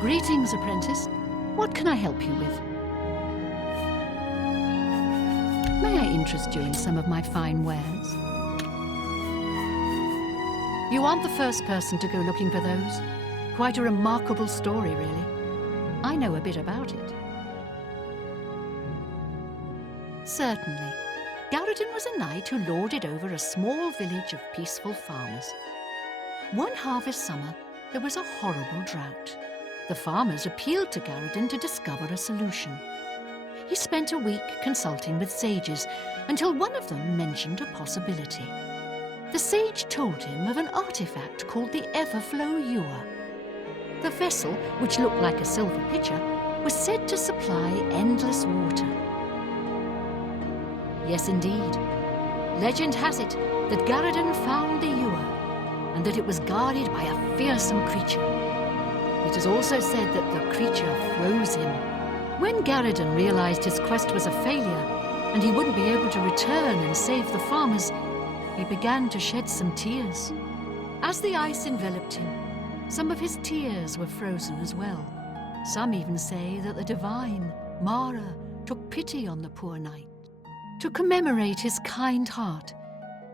Greetings, apprentice. What can I help you with? May I interest you in some of my fine wares? You aren't the first person to go looking for those. Quite a remarkable story, really. I know a bit about it. Certainly. Garradin was a knight who lorded over a small village of peaceful farmers. One harvest summer, there was a horrible drought. The farmers appealed to Garradin to discover a solution. He spent a week consulting with sages until one of them mentioned a possibility. The sage told him of an artifact called the Everflow Ewer. The vessel, which looked like a silver pitcher, was said to supply endless water. Yes, indeed. Legend has it that Garradin found the ewer, and that it was guarded by a fearsome creature. It is also said that the creature froze him. When Garradin realized his quest was a failure, and he wouldn't be able to return and save the farmers, he began to shed some tears. As the ice enveloped him, some of his tears were frozen as well. Some even say that the divine, Mara, took pity on the poor knight. To commemorate his kind heart,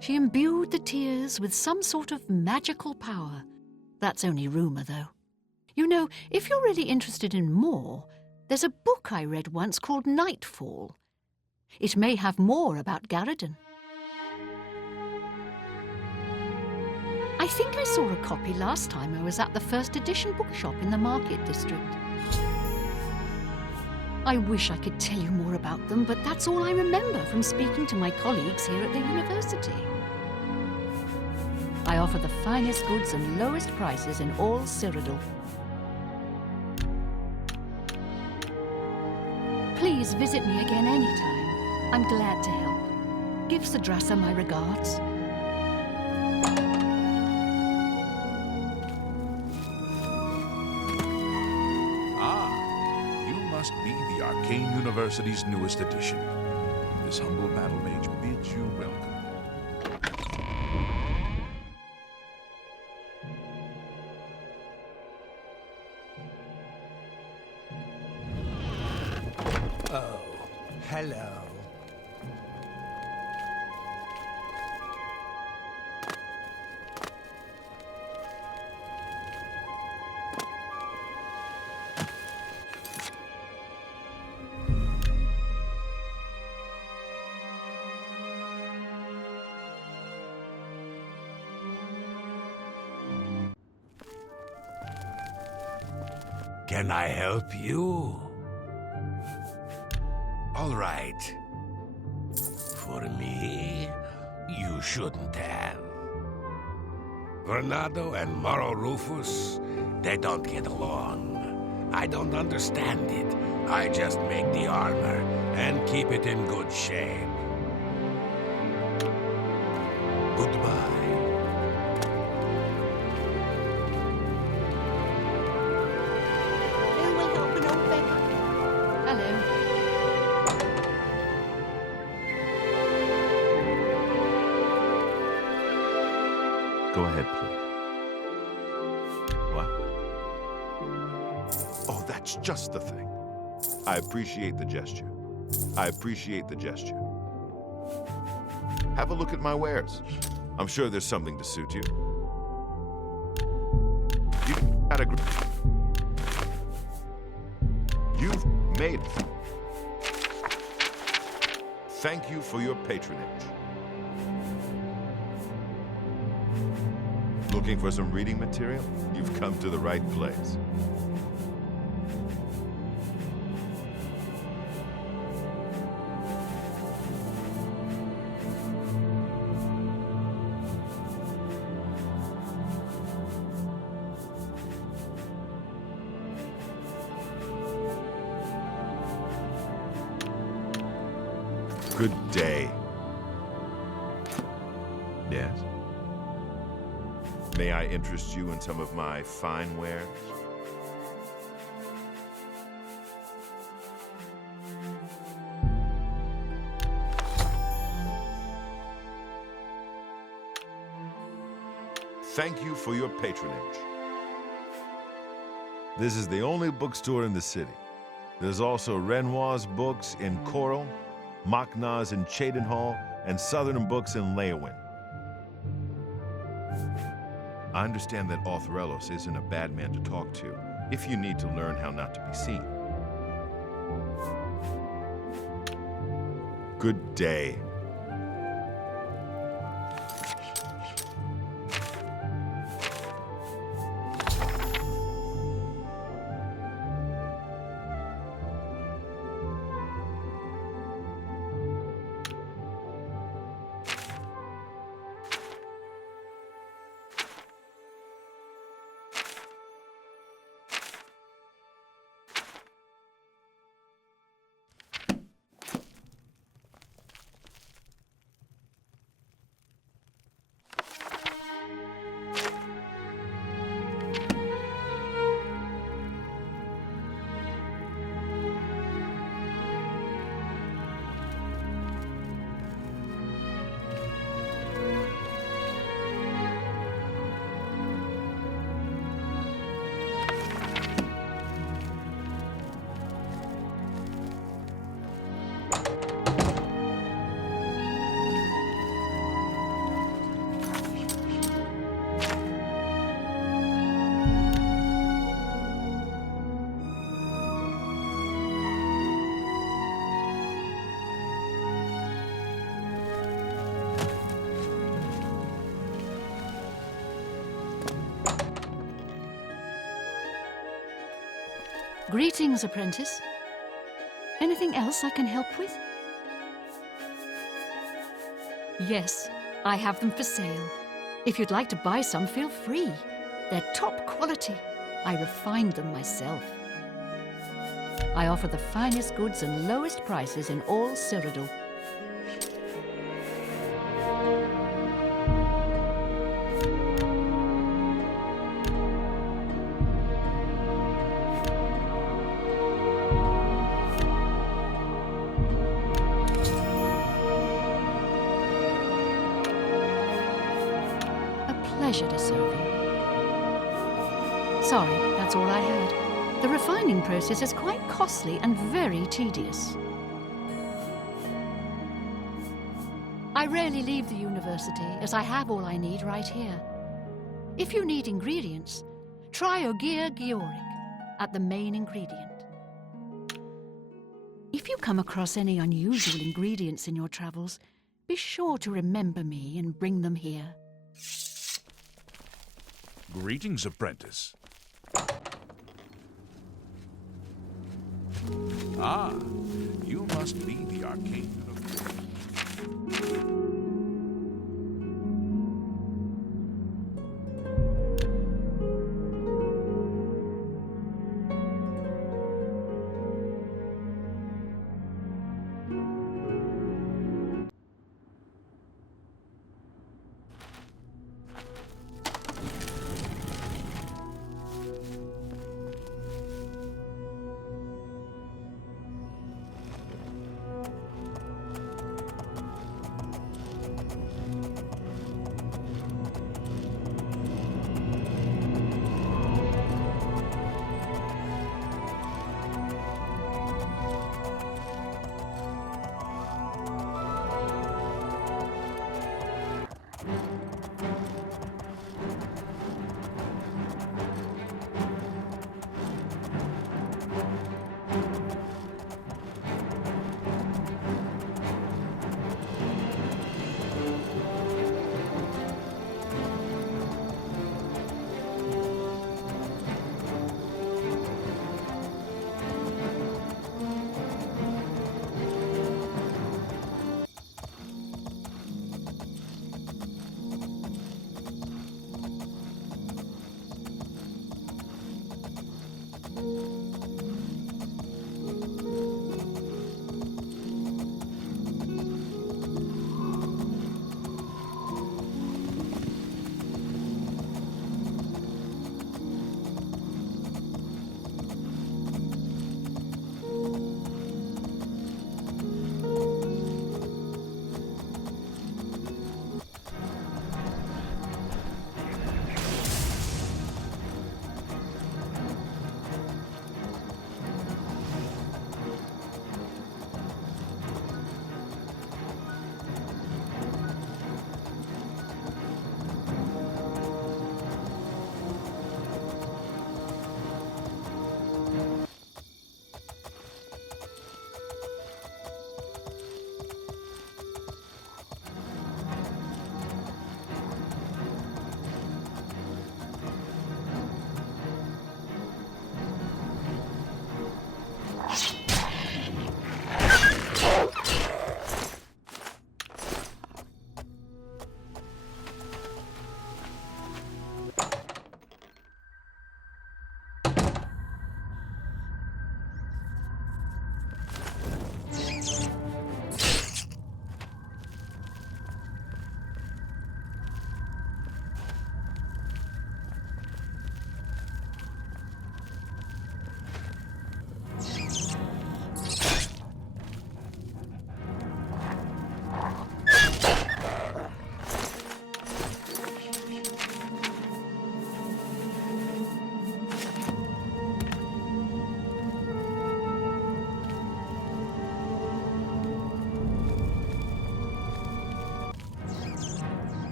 she imbued the tears with some sort of magical power. That's only rumor, though. You know, if you're really interested in more, there's a book I read once called Nightfall. It may have more about Garradin. I think I saw a copy last time I was at the first edition bookshop in the Market District. I wish I could tell you more about them, but that's all I remember from speaking to my colleagues here at the university. I offer the finest goods and lowest prices in all Cyrodiil. Please visit me again anytime. I'm glad to help. Give Sadrasa my regards. Be the Arcane University's newest edition. This humble battle mage bids you welcome. Oh, hello. Can I help you? All right. For me, you shouldn't have. Vernado and Moro Rufus, they don't get along. I don't understand it. I just make the armor and keep it in good shape. Goodbye. Go ahead, please. What? Oh, that's just the thing. I appreciate the gesture. I appreciate the gesture. Have a look at my wares. I'm sure there's something to suit you. You've got a... You've made it. Thank you for your patronage. Looking for some reading material? You've come to the right place. Good day. Yes? May I interest you in some of my fine wares? Thank you for your patronage. This is the only bookstore in the city. There's also Renoir's books in Coral, Machna's in Cheydinhall, and Southern Books in Leyawen. I understand that Authrelos isn't a bad man to talk to if you need to learn how not to be seen. Good day. Greetings, apprentice. Anything else I can help with? Yes, I have them for sale. If you'd like to buy some, feel free. They're top quality. I refined them myself. I offer the finest goods and lowest prices in all Cyrodiil. Pleasure to serve you. Sorry, that's all I had. The refining process is quite costly and very tedious. I rarely leave the university, as I have all I need right here. If you need ingredients, try Ogier Georic at the main ingredient. If you come across any unusual ingredients in your travels, be sure to remember me and bring them here. Greetings, apprentice. Ah, you must be the arcane universe.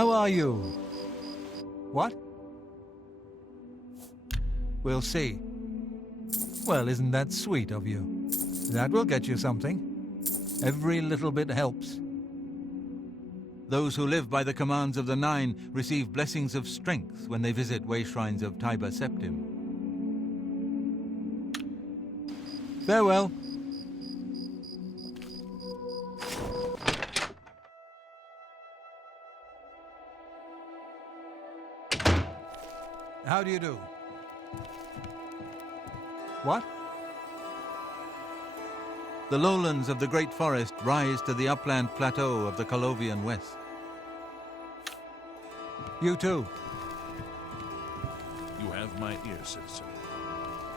How are you? What? We'll see. Well, isn't that sweet of you? That will get you something. Every little bit helps. Those who live by the commands of the Nine receive blessings of strength when they visit way shrines of Tiber Septim. Farewell. How do you do? What? The lowlands of the Great Forest rise to the upland plateau of the Colovian West. You too. You have my ear, citizen.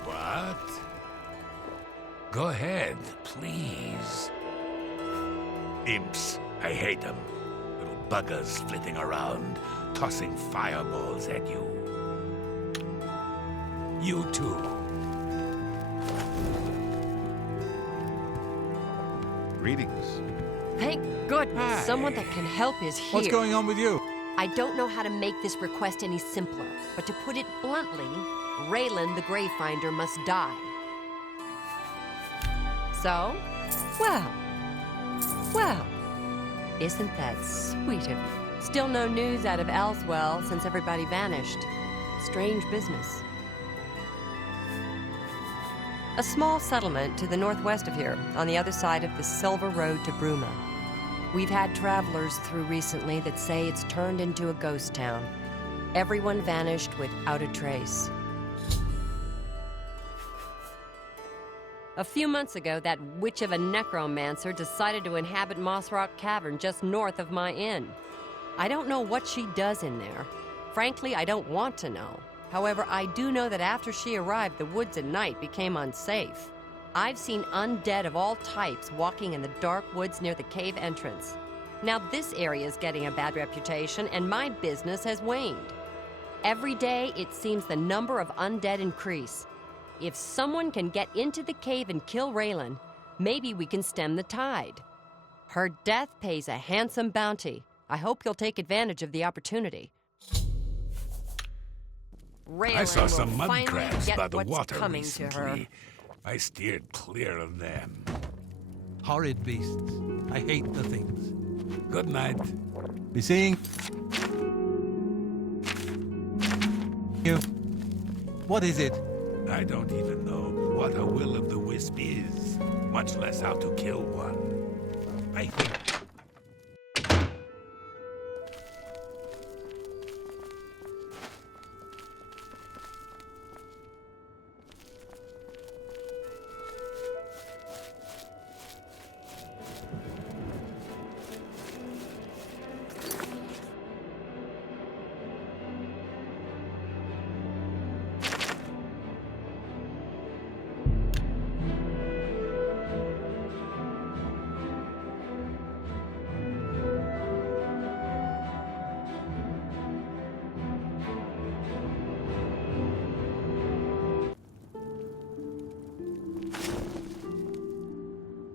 What? Go ahead, please. Imps. I hate them. Little buggers flitting around, tossing fireballs at you. You too. Greetings. Thank goodness Hi. someone that can help is here. What's going on with you? I don't know how to make this request any simpler, but to put it bluntly, Raylan the Greyfinder must die. So, well, isn't that sweet of you? Still no news out of Elswell since everybody vanished. Strange business. A small settlement to the northwest of here, on the other side of the Silver Road to Bruma. We've had travelers through recently that say it's turned into a ghost town. Everyone vanished without a trace. A few months ago, that witch of a necromancer decided to inhabit Moss Rock Cavern just north of my inn. I don't know what she does in there. Frankly, I don't want to know. However, I do know that after she arrived, the woods at night became unsafe. I've seen undead of all types walking in the dark woods near the cave entrance. Now this area is getting a bad reputation, and my business has waned. Every day, it seems the number of undead increase. If someone can get into the cave and kill Raylan, maybe we can stem the tide. Her death pays a handsome bounty. I hope you'll take advantage of the opportunity. Raylan I saw will some mud finally crabs get by the what's water coming to her. recently. I steered clear of them. Horrid beasts. I hate the things. Good night. Be seeing you. What is it? I don't even know what a will-o'-the-wisp is, much less how to kill one. I think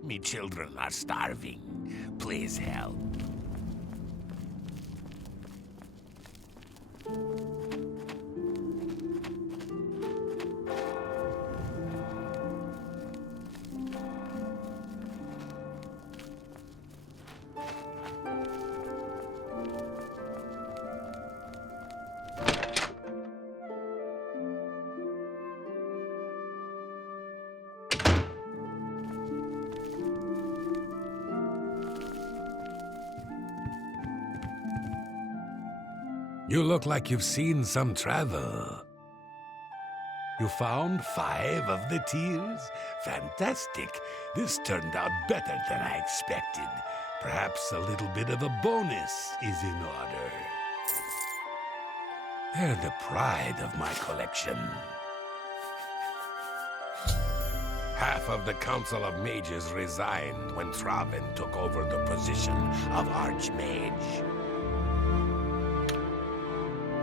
me children are starving. Please help. You look like you've seen some travel. You found 5 of the tears? Fantastic. This turned out better than I expected. Perhaps a little bit of a bonus is in order. They're the pride of my collection. Half of the Council of Mages resigned when Traven took over the position of Archmage.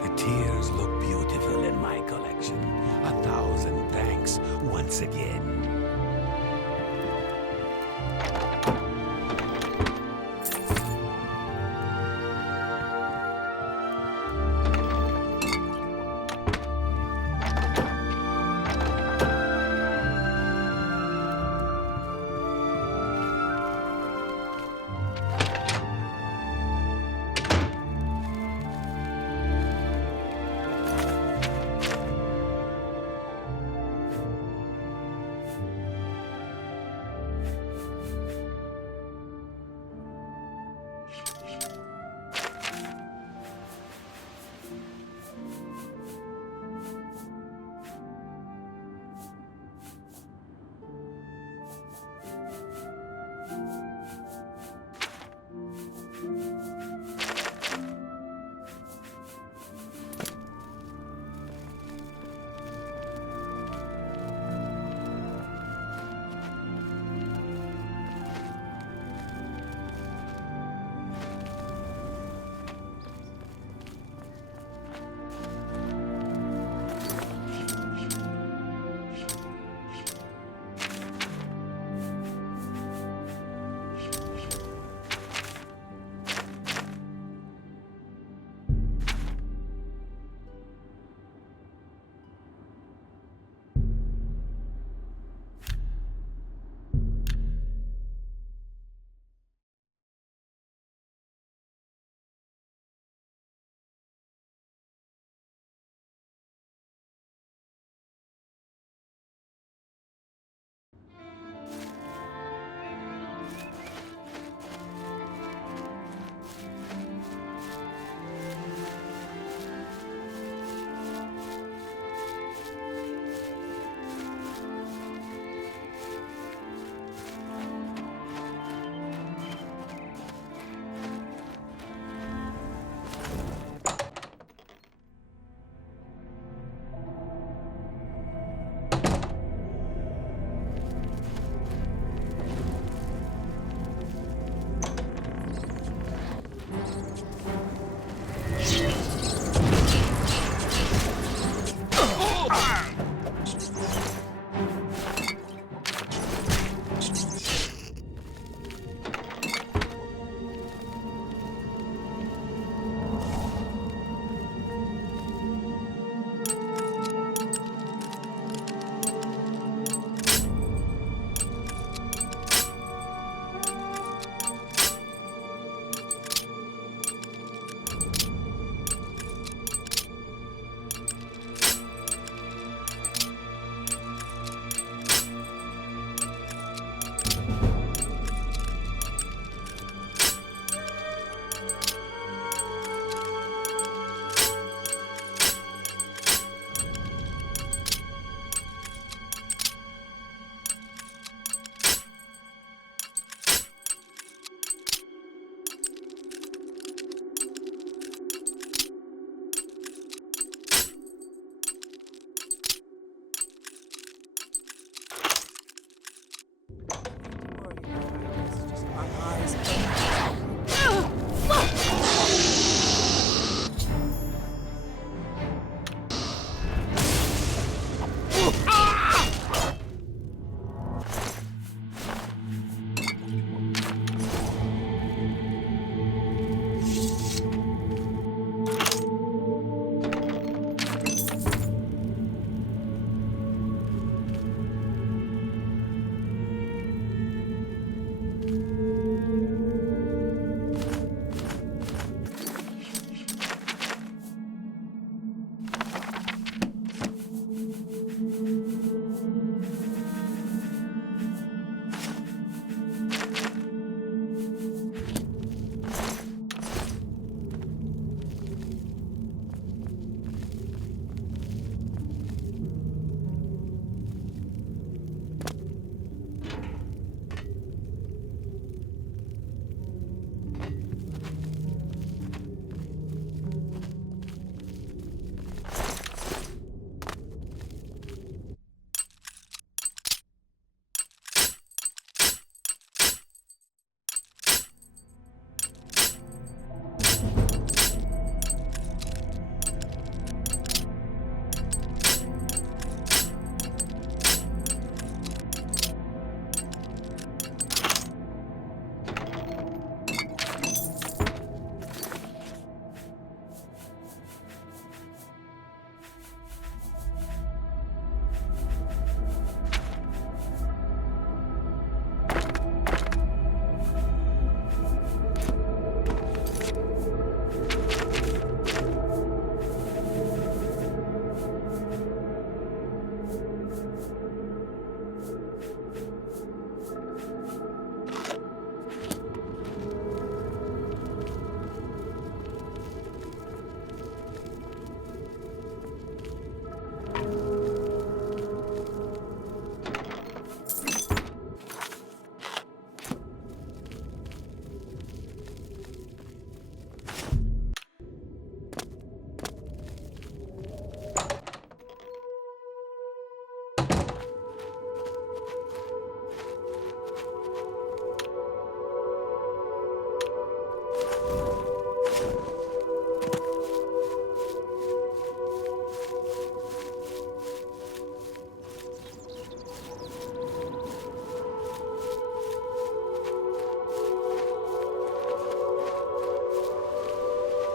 The tears look beautiful in my collection. 1,000 thanks once again.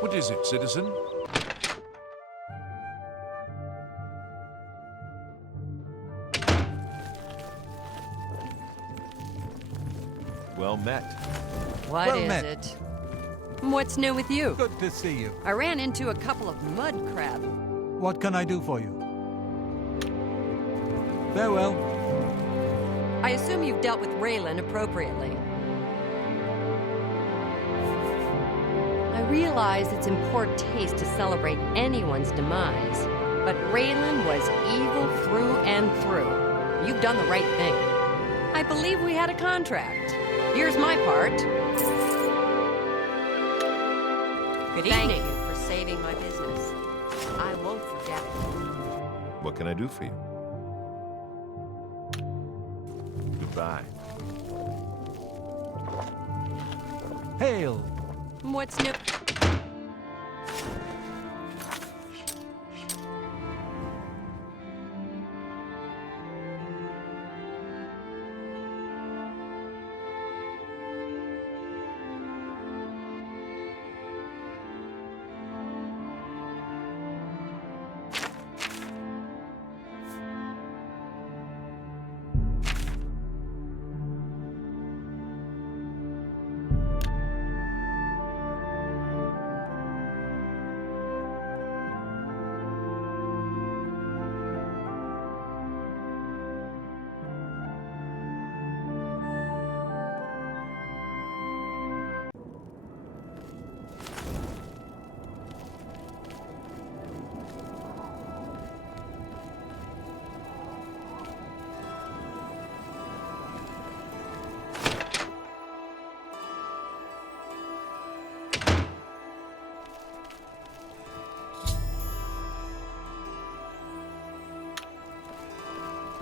What is it, citizen? Well met. What Well is met. it? What's new with you? Good to see you. I ran into a couple of mud crab. What can I do for you? Farewell. I assume you've dealt with Raylan appropriately. I realize it's in poor taste to celebrate anyone's demise, but Raylan was evil through and through. You've done the right thing. I believe we had a contract. Here's my part. Good evening. Thank you for saving my business. I won't forget it. What can I do for you? Goodbye. Hail. What's new?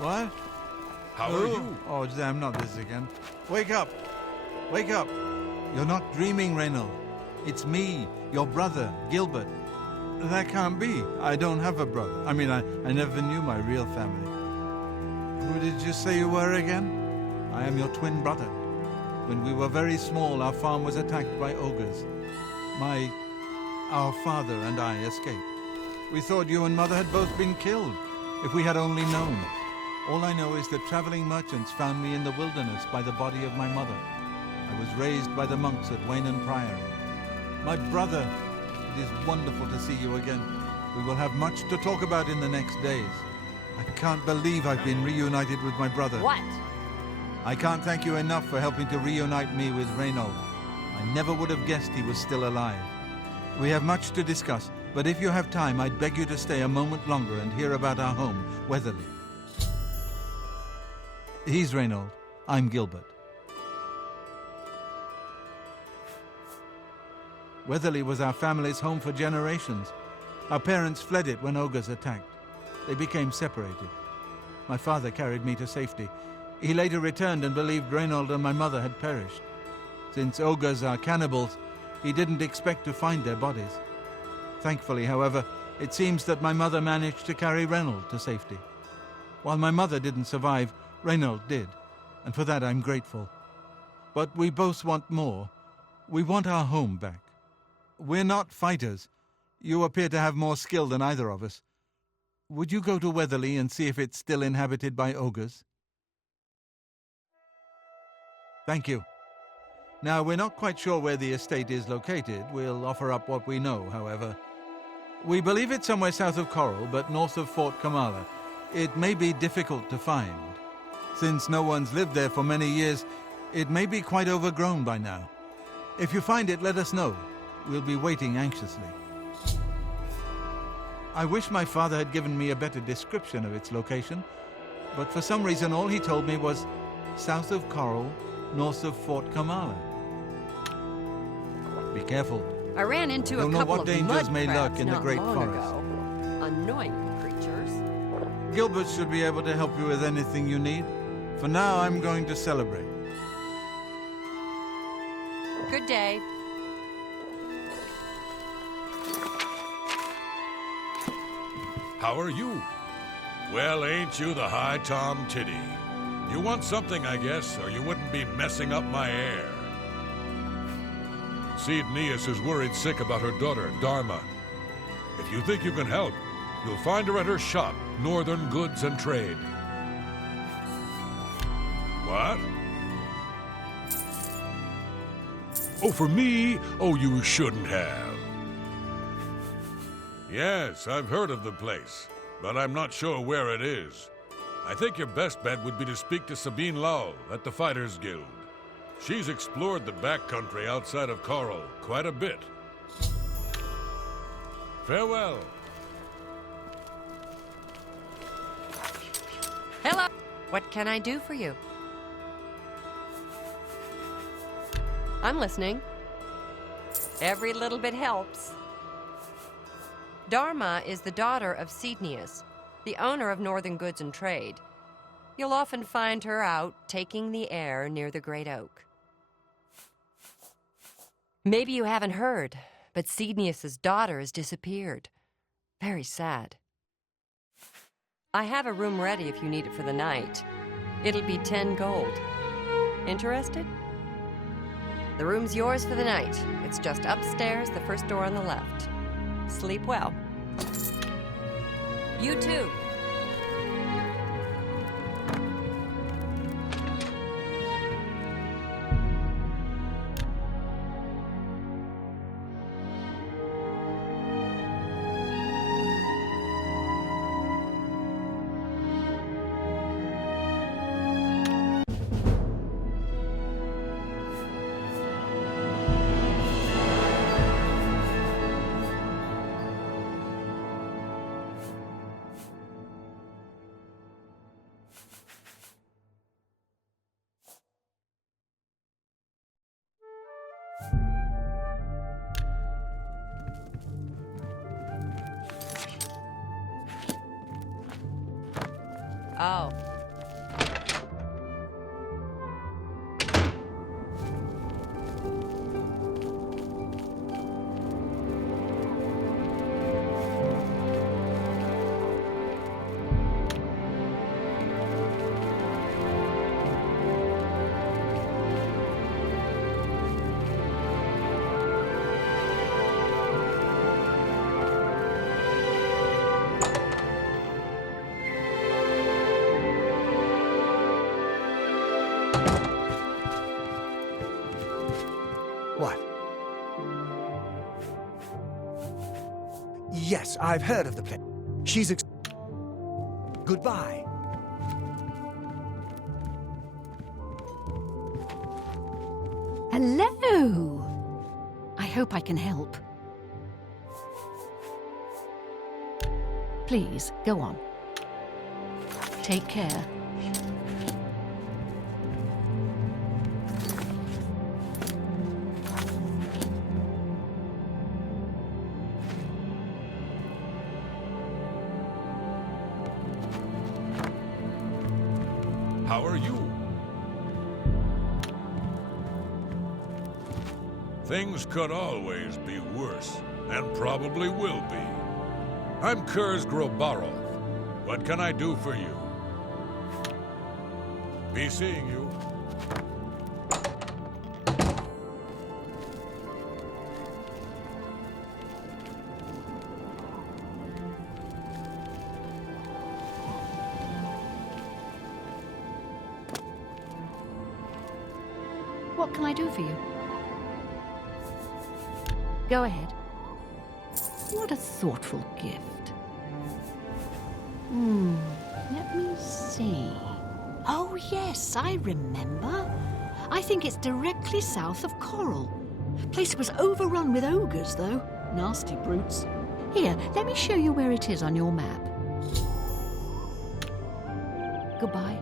What? How are you? Oh, damn, not this again. Wake up! Wake up! You're not dreaming, Reynold. It's me, your brother, Gilbert. That can't be. I don't have a brother. I mean, I never knew my real family. Who did you say you were again? I am your twin brother. When we were very small, our farm was attacked by ogres. Our father and I escaped. We thought you and Mother had both been killed, if we had only known. All I know is that traveling merchants found me in the wilderness by the body of my mother. I was raised by the monks at Waynon Priory. My brother, it is wonderful to see you again. We will have much to talk about in the next days. I can't believe I've been reunited with my brother. What? I can't thank you enough for helping to reunite me with Reynold. I never would have guessed he was still alive. We have much to discuss, but if you have time, I'd beg you to stay a moment longer and hear about our home, Weatherly. He's Reynold. I'm Gilbert. Weatherly was our family's home for generations. Our parents fled it when ogres attacked. They became separated. My father carried me to safety. He later returned and believed Reynold and my mother had perished. Since ogres are cannibals, he didn't expect to find their bodies. Thankfully, however, it seems that my mother managed to carry Reynold to safety. While my mother didn't survive, Reynold did, and for that I'm grateful. But we both want more. We want our home back. We're not fighters. You appear to have more skill than either of us. Would you go to Weatherly and see if it's still inhabited by ogres? Thank you. Now, we're not quite sure where the estate is located. We'll offer up what we know, however. We believe it's somewhere south of Coral, but north of Fort Kamala. It may be difficult to find. Since no one's lived there for many years, it may be quite overgrown by now. If you find it, let us know. We'll be waiting anxiously. I wish my father had given me a better description of its location, but for some reason all he told me was south of Coral, north of Fort Kamala. Be careful. I ran into Don't a know couple what of dangers mud may lurk crabs in the not great long forest. ago. Annoying creatures. Gilbert should be able to help you with anything you need. For now, I'm going to celebrate. Good day. How are you? Well, ain't you the High Tom Titty? You want something, I guess, or you wouldn't be messing up my air. Seed Neas is worried sick about her daughter, Dharma. If you think you can help, you'll find her at her shop, Northern Goods and Trade. What? Oh, for me? Oh, you shouldn't have. Yes, I've heard of the place, but I'm not sure where it is. I think your best bet would be to speak to Sabine Lal at the Fighters Guild. She's explored the backcountry outside of Coral quite a bit. Farewell. Hello! What can I do for you? I'm listening. Every little bit helps. Dharma is the daughter of Seednius, the owner of Northern Goods and Trade. You'll often find her out taking the air near the Great Oak. Maybe you haven't heard, but Seednius' daughter has disappeared. Very sad. I have a room ready if you need it for the night. It'll be 10 gold. Interested? The room's yours for the night. It's just upstairs, the first door on the left. Sleep well. You too. Oh. What? Yes, I've heard of the place. She's Goodbye. Hello! I hope I can help. Please, go on. Take care. How are you? Things could always be worse, and probably will be. I'm Kurz Grobarov. What can I do for you? Be seeing you. What can I do for you? Go ahead. What a thoughtful gift. Let me see. Oh, yes, I remember. I think it's directly south of Coral. Place was overrun with ogres, though. Nasty brutes. Here, let me show you where it is on your map. Goodbye.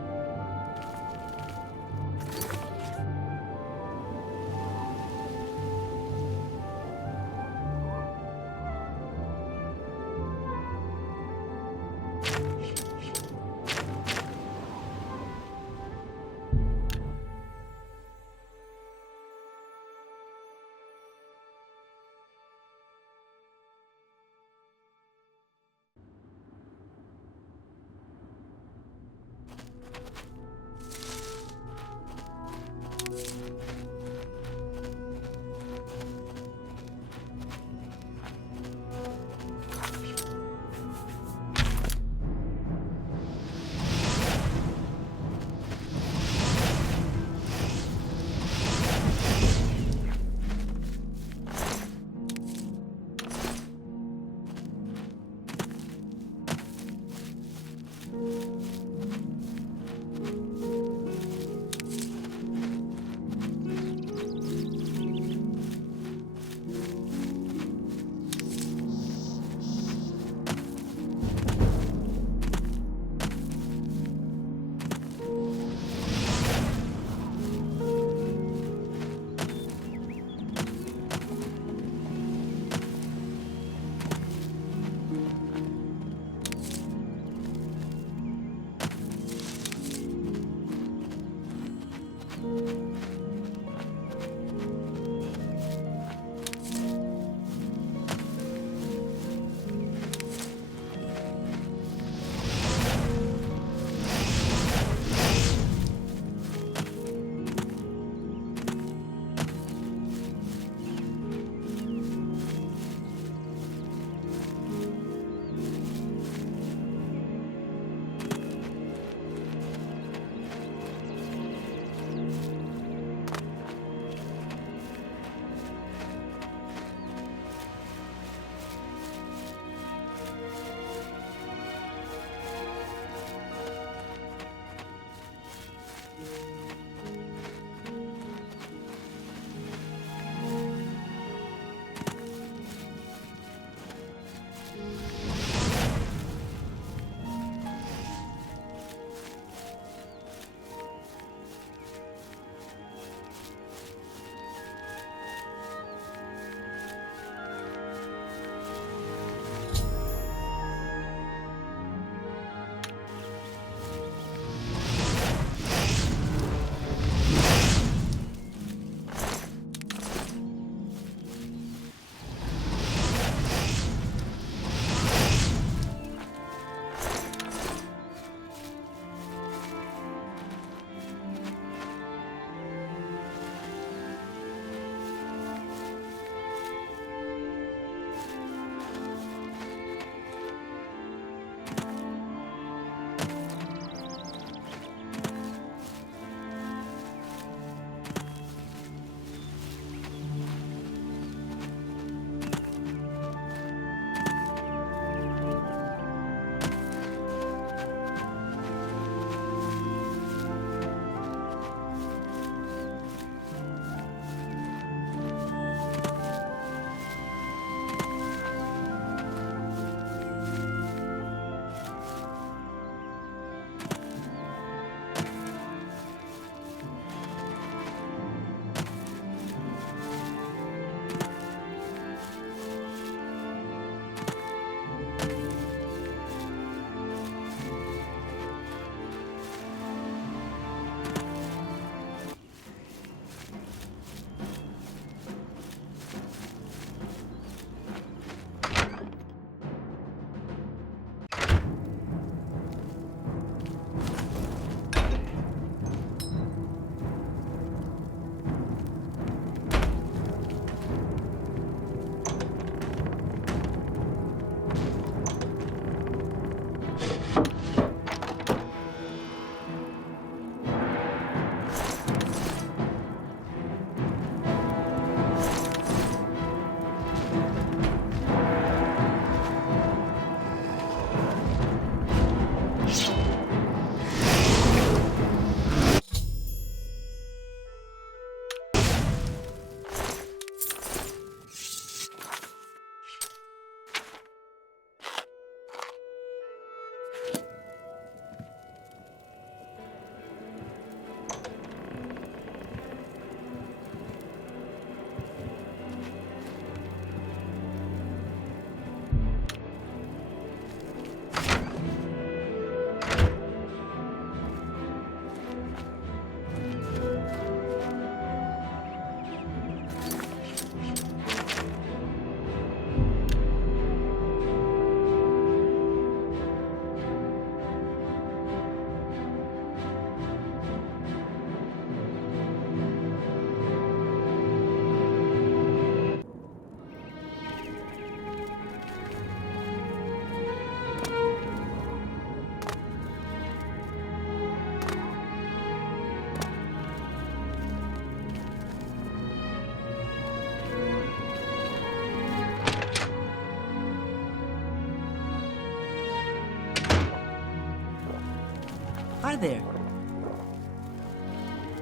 Hi there.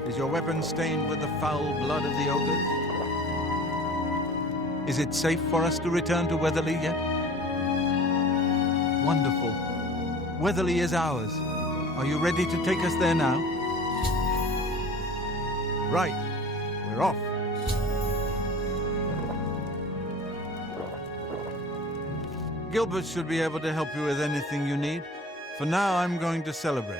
Is your weapon stained with the foul blood of the ogres? Is it safe for us to return to Weatherly yet? Wonderful. Weatherly is ours. Are you ready to take us there now? Right. We're off. Gilbert should be able to help you with anything you need. For now, I'm going to celebrate.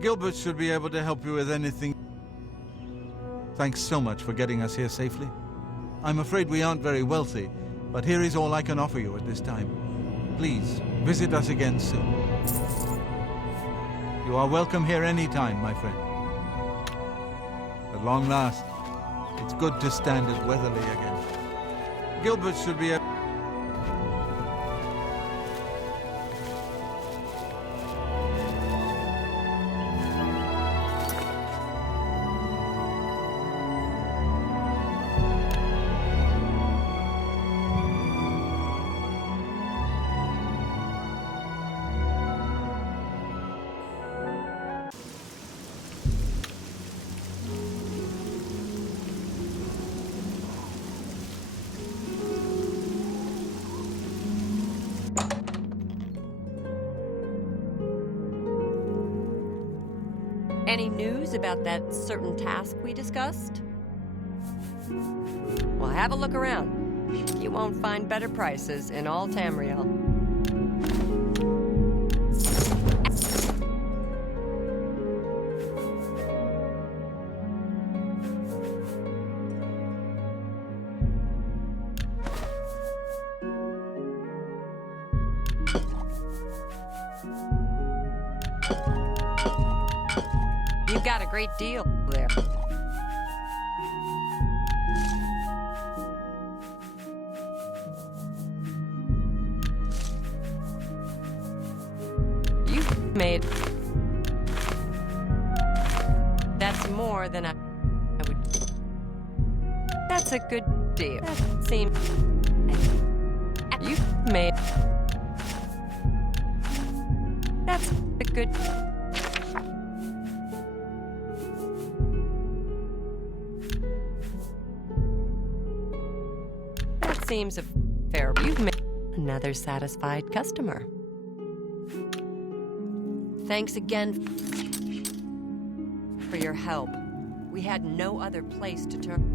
Gilbert should be able to help you with anything. Thanks so much for getting us here safely. I'm afraid we aren't very wealthy, but here is all I can offer you at this time. Please, visit us again soon. You are welcome here anytime, my friend. At long last, it's good to stand at Weatherly again. Gilbert should be able... Any news about that certain task we discussed? Well, have a look around. You won't find better prices in all Tamriel. You've got a great deal there. You've made... That's more than I would... That's a good deal. That seems... You've made... That's a good... Seems a fair. You've made another satisfied customer. Thanks again for your help. We had no other place to turn.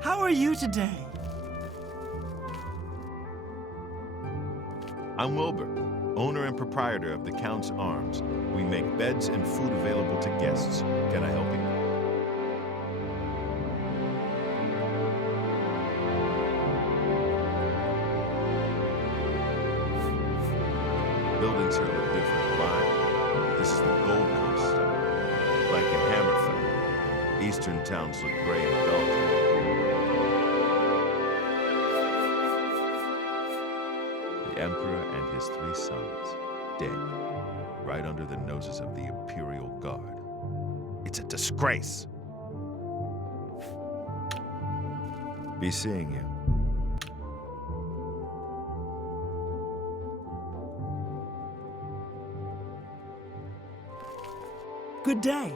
How are you today? I'm Wilbur, owner and proprietor of the Count's Arms. We make beds and food available to guests. Can I help you? Buildings here look different. Why? This is the Gold Coast. Like in Hammerfell, eastern towns look gray and dull. The Emperor and his 3 sons, dead, right under the noses of the Imperial Guard. It's a disgrace. Be seeing you. Good day.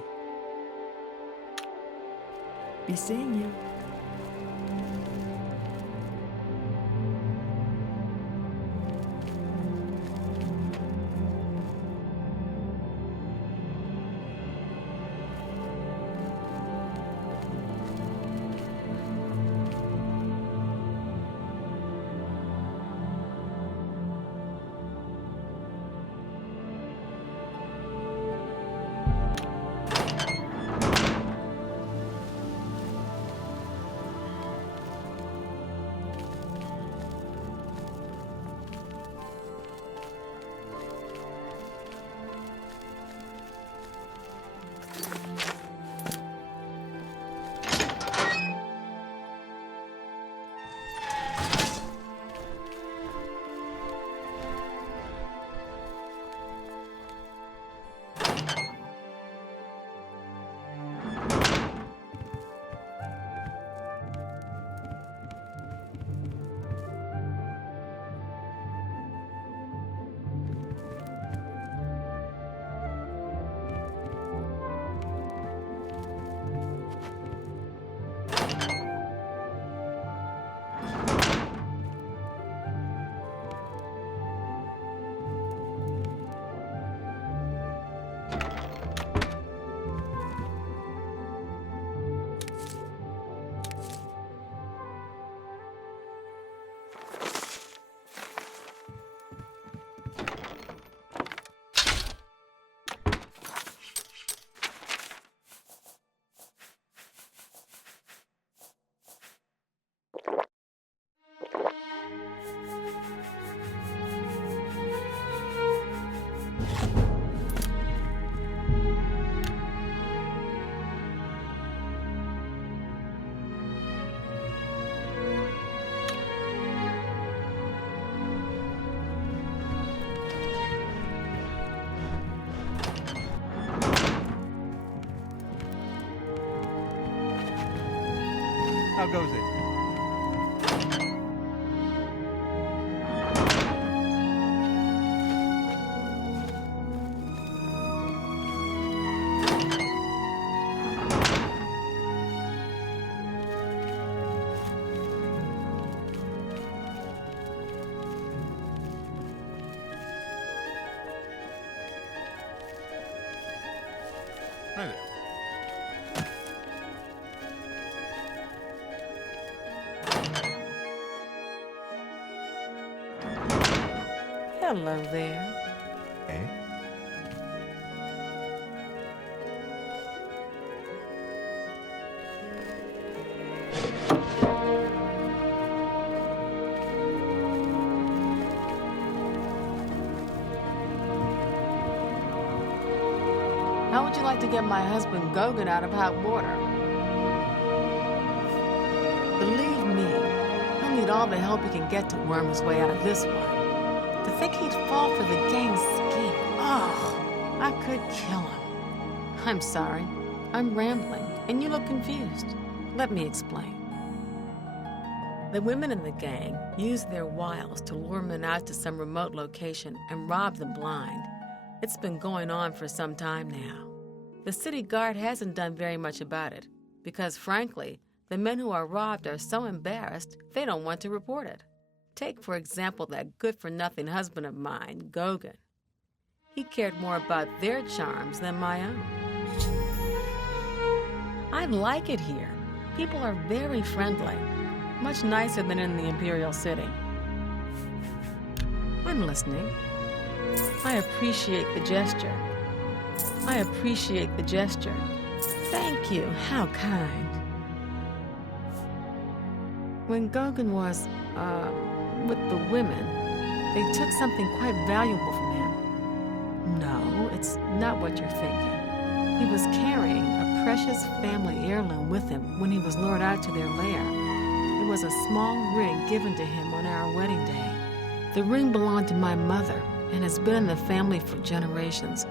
Be seeing you. How goes it? Hi there. Hello there. Eh? How would you like to get my husband Gogan out of hot water? Believe me, he'll need all the help he can get to worm his way out of this one. To think he'd fall for the gang's scheme. Oh, I could kill him. I'm sorry. I'm rambling, and you look confused. Let me explain. The women in the gang use their wiles to lure men out to some remote location and rob them blind. It's been going on for some time now. The city guard hasn't done very much about it because, frankly, the men who are robbed are so embarrassed they don't want to report it. Take, for example, that good-for-nothing husband of mine, Gogan. He cared more about their charms than my own. I like it here. People are very friendly, much nicer than in the Imperial City. I'm listening. I appreciate the gesture. I appreciate the gesture. Thank you. How kind. When Gogan was, with the women, they took something quite valuable from him. No, it's not what you're thinking. He was carrying a precious family heirloom with him when he was lured out to their lair. It was a small ring given to him on our wedding day. The ring belonged to my mother and has been in the family for generations.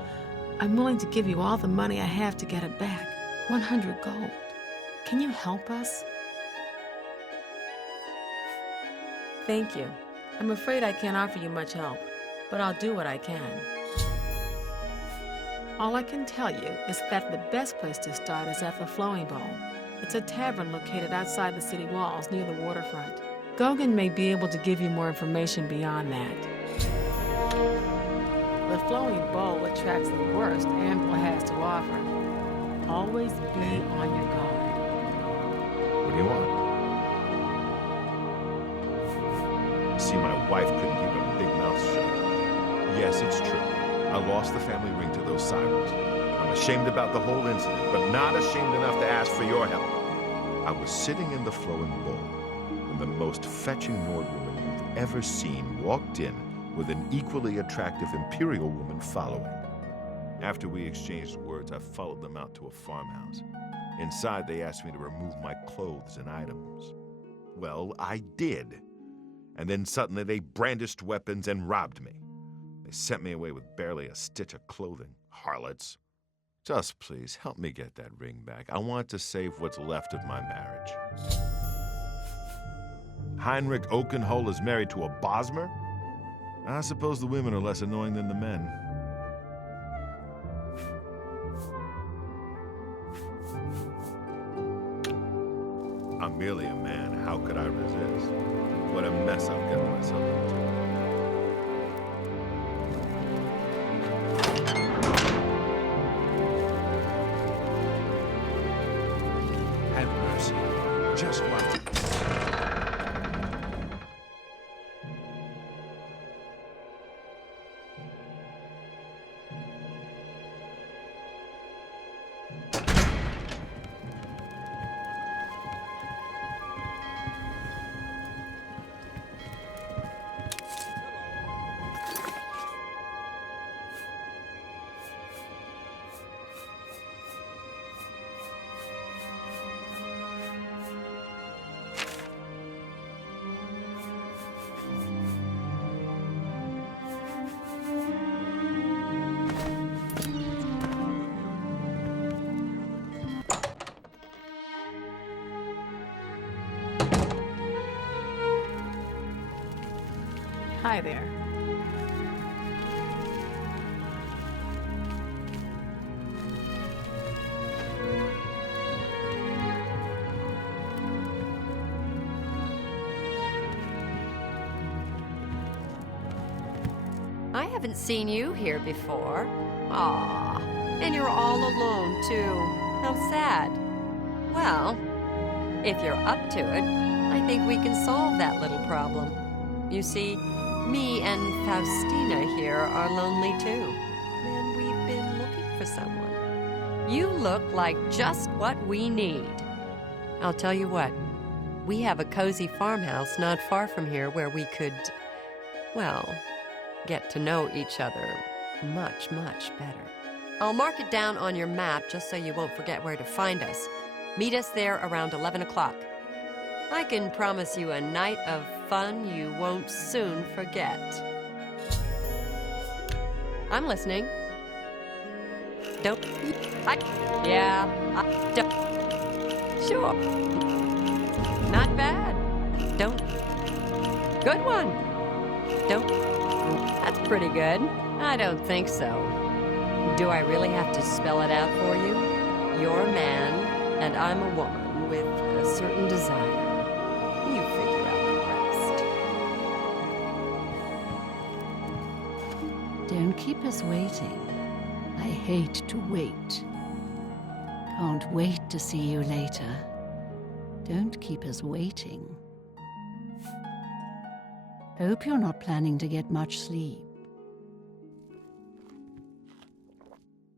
I'm willing to give you all the money I have to get it back. 100 gold. Can you help us? Thank you. I'm afraid I can't offer you much help, but I'll do what I can. All I can tell you is that the best place to start is at the Flowing Bowl. It's a tavern located outside the city walls near the waterfront. Gogan may be able to give you more information beyond that. The Flowing Bowl attracts the worst Anvil has to offer. Always be on your guard. What do you want? See, my wife couldn't keep a big mouth shut. Yes, it's true. I lost the family ring to those sirens. I'm ashamed about the whole incident, but not ashamed enough to ask for your help. I was sitting in the Flowing Bowl when the most fetching Nord woman you've ever seen walked in with an equally attractive Imperial woman following. After we exchanged words, I followed them out to a farmhouse. Inside, they asked me to remove my clothes and items. Well, I did. And then suddenly they brandished weapons and robbed me. They sent me away with barely a stitch of clothing. Harlots. Just please, help me get that ring back. I want to save what's left of my marriage. Heinrich Oakenhole is married to a Bosmer? I suppose the women are less annoying than the men. I'm merely a man. How could I resist? What a mess I've gotten myself into. Have mercy. Just watch it. Hi there. I haven't seen you here before. Aw, and you're all alone, too. How sad. Well, if you're up to it, I think we can solve that little problem. You see, me and Faustina here are lonely, too. And we've been looking for someone. You look like just what we need. I'll tell you what, we have a cozy farmhouse not far from here where we could, well, get to know each other much, much better. I'll mark it down on your map just so you won't forget where to find us. Meet us there around 11 o'clock. I can promise you a night of fun you won't soon forget. I'm listening. Don't... don't... Sure. Not bad. Don't... Good one. Don't... That's pretty good. I don't think so. Do I really have to spell it out for you? You're a man, and I'm a woman with a certain desire. You figure out the rest. Don't keep us waiting. I hate to wait. Can't wait to see you later. Don't keep us waiting. Hope you're not planning to get much sleep.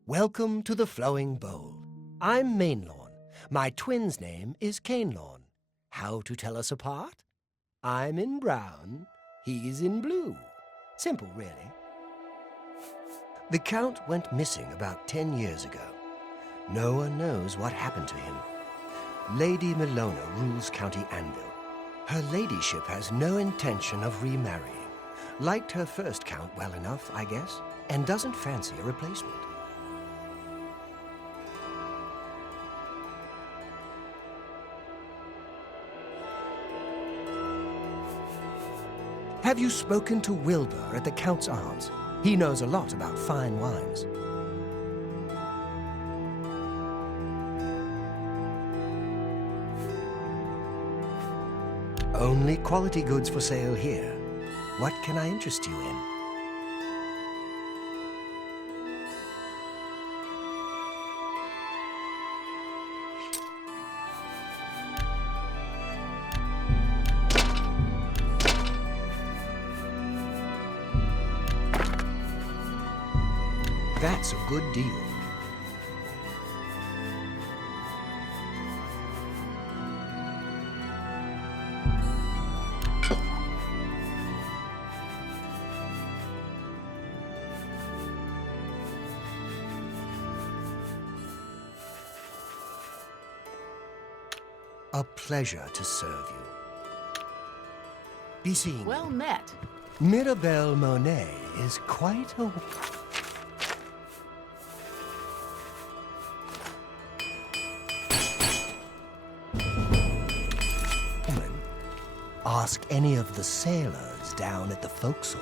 Welcome to the Flowing Bowl. I'm Mainlawn. My twin's name is Cainlawn. How to tell us apart? I'm in brown, he's in blue. Simple, really. The Count went missing about 10 years ago. No one knows what happened to him. Lady Milona rules County Anvil. Her ladyship has no intention of remarrying. Liked her first Count well enough, I guess, and doesn't fancy a replacement. Have you spoken to Wilbur at the Count's Arms? He knows a lot about fine wines. Only quality goods for sale here. What can I interest you in? That's a good deal. A pleasure to serve you. Be seeing Well you. met. Mirabelle Monet is quite a... woman. Ask any of the sailors down at the forecastle.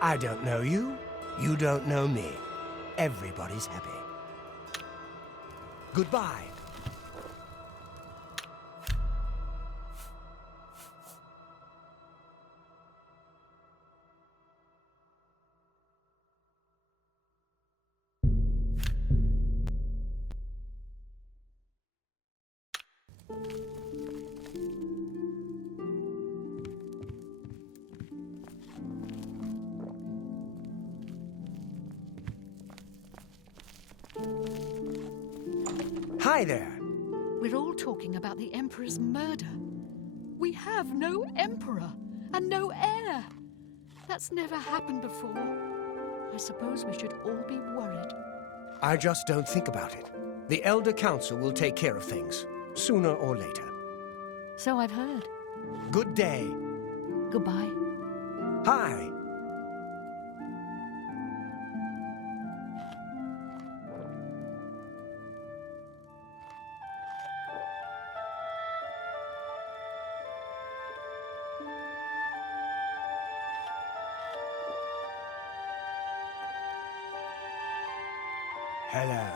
I don't know you. You don't know me. Everybody's happy. Goodbye. Hi there. We're all talking about the Emperor's murder. We have no Emperor and no heir. That's never happened before. I suppose we should all be worried. I just don't think about it. The Elder Council will take care of things, sooner or later. So I've heard. Good day. Goodbye. Hi. Hello.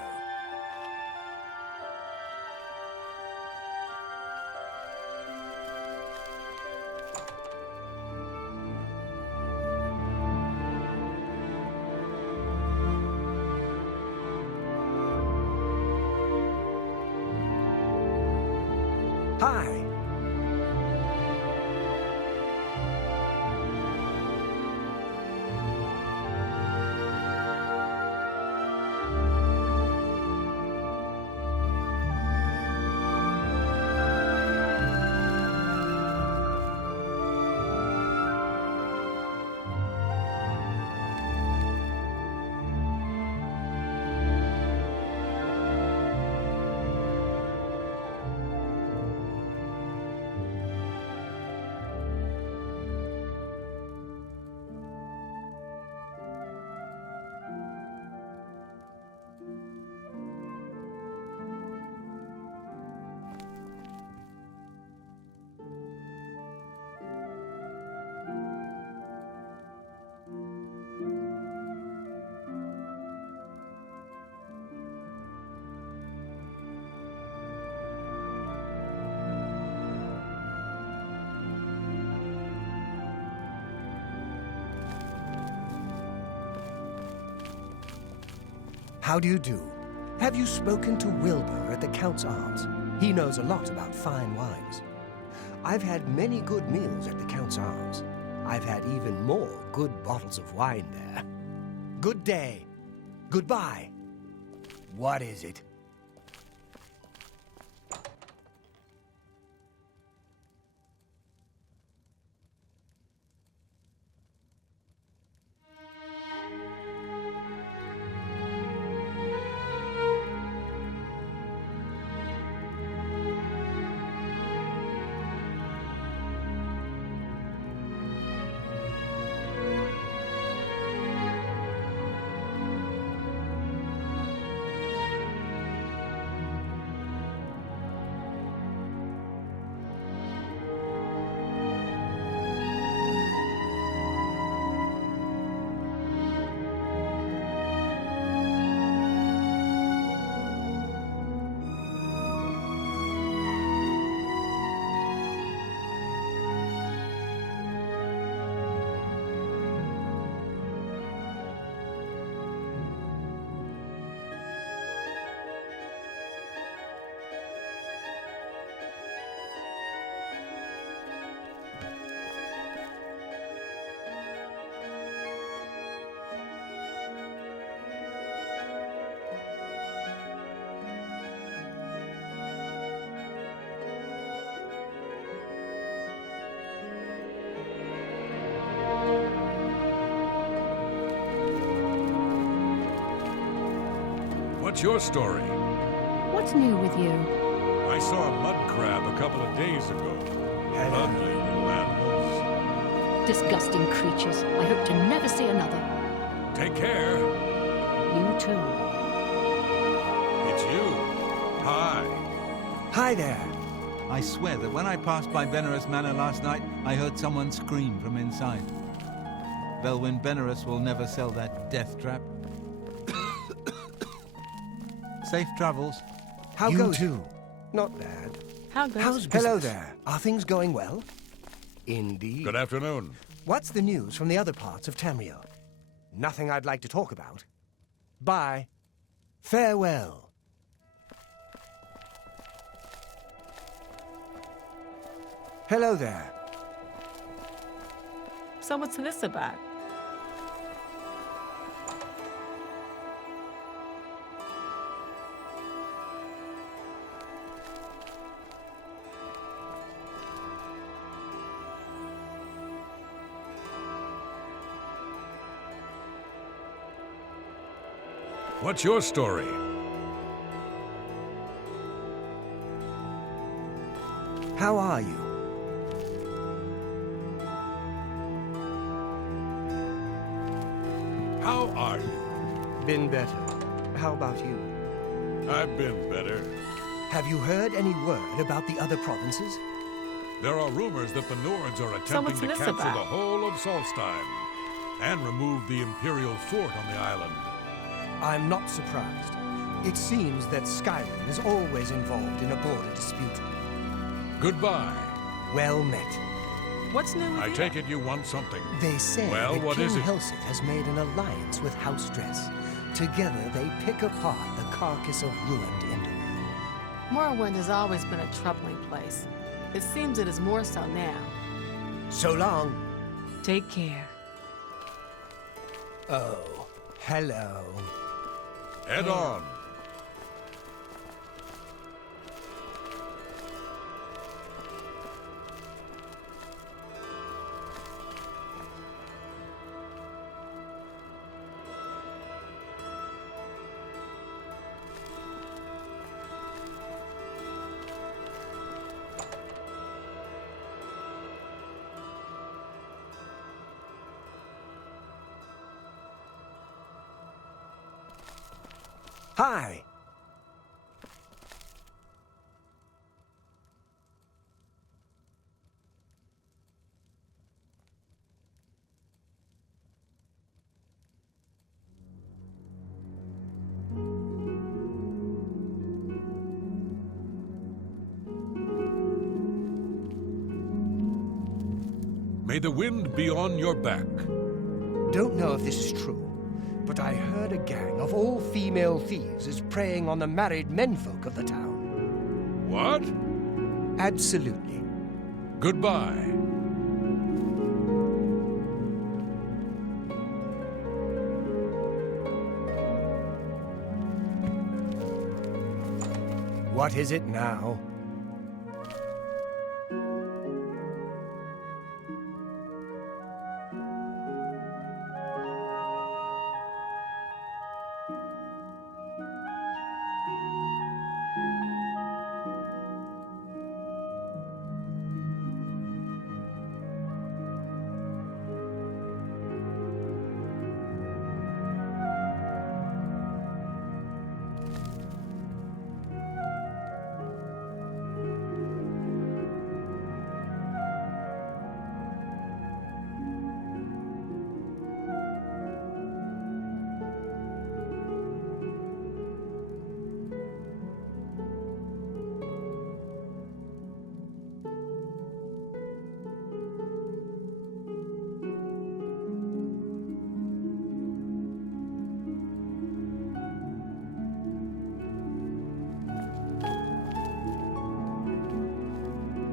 Hi. How do you do? Have you spoken to Wilbur at the Count's Arms? He knows a lot about fine wines. I've had many good meals at the Count's Arms. I've had even more good bottles of wine there. Good day. Goodbye. What is it? What's your story? What's new with you? I saw a mud crab a couple of days ago. Ugly little animals. Disgusting creatures. I hope to never see another. Take care. You too. It's you. Hi. Hi there. I swear that when I passed by Benerus Manor last night, I heard someone scream from inside. Belwyn Benerus will never sell that death trap. Safe travels. How You goes too. Not bad. How goes How's Hello business? there. Are things going well? Indeed. Good afternoon. What's the news from the other parts of Tamriel? Nothing I'd like to talk about. Bye. Farewell. Hello there. So what's this about? What's your story? How are you? How are you? Been better. How about you? I've been better. Have you heard any word about the other provinces? There are rumors that the Nords are So attempting what's to this capture about? the whole of Solstheim and remove the Imperial fort on the island. I'm not surprised. It seems that Skyrim is always involved in a border dispute. Goodbye. Well met. What's new with I you? take it you want something. They say Well, that what King is it? Helseth has made an alliance with House Dress. Together they pick apart the carcass of ruined Enderun. Morrowind has always been a troubling place. It seems it is more so now. So long. Take care. Oh, hello. Head on. Hi. May the wind be on your back. Don't know if this is true, but I heard a gang of all-female thieves is preying on the married menfolk of the town. What? Absolutely. Goodbye. What is it now?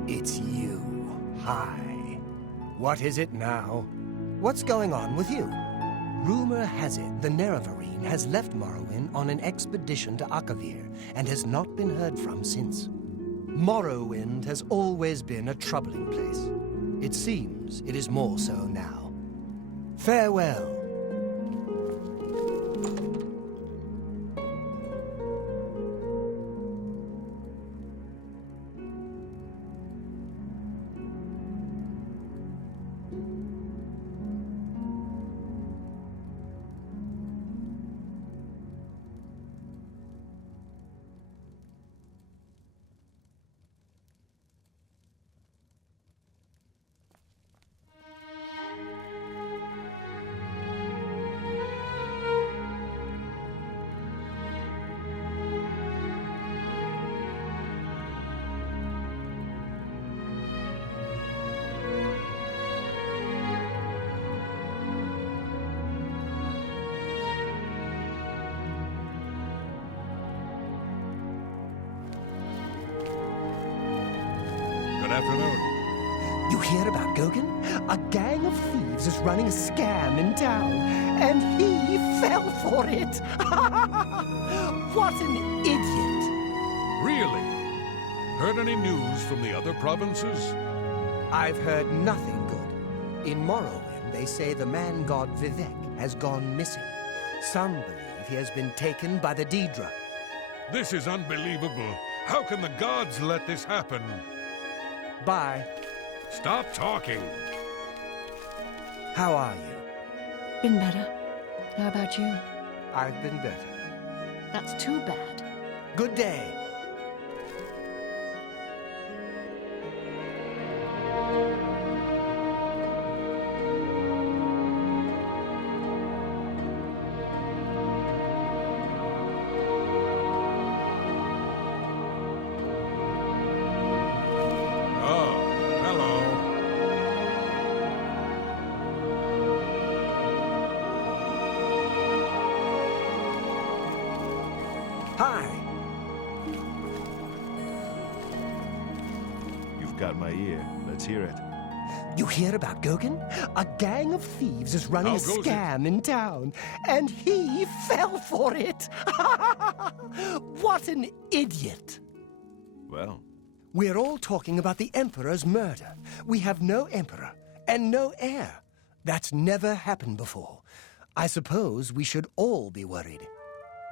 It's you. Hi. What is it now? What's going on with you? Rumor has it the Nerevarine has left Morrowind on an expedition to Akavir and has not been heard from since. Morrowind has always been a troubling place. It seems it is more so now. Farewell. afternoon. You hear about Gogin? A gang of thieves is running a scam in town, and he fell for it. What an idiot. Really? Heard any news from the other provinces? I've heard nothing good. In Morrowind, they say the man-god Vivek has gone missing. Some believe he has been taken by the Daedra. This is unbelievable. How can the gods let this happen? Bye. Stop talking. How are you? Been better. How about you? I've been better. That's too bad. Good day. Hi. You've got my ear. Let's hear it. You hear about Gogin? A gang of thieves is running How a goes it? scam in town, and he fell for it. What an idiot. Well, We're all talking about the Emperor's murder. We have no Emperor and no heir. That's never happened before. I suppose we should all be worried.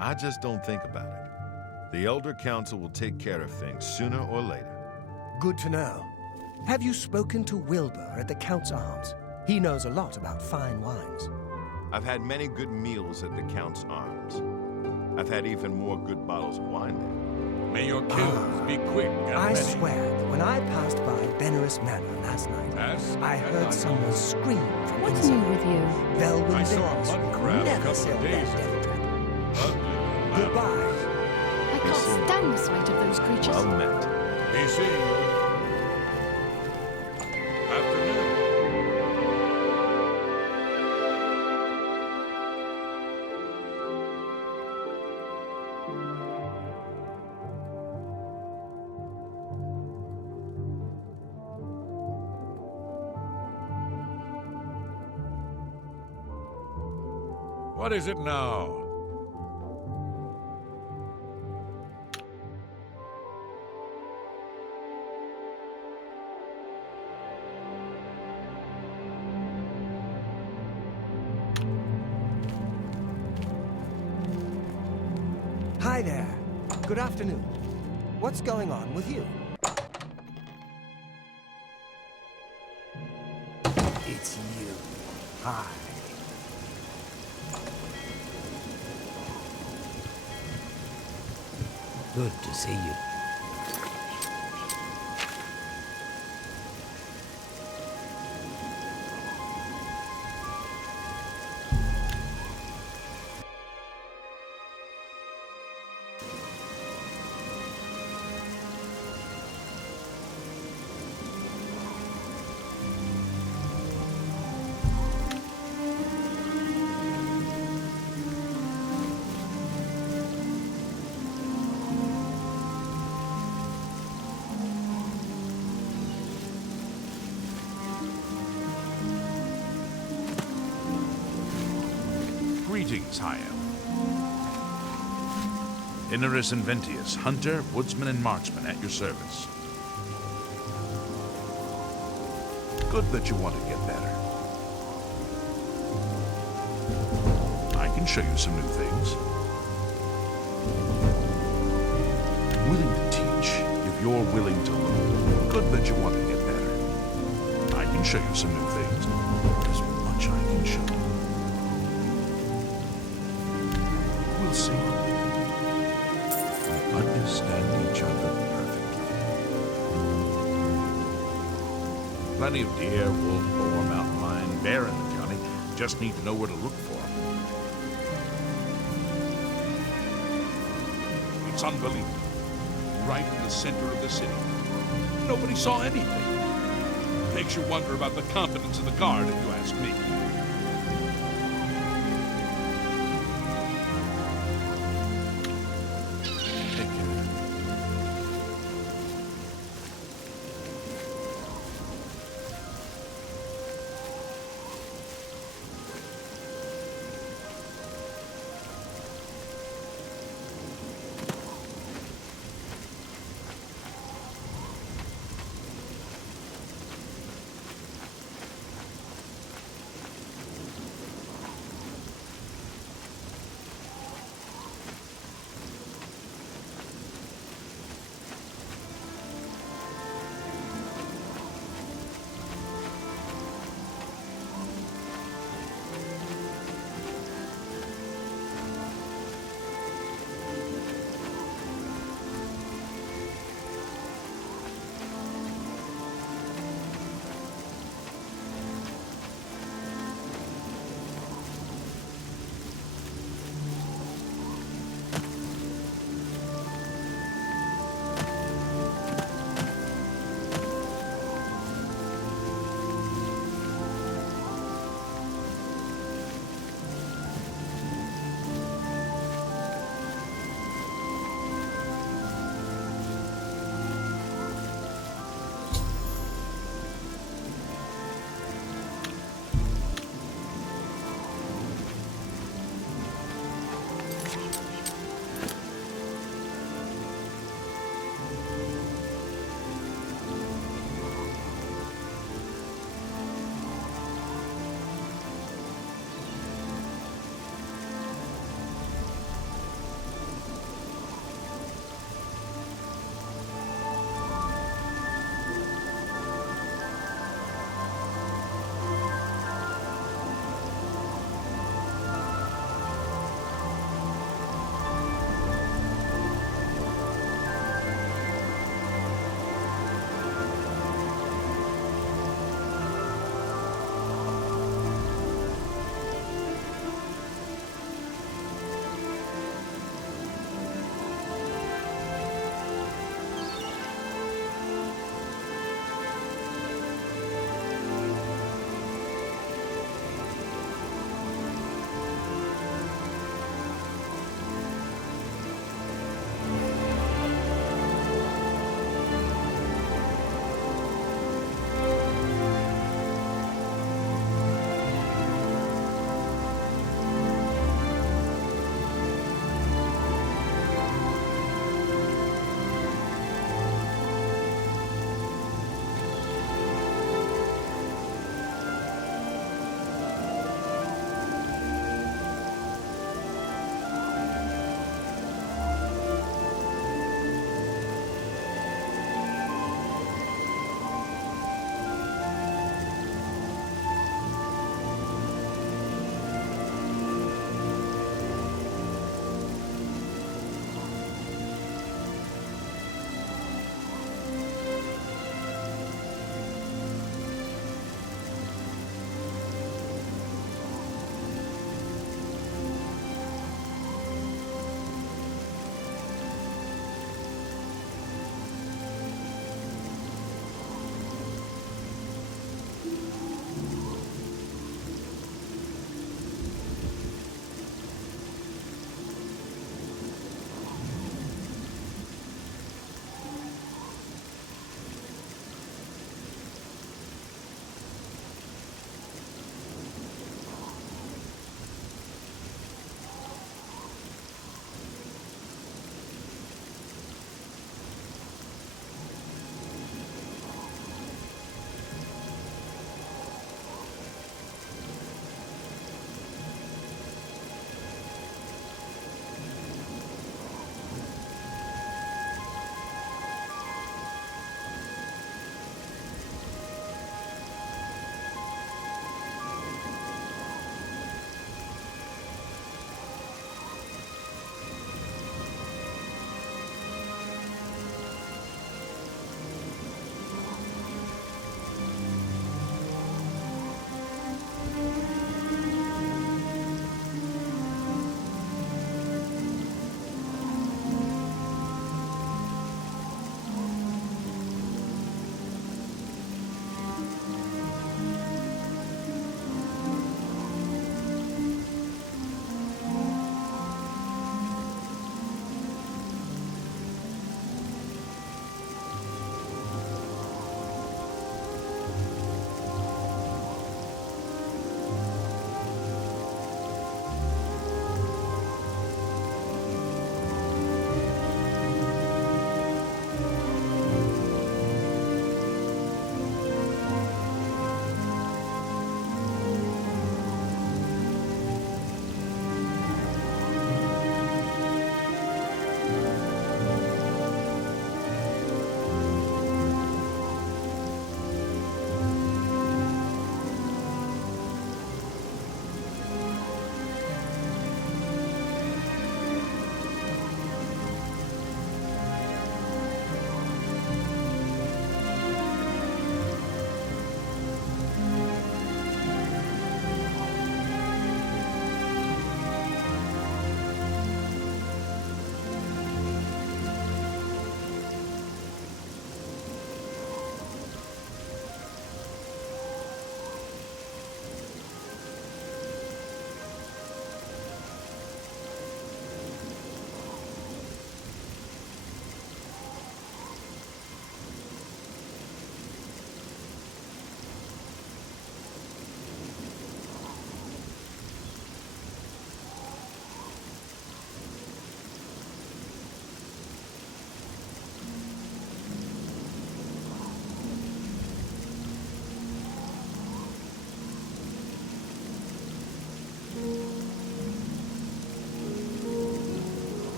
I just don't think about it. The Elder Council will take care of things sooner or later. Good to know. Have you spoken to Wilbur at the Count's Arms? He knows a lot about fine wines. I've had many good meals at the Count's Arms. I've had even more good bottles of wine there. May your kills be quick and I many. swear that when I passed by Benerus Manor last night, As I heard someone scream from What's new inside. with you? Velvet I saw a Venus mud would crab a never couple sell of that days death trap. Ugly. Goodbye. I can't stand the sight of those creatures. Well met. Be seen. Afternoon. What is it now? Hi there. Good afternoon. What's going on with you? It's you. Hi. Good to see you. Greetings, High Elf. Inarus Inventius, hunter, woodsman, and marksman at your service. Good that you want to get better. I can show you some new things. Willing to teach, if you're willing to learn. Good that you want to get better. I can show you some new things. There's much I can show you. We'll see. We understand each other perfectly. Plenty of deer, wolf, boar, mountain lion, bear in the county. Just need to know where to look for them. It's unbelievable. Right in the center of the city. Nobody saw anything. Makes you wonder about the competence of the guard, if you ask me. Take care.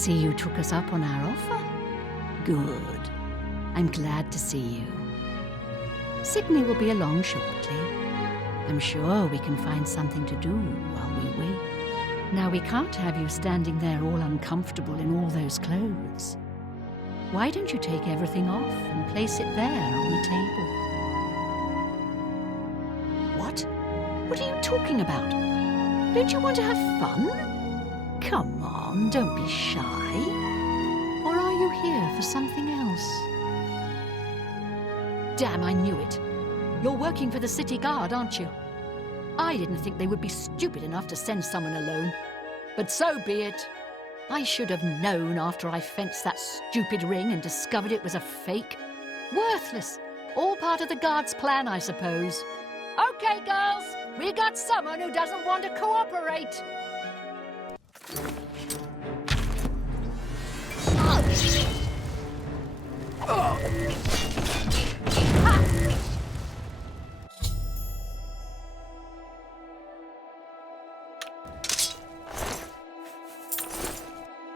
see you took us up on our offer. Good. I'm glad to see you. Sydney will be along shortly. I'm sure we can find something to do while we wait. Now, we can't have you standing there all uncomfortable in all those clothes. Why don't you take everything off and place it there on the table? What? What are you talking about? Don't you want to have fun? Come on, don't be shy. Or are you here for something else? Damn, I knew it. You're working for the city guard, aren't you? I didn't think they would be stupid enough to send someone alone. But so be it. I should have known after I fenced that stupid ring and discovered it was a fake. Worthless. All part of the guard's plan, I suppose. Okay, girls. We got someone who doesn't want to cooperate.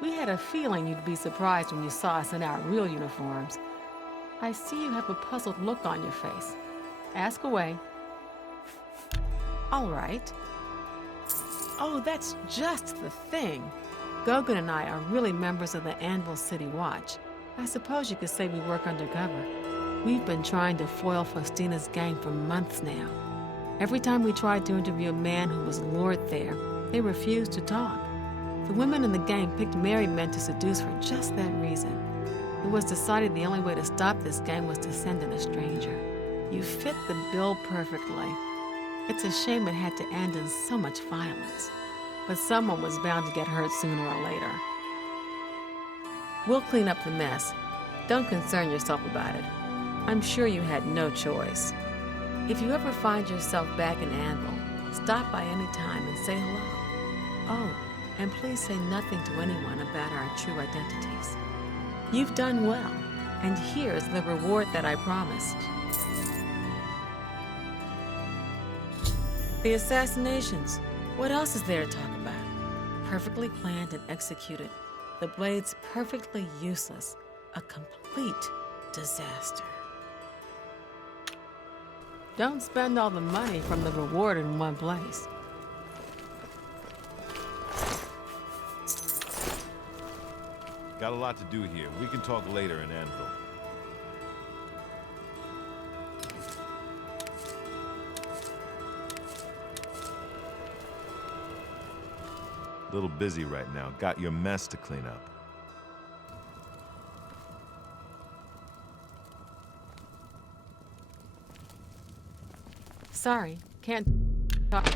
We had a feeling you'd be surprised when you saw us in our real uniforms. I see you have a puzzled look on your face. Ask away. All right. Oh, that's just the thing. Gogan and I are really members of the Anvil City Watch. I suppose you could say we work undercover. We've been trying to foil Faustina's gang for months now. Every time we tried to interview a man who was lured there, they refused to talk. The women in the gang picked married men to seduce for just that reason. It was decided the only way to stop this gang was to send in a stranger. You fit the bill perfectly. It's a shame it had to end in so much violence. But someone was bound to get hurt sooner or later. We'll clean up the mess. Don't concern yourself about it. I'm sure you had no choice. If you ever find yourself back in Anvil, stop by any time and say hello. Oh, and please say nothing to anyone about our true identities. You've done well, and here's the reward that I promised. The assassinations. What else is there to talk about? Perfectly planned and executed. The blades perfectly useless. A complete disaster. Don't spend all the money from the reward in one place. Got a lot to do here. We can talk later in Anvil. Little busy right now. Got your mess to clean up. Sorry, can't talk.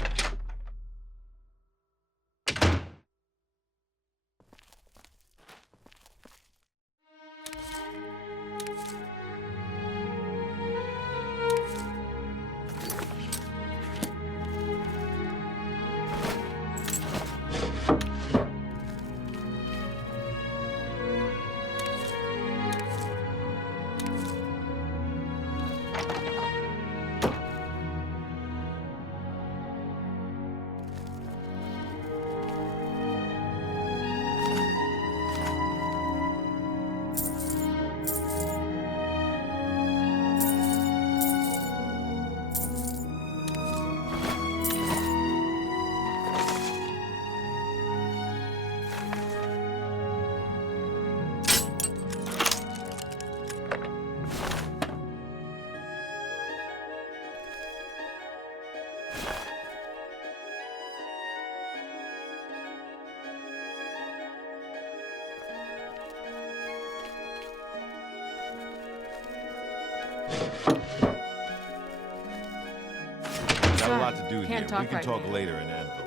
Got a lot to do here. Can't talk We can right talk now. later in Anvil.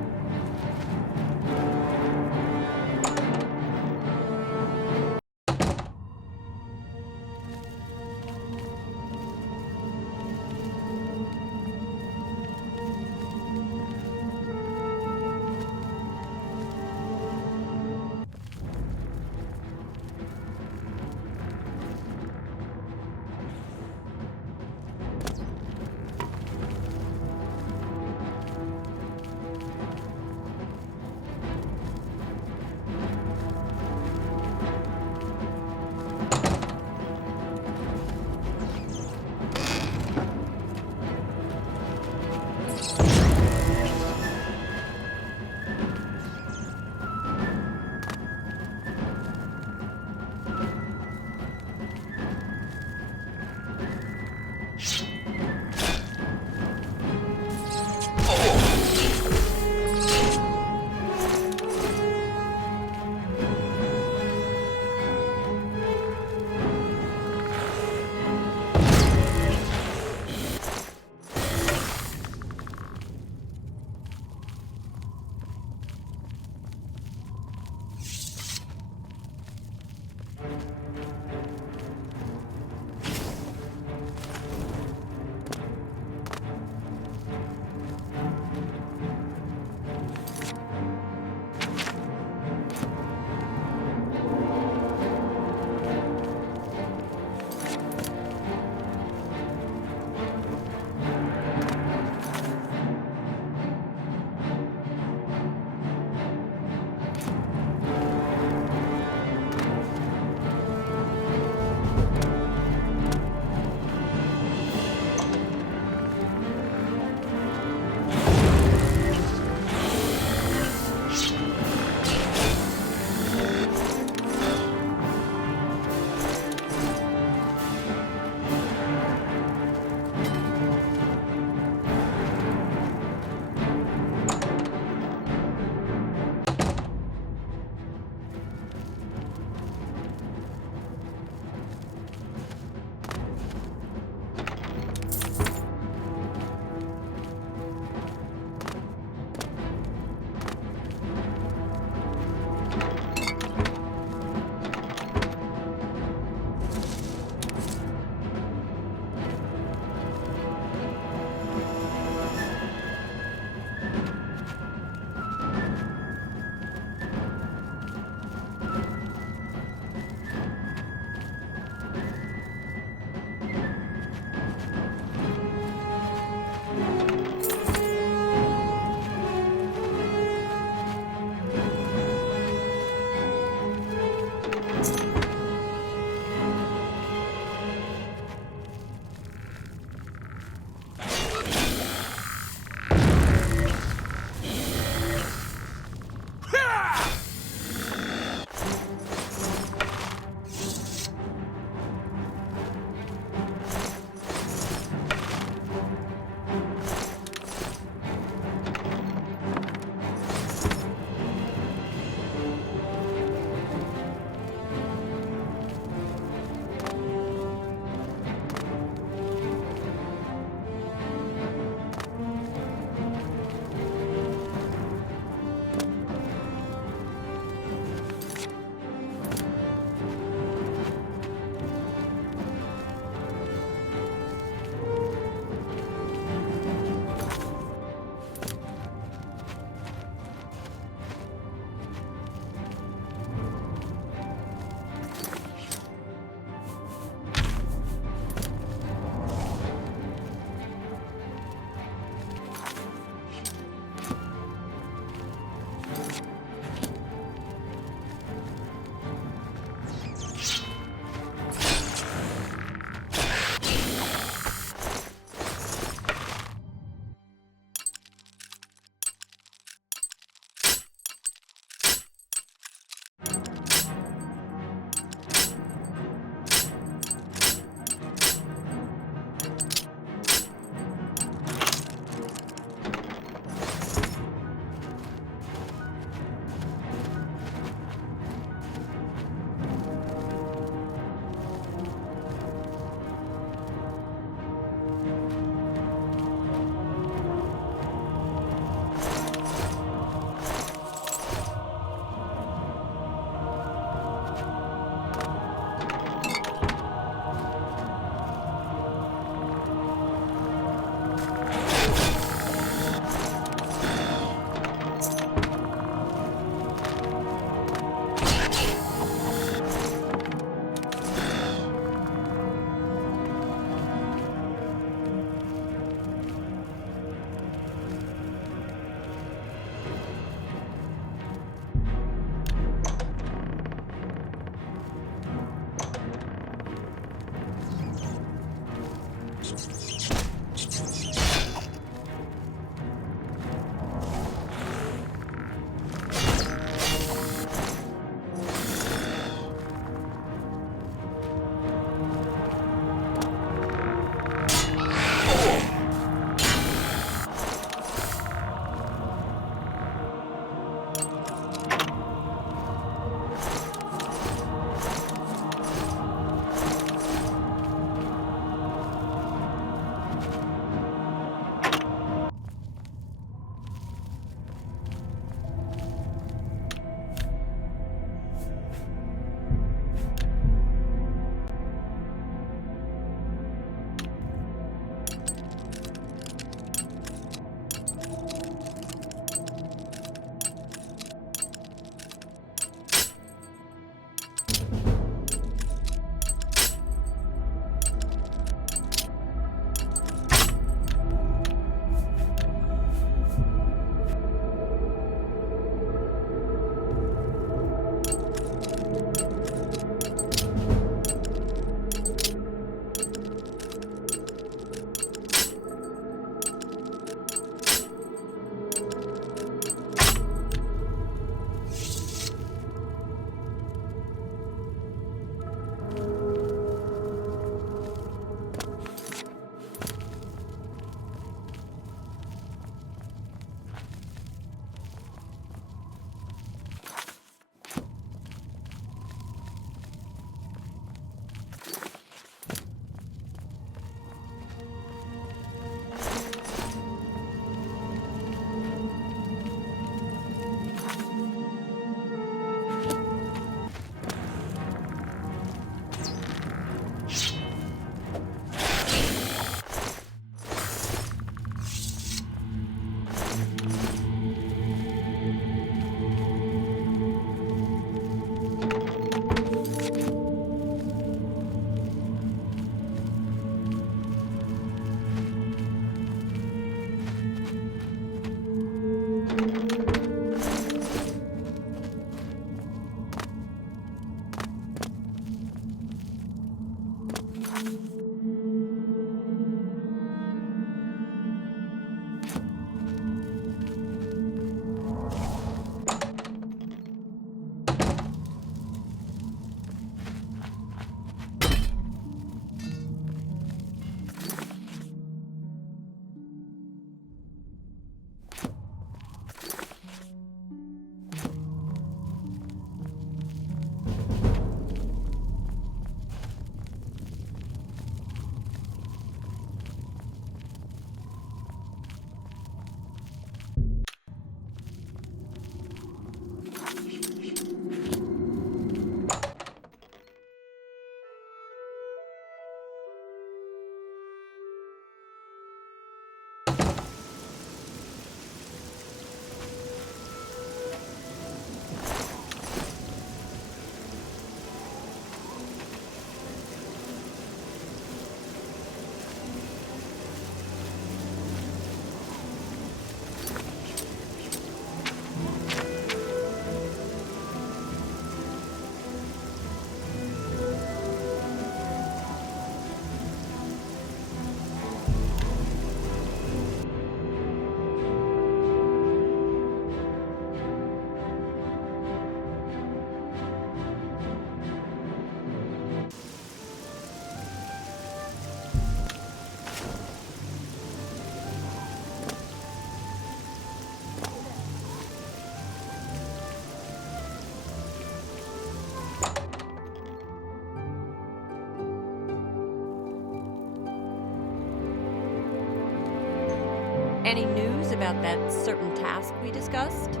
Any news about that certain task we discussed?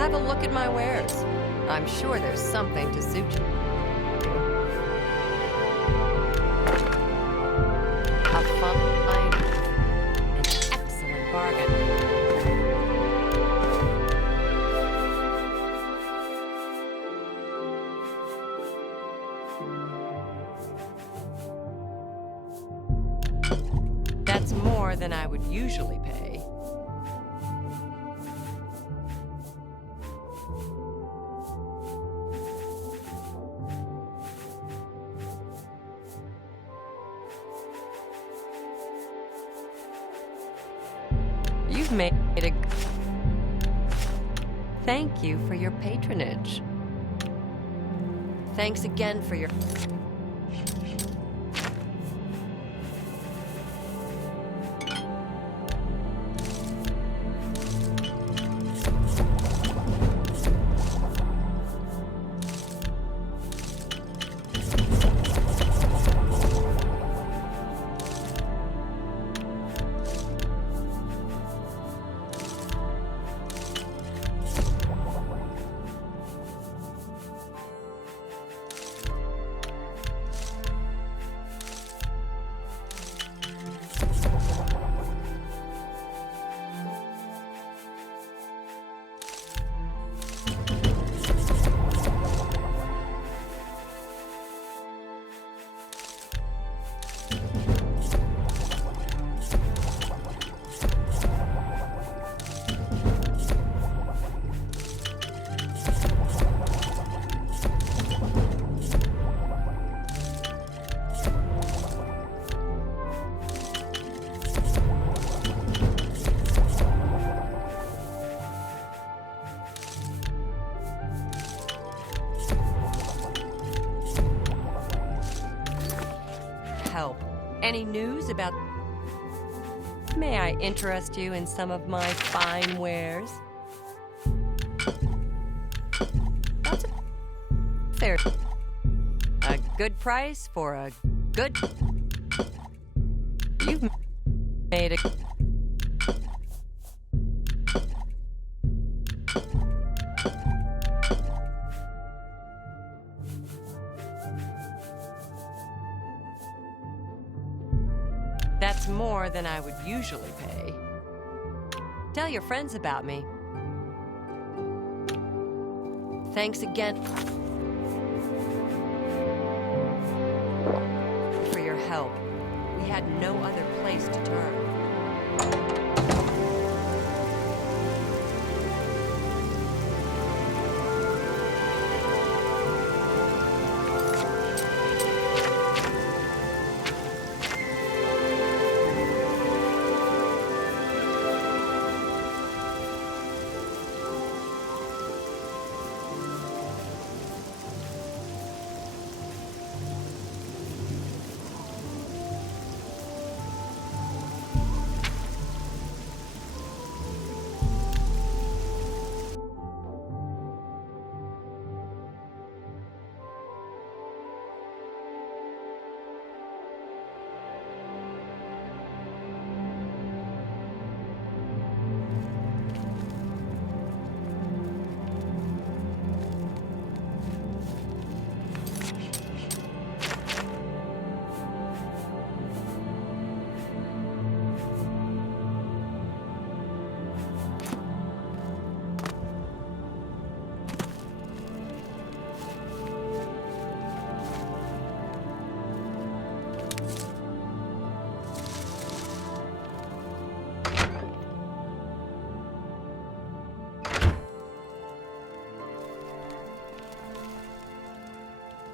Have a look at my wares. I'm sure there's something to suit you. A fine, an excellent bargain. That's more than I would usually pay. You've made a... Thank you for your patronage. Thanks again for your... Help. Any news about... May I interest you in some of my fine wares? That's a fair... A good price for a good... You've made a... That's more than I would usually pay. Tell your friends about me. Thanks again for your help. We had no other place to turn.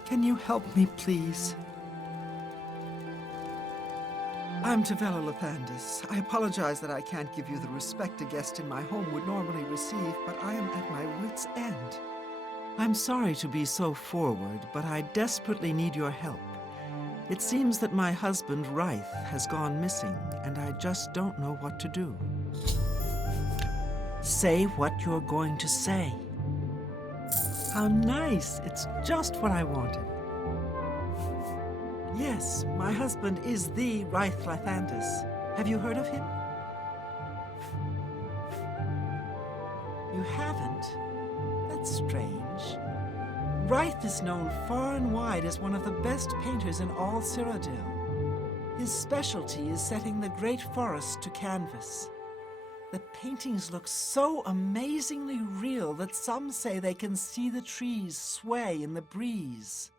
Can you help me, please? I'm Tavella Lepandis. I apologize that I can't give you the respect a guest in my home would normally receive, but I am at my wit's end. I'm sorry to be so forward, but I desperately need your help. It seems that my husband, Reith, has gone missing, and I just don't know what to do. Say what you're going to say. How nice! It's just what I wanted. Yes, my husband is the Wraith Lathandus. Have you heard of him? You haven't? That's strange. Wraith is known far and wide as one of the best painters in all Cyrodiil. His specialty is setting the great forest to canvas. The paintings look so amazingly real that some say they can see the trees sway in the breeze.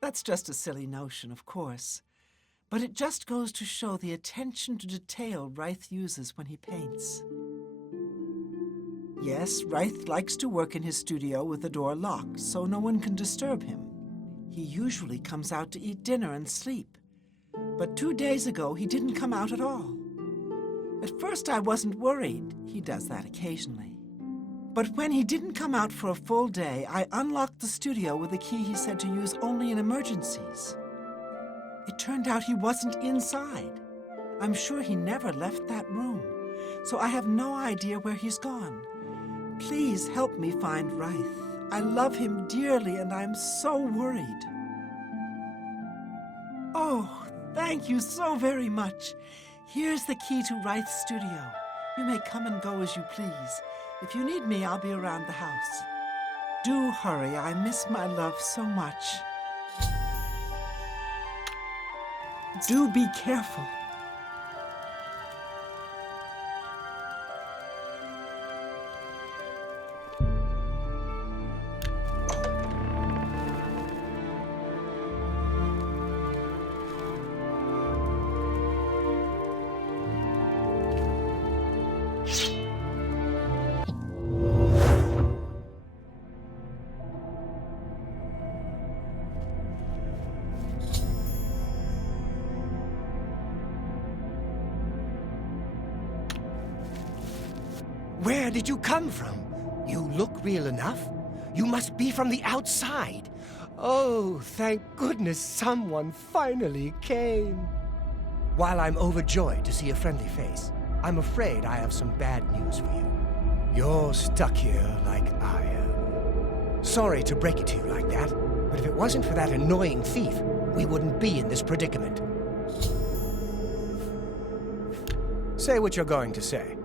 That's just a silly notion, of course, but it just goes to show the attention to detail Wraith uses when he paints. Yes, Wraith likes to work in his studio with the door locked, so no one can disturb him. He usually comes out to eat dinner and sleep. But 2 days ago, he didn't come out at all. At first, I wasn't worried. He does that occasionally. But when he didn't come out for a full day, I unlocked the studio with a key he said to use only in emergencies. It turned out he wasn't inside. I'm sure he never left that room, so I have no idea where he's gone. Please help me find Wraith. I love him dearly, and I'm so worried. Oh, thank you so very much. Here's the key to Wraith's studio. You may come and go as you please. If you need me, I'll be around the house. Do hurry. I miss my love so much. Do be careful. Where did you come from? You look real enough. You must be from the outside. Oh, thank goodness someone finally came. While I'm overjoyed to see a friendly face, I'm afraid I have some bad news for you. You're stuck here like I am. Sorry to break it to you like that, but if it wasn't for that annoying thief, we wouldn't be in this predicament. Say what you're going to say.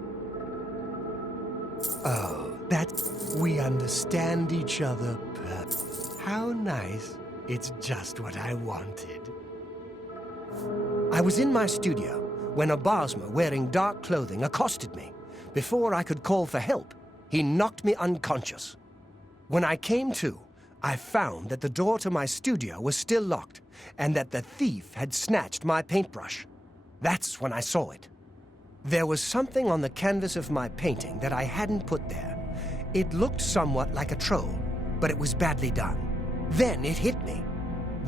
Oh, we understand each other. How nice. It's just what I wanted. I was in my studio when a Bosmer wearing dark clothing accosted me. Before I could call for help, he knocked me unconscious. When I came to, I found that the door to my studio was still locked and that the thief had snatched my paintbrush. That's when I saw it. There was something on the canvas of my painting that I hadn't put there. It looked somewhat like a troll, but it was badly done. Then it hit me.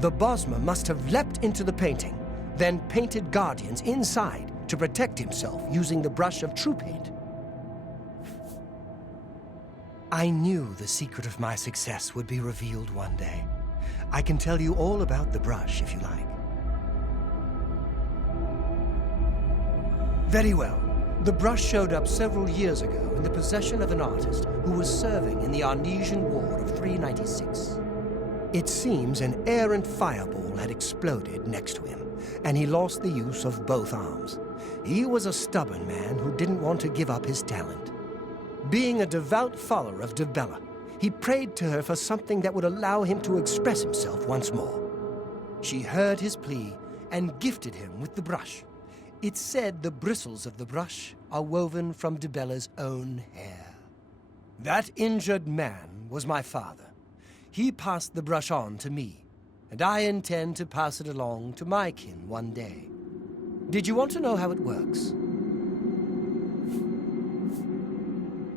The Bosmer must have leapt into the painting, then painted guardians inside to protect himself using the brush of true paint. I knew the secret of my success would be revealed one day. I can tell you all about the brush if you like. Very well. The brush showed up several years ago in the possession of an artist who was serving in the Arnesian War of 396. It seems an errant fireball had exploded next to him, and he lost the use of both arms. He was a stubborn man who didn't want to give up his talent. Being a devout follower of Dibella, he prayed to her for something that would allow him to express himself once more. She heard his plea and gifted him with the brush. It's said the bristles of the brush are woven from Dibella's own hair. That injured man was my father. He passed the brush on to me, and I intend to pass it along to my kin one day. Did you want to know how it works?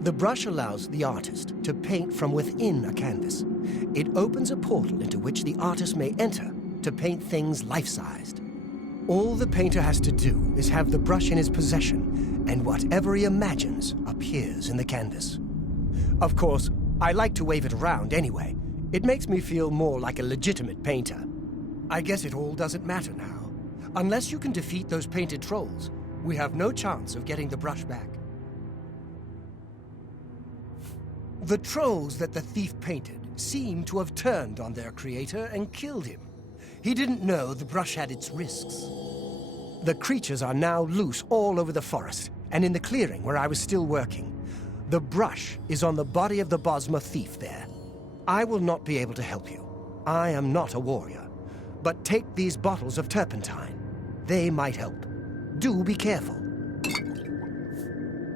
The brush allows the artist to paint from within a canvas. It opens a portal into which the artist may enter to paint things life-sized. All the painter has to do is have the brush in his possession, and whatever he imagines appears in the canvas. Of course, I like to wave it around anyway. It makes me feel more like a legitimate painter. I guess it all doesn't matter now. Unless you can defeat those painted trolls, we have no chance of getting the brush back. The trolls that the thief painted seem to have turned on their creator and killed him. He didn't know the brush had its risks. The creatures are now loose all over the forest, and in the clearing where I was still working. The brush is on the body of the Bosma thief there. I will not be able to help you. I am not a warrior. But take these bottles of turpentine. They might help. Do be careful.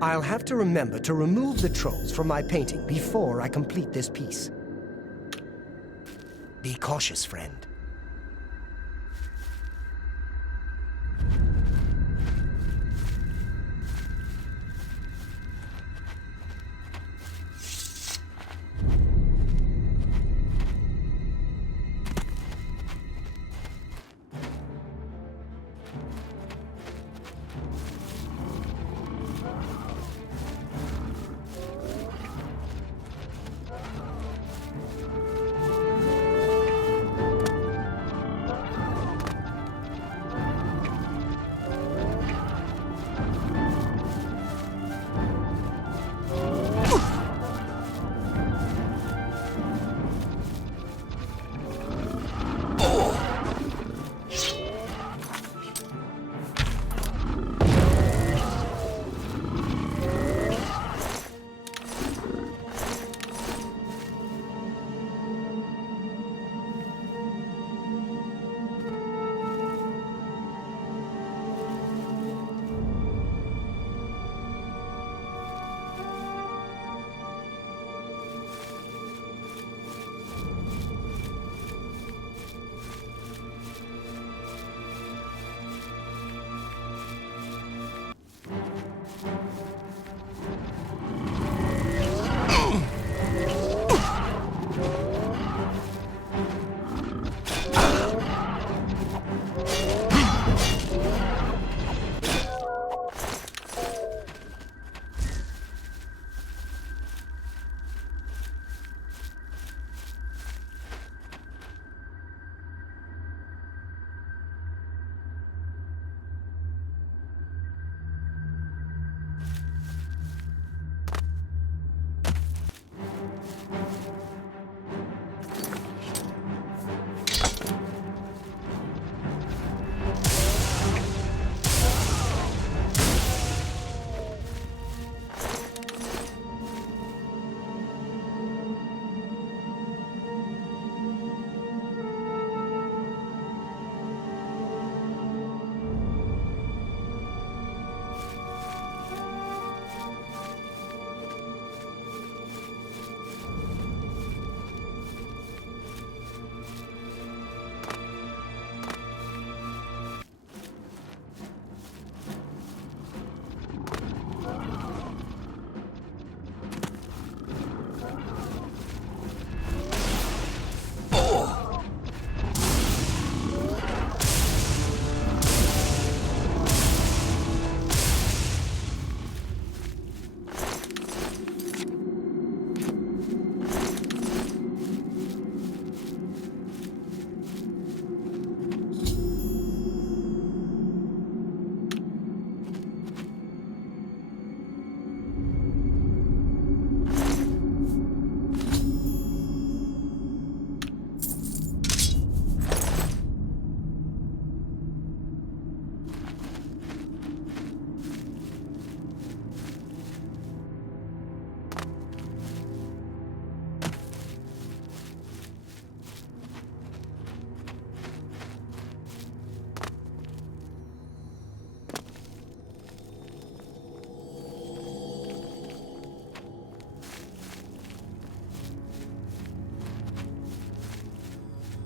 I'll have to remember to remove the trolls from my painting before I complete this piece. Be cautious, friend.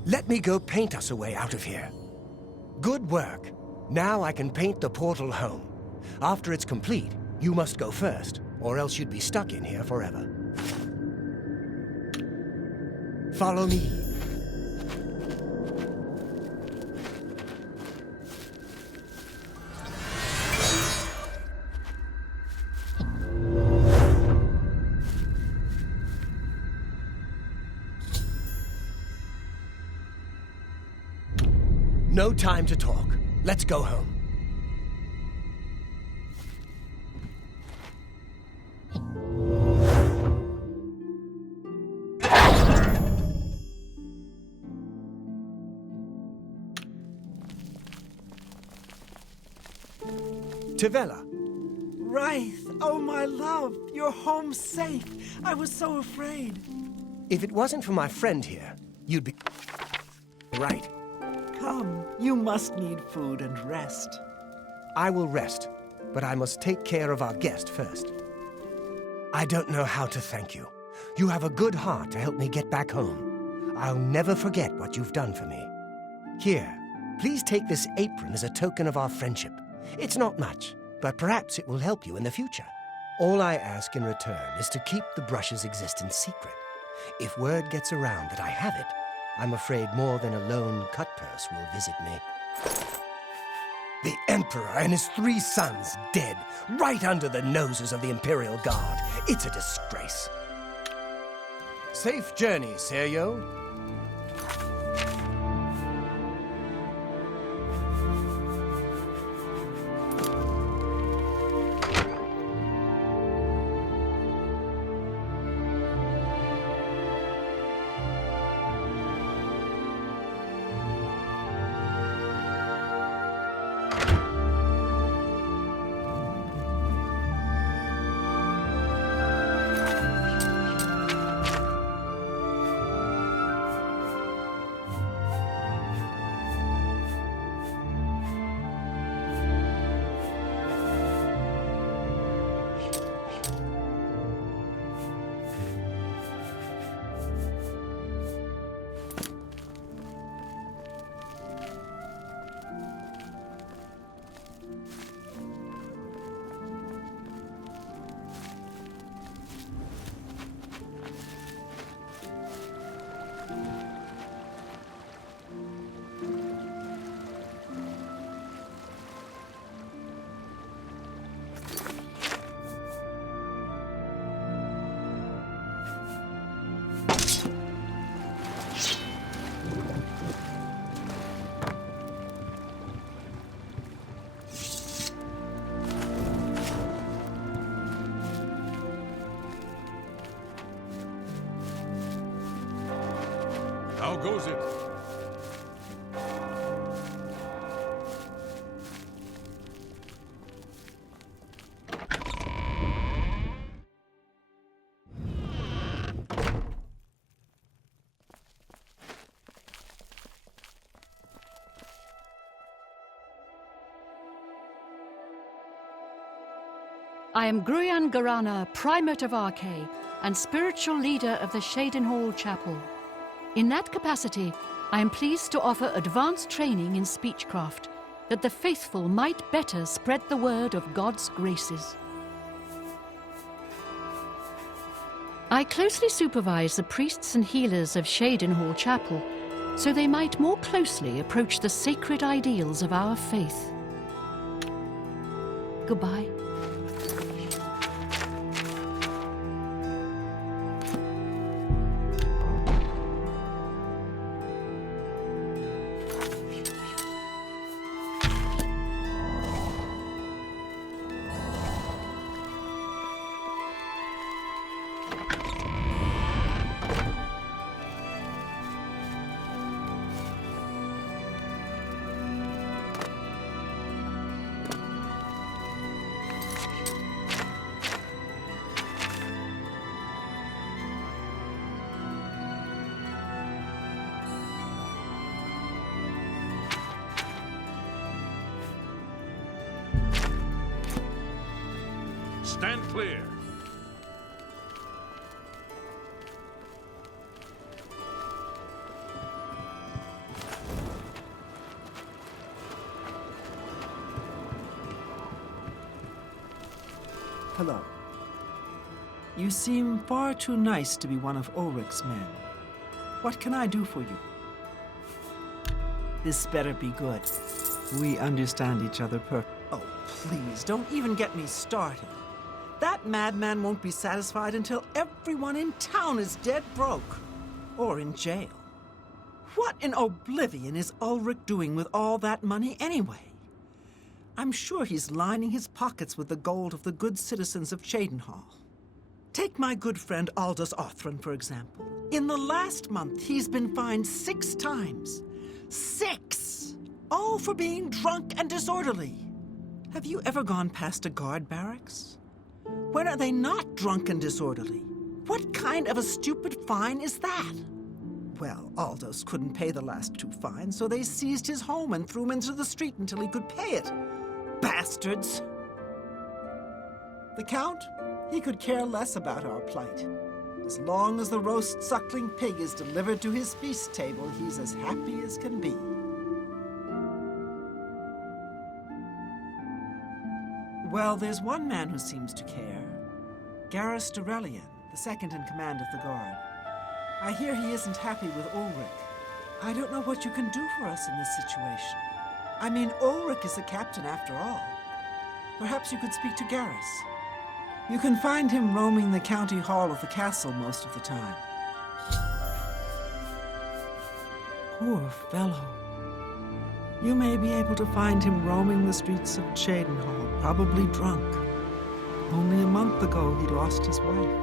Let me go paint us a way out of here. Good work. Now I can paint the portal home. After it's complete, you must go first, or else you'd be stuck in here forever. Follow me. No time to talk. Let's go home. Tavella. Wraith, oh my love, you're home safe. I was so afraid. If it wasn't for my friend here, you'd be... right. Come, you must need food and rest. I will rest, but I must take care of our guest first. I don't know how to thank you. You have a good heart to help me get back home. I'll never forget what you've done for me. Here, please take this apron as a token of our friendship. It's not much, but perhaps it will help you in the future. All I ask in return is to keep the brush's existence secret. If word gets around that I have it, I'm afraid more than a lone cut-purse will visit me. The Emperor and his 3 sons dead, right under the noses of the Imperial Guard. It's a disgrace. Safe journey, Seryo. How goes it? I am Gruyan Garana, Primate of Arkay, and spiritual leader of the Shadenhall Chapel. In that capacity, I am pleased to offer advanced training in speechcraft, that the faithful might better spread the word of God's graces. I closely supervise the priests and healers of Shadenhall Chapel, so they might more closely approach the sacred ideals of our faith. Goodbye. Stand clear. Hello. You seem far too nice to be one of Ulrich's men. What can I do for you? This better be good. We understand each other perfectly. Oh, please, don't even get me started. That madman won't be satisfied until everyone in town is dead broke. Or in jail. What in Oblivion is Ulrich doing with all that money anyway? I'm sure he's lining his pockets with the gold of the good citizens of Shadenhall. Take my good friend Aldous Othran, for example. In the last month, he's been fined 6 times. 6! All for being drunk and disorderly. Have you ever gone past a guard barracks? When are they not drunk and disorderly? What kind of a stupid fine is that? Well, Aldous couldn't pay the last 2 fines, so they seized his home and threw him into the street until he could pay it. Bastards! The Count, he could care less about our plight. As long as the roast suckling pig is delivered to his feast table, he's as happy as can be. Well, there's one man who seems to care. Garrus Durelian, the second in command of the guard. I hear he isn't happy with Ulrich. I don't know what you can do for us in this situation. I mean, Ulrich is the captain after all. Perhaps you could speak to Garrus. You can find him roaming the county hall of the castle most of the time. Poor fellow. You may be able to find him roaming the streets of Cheydinhall, probably drunk. Only a month ago, he lost his wife.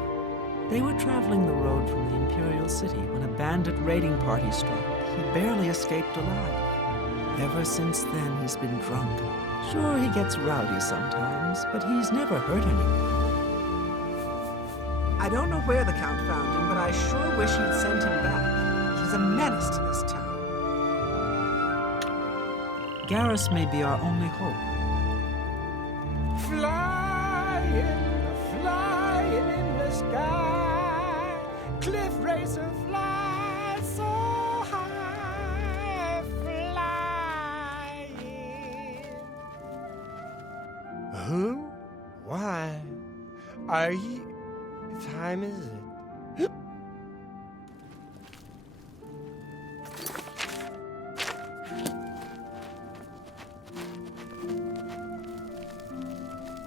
They were traveling the road from the Imperial City when a bandit raiding party struck. He barely escaped alive. Ever since then, he's been drunk. Sure, he gets rowdy sometimes, but he's never hurt anyone. I don't know where the Count found him, but I sure wish he'd sent him back. He's a menace to this town. Garrus may be our only hope. Flying in the sky, cliff racer fly so high, flying. Who? Why? Are you... time is it?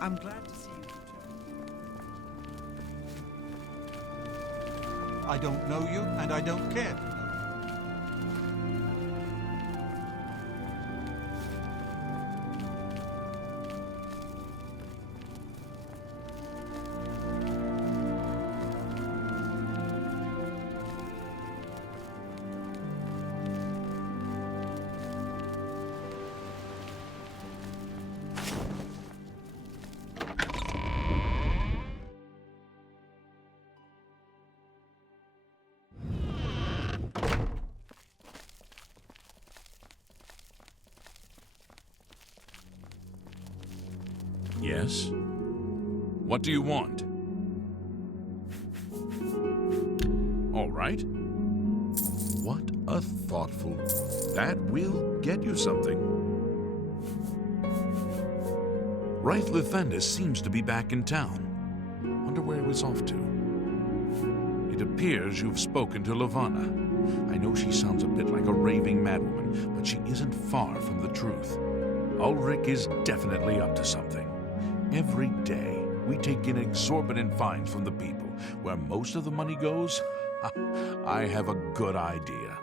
I'm glad to see you return. I don't know you, and I don't care to know you. Yes? What do you want? All right. What a thoughtful... That will get you something. Wraith Lathandis seems to be back in town. Wonder where he was off to. It appears you've spoken to Lavanna. I know she sounds a bit like a raving madwoman, but she isn't far from the truth. Ulrich is definitely up to something. Every day, we take in exorbitant fines from the people. Where most of the money goes, I have a good idea.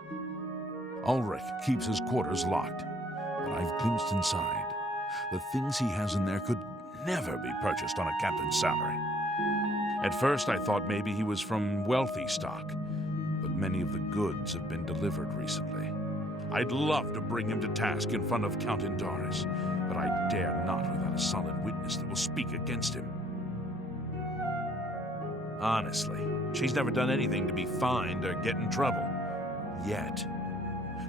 Ulrich keeps his quarters locked, but I've glimpsed inside. The things he has in there could never be purchased on a captain's salary. At first, I thought maybe he was from wealthy stock, but many of the goods have been delivered recently. I'd love to bring him to task in front of Count Indaris, but I dare not without a solid witness that will speak against him. Honestly, she's never done anything to be fined or get in trouble. Yet.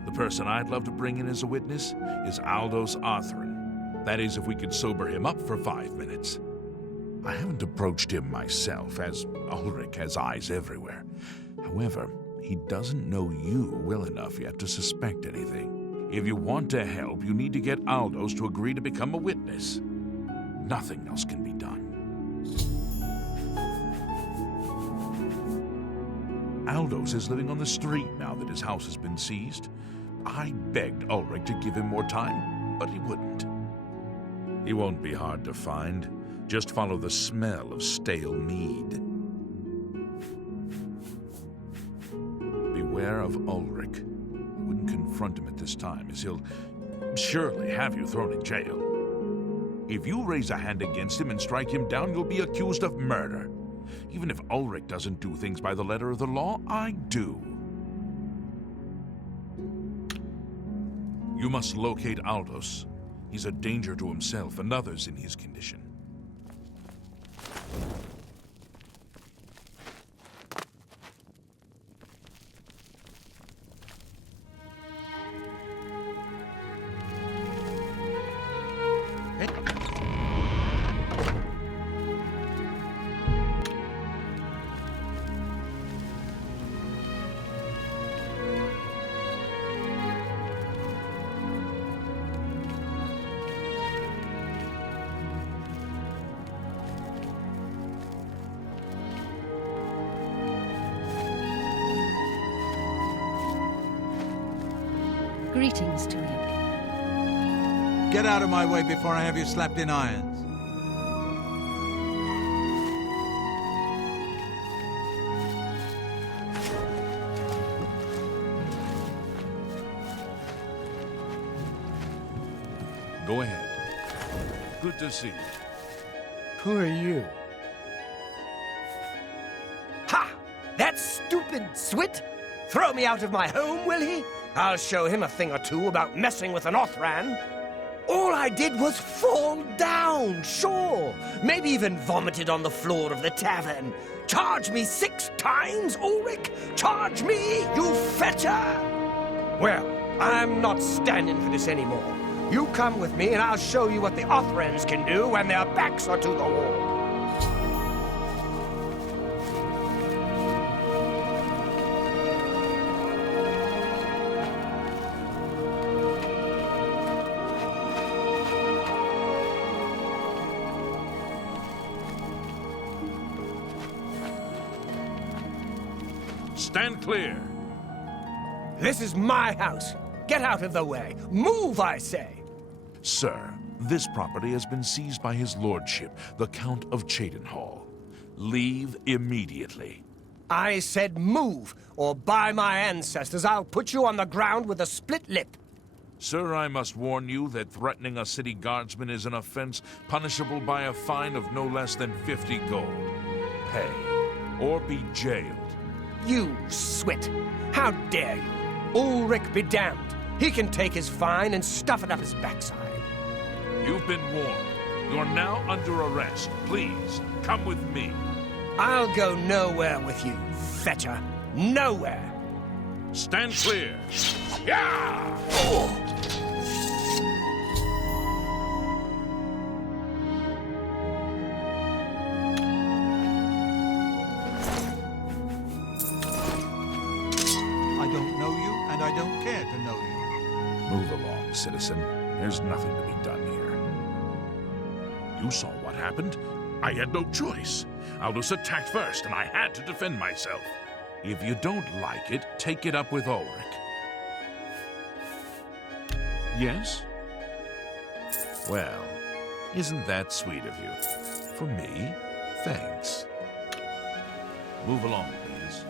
The person I'd love to bring in as a witness is Aldous Arthrin. That is, if we could sober him up for 5 minutes. I haven't approached him myself, as Ulrich has eyes everywhere. However, he doesn't know you well enough yet to suspect anything. If you want to help, you need to get Aldous to agree to become a witness. Nothing else can be done. Aldous is living on the street now that his house has been seized. I begged Ulrich to give him more time, but he wouldn't. He won't be hard to find. Just follow the smell of stale mead. Beware of Ulrich. I wouldn't confront him at this time, as he'll surely have you thrown in jail. If you raise a hand against him and strike him down, you'll be accused of murder. Even if Ulrich doesn't do things by the letter of the law, I do. You must locate Aldous. He's a danger to himself and others in his condition. Greetings to you. Get out of my way before I have you slapped in irons. Go ahead. Good to see you. Who are you? Ha! That stupid Swit? Throw me out of my home, will he? I'll show him a thing or two about messing with an Othran. All I did was fall down, sure. Maybe even vomited on the floor of the tavern. Charge me 6 times, Ulrich? Charge me, you fetcher! Well, I'm not standing for this anymore. You come with me and I'll show you what the Othrans can do when their backs are to the wall. Stand clear. This is my house. Get out of the way. Move, I say. Sir, this property has been seized by his lordship, the Count of Cheydinhall. Leave immediately. I said move, or by my ancestors, I'll put you on the ground with a split lip. Sir, I must warn you that threatening a city guardsman is an offense punishable by a fine of no less than 50 gold. Pay, or be jailed. You Swit! How dare you? Ulrich be damned. He can take his fine and stuff it up his backside. You've been warned. You're now under arrest. Please, come with me. I'll go nowhere with you, fetcher. Nowhere. Stand clear. Yeah! Oh. I don't know you, and I don't care to know you. Move along, citizen. There's nothing to be done here. You saw what happened. I had no choice. Aldous attacked first, and I had to defend myself. If you don't like it, take it up with Ulrich. Yes? Well, isn't that sweet of you? For me, thanks. Move along, please.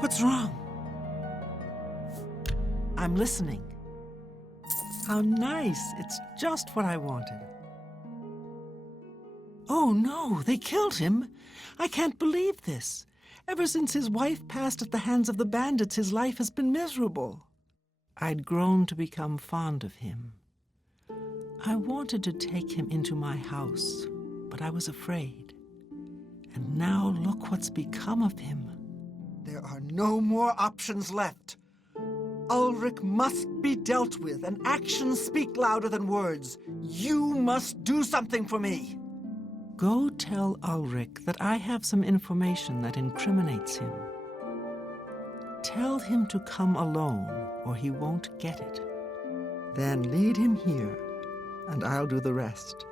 What's wrong? I'm listening. How nice. It's just what I wanted. Oh, no, they killed him. I can't believe this. Ever since his wife passed at the hands of the bandits, his life has been miserable. I'd grown to become fond of him. I wanted to take him into my house, but I was afraid. And now look what's become of him. There are no more options left. Ulrich must be dealt with, and actions speak louder than words. You must do something for me. Go tell Ulrich that I have some information that incriminates him. Tell him to come alone, or he won't get it. Then lead him here, and I'll do the rest.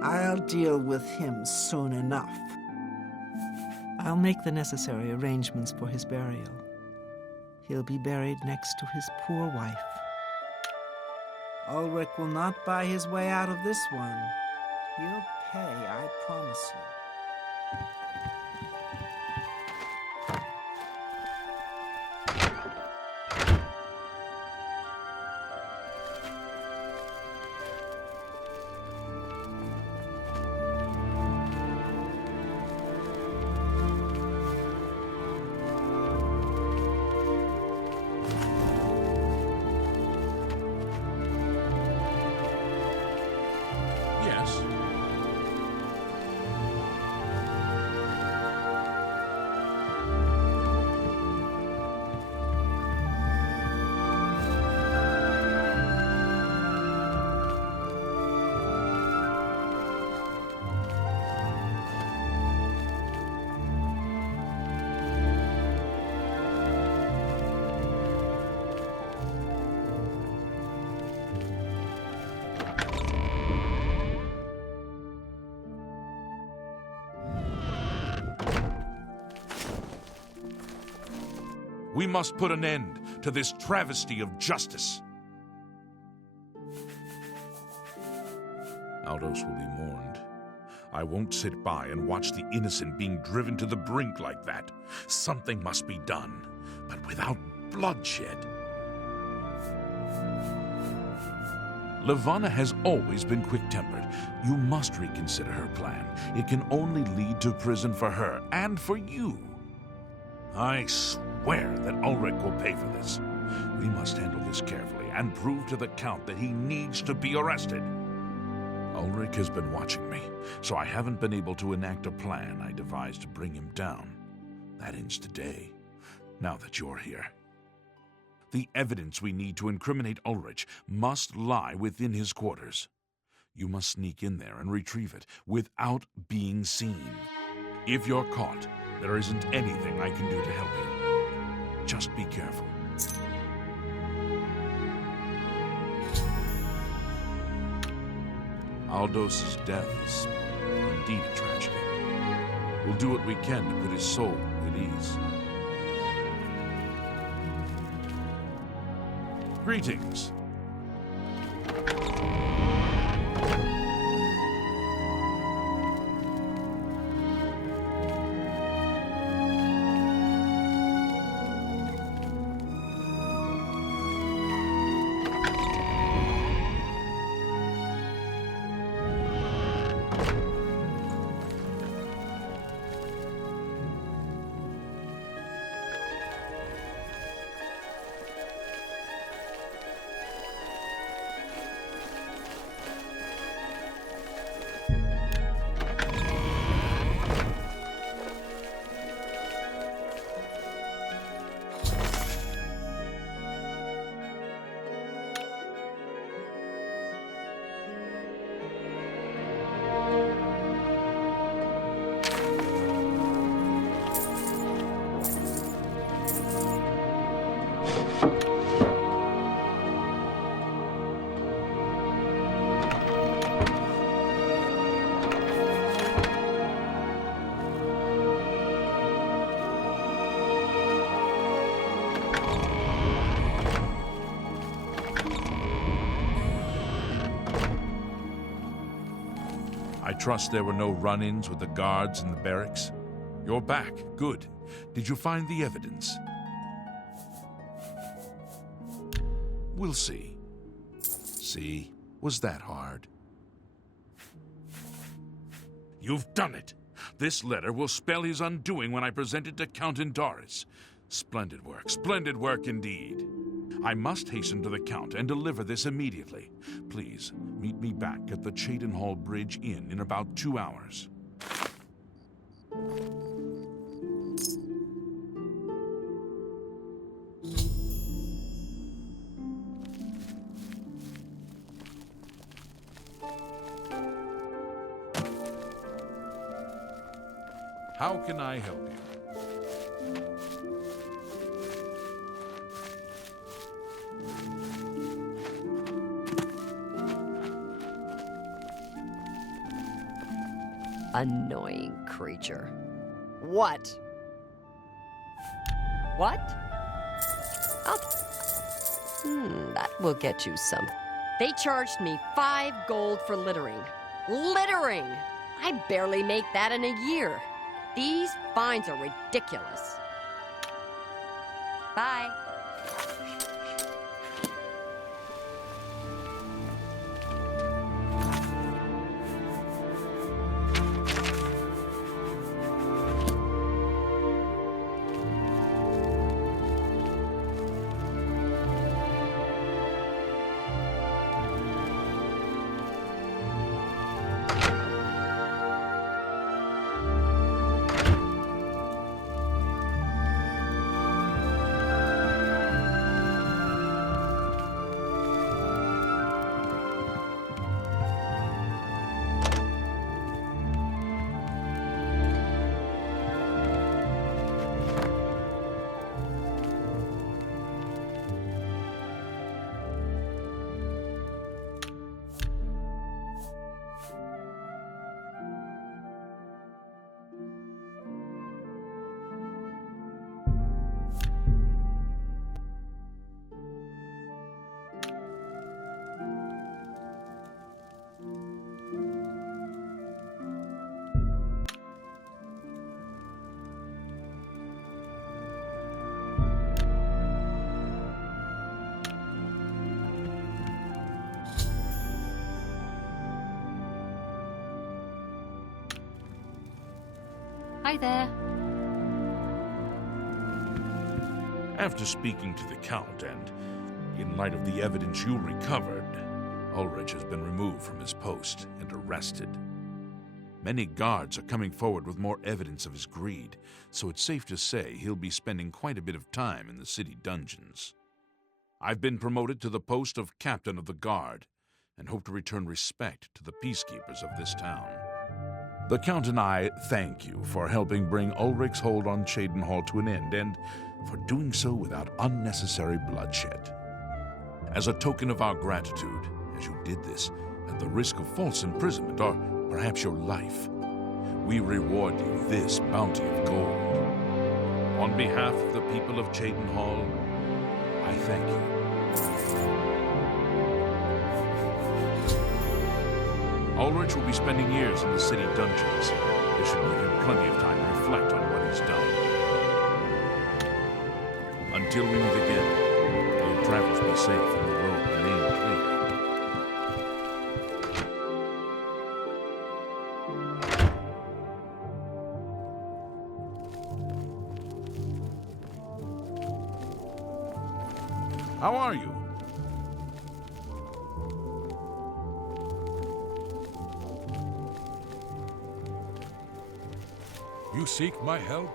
I'll deal with him soon enough. I'll make the necessary arrangements for his burial. He'll be buried next to his poor wife. Ulrich will not buy his way out of this one. He'll pay, I promise you. Yes. We must put an end to this travesty of justice. Aldous will be mourned. I won't sit by and watch the innocent being driven to the brink like that. Something must be done, but without bloodshed. Levana has always been quick-tempered. You must reconsider her plan. It can only lead to prison for her and for you. I swear that Ulrich will pay for this. We must handle this carefully and prove to the Count that he needs to be arrested. Ulrich has been watching me, so I haven't been able to enact a plan I devised to bring him down. That ends today, now that you're here. The evidence we need to incriminate Ulrich must lie within his quarters. You must sneak in there and retrieve it without being seen. If you're caught, there isn't anything I can do to help you. Just be careful. Aldous' death is indeed a tragedy. We'll do what we can to put his soul at ease. Greetings. I trust there were no run-ins with the guards in the barracks? You're back. Good. Did you find the evidence? We'll see. See? Was that hard? You've done it! This letter will spell his undoing when I present it to Count Indoris. Splendid work indeed. I must hasten to the Count and deliver this immediately. Please, meet me back at the Cheydinhall Bridge Inn in about 2 hours. How can I help you? Annoying creature. What? What? Oh. That will get you some. They charged me 5 gold for littering. Littering! I barely make that in a year. These fines are ridiculous. Bye. Hi there. After speaking to the Count and in light of the evidence you recovered, Ulrich has been removed from his post and arrested. Many guards are coming forward with more evidence of his greed, so it's safe to say he'll be spending quite a bit of time in the city dungeons. I've been promoted to the post of Captain of the Guard and hope to return respect to the peacekeepers of this town. The Count and I thank you for helping bring Ulrich's hold on Cheydinhal to an end, and for doing so without unnecessary bloodshed. As a token of our gratitude, as you did this at the risk of false imprisonment or perhaps your life, we reward you this bounty of gold. On behalf of the people of Cheydinhal, I thank you. Ulrich will be spending years in the city dungeons. This should give him plenty of time to reflect on what he's done. Until we meet again, may your travels be safe and the road remain clear. How are you? You seek my help?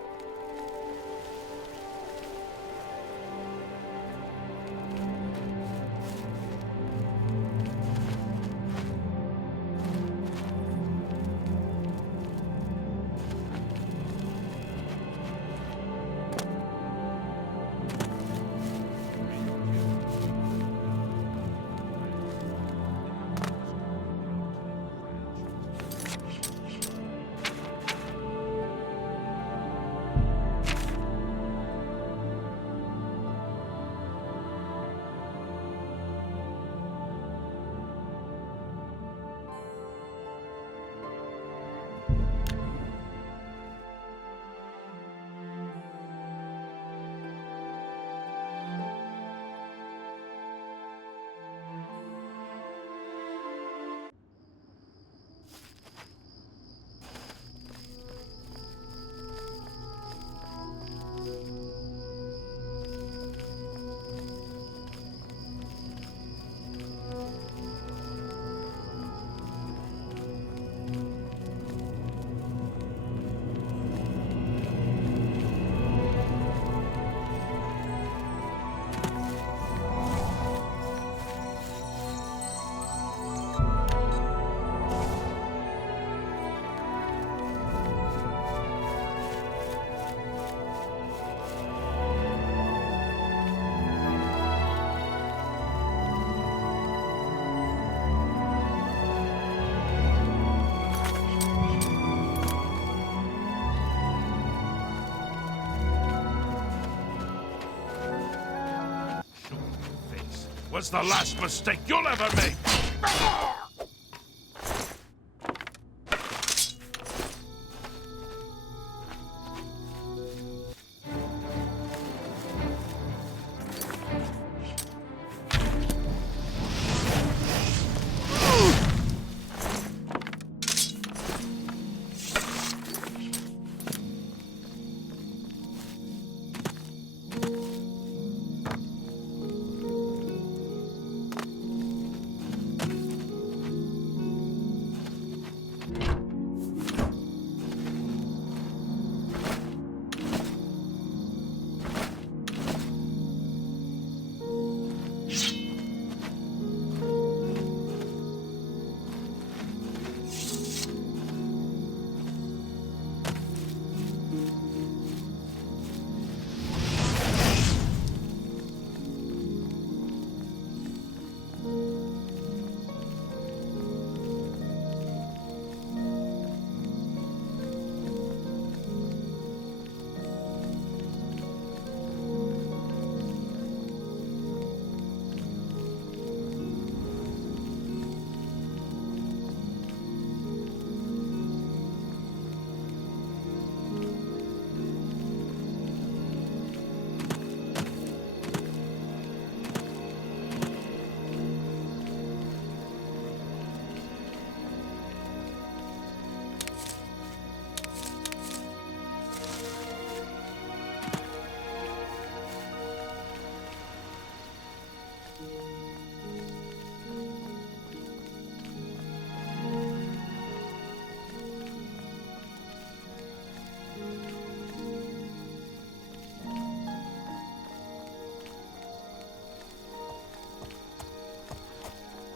was the last mistake you'll ever make!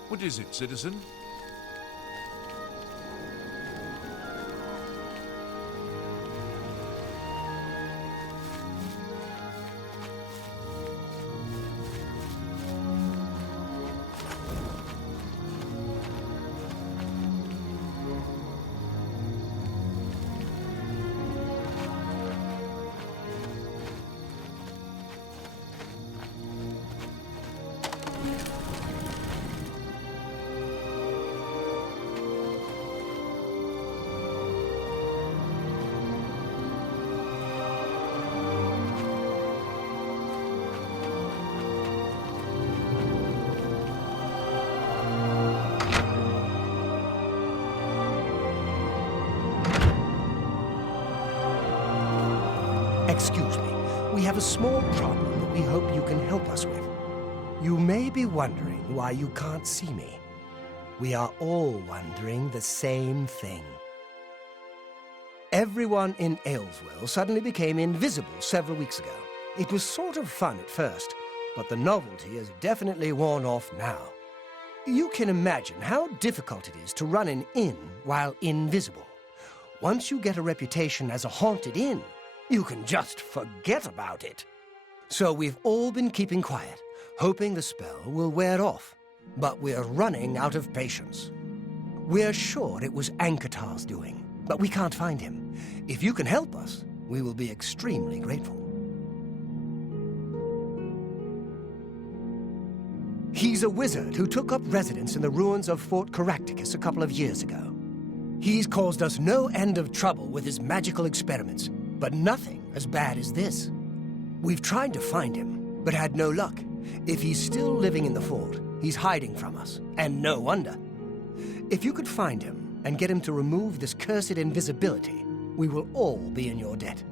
What is it, citizen? Excuse me, we have a small problem that we hope you can help us with. You may be wondering why you can't see me. We are all wondering the same thing. Everyone in Ayleswell suddenly became invisible several weeks ago. It was sort of fun at first, but the novelty has definitely worn off now. You can imagine how difficult it is to run an inn while invisible. Once you get a reputation as a haunted inn, you can just forget about it. So we've all been keeping quiet, hoping the spell will wear off. But we're running out of patience. We're sure it was Ankatar's doing, but we can't find him. If you can help us, we will be extremely grateful. He's a wizard who took up residence in the ruins of Fort Caractacus a couple of years ago. He's caused us no end of trouble with his magical experiments, but nothing as bad as this. We've tried to find him, but had no luck. If he's still living in the fort, he's hiding from us, and no wonder. If you could find him and get him to remove this cursed invisibility, we will all be in your debt.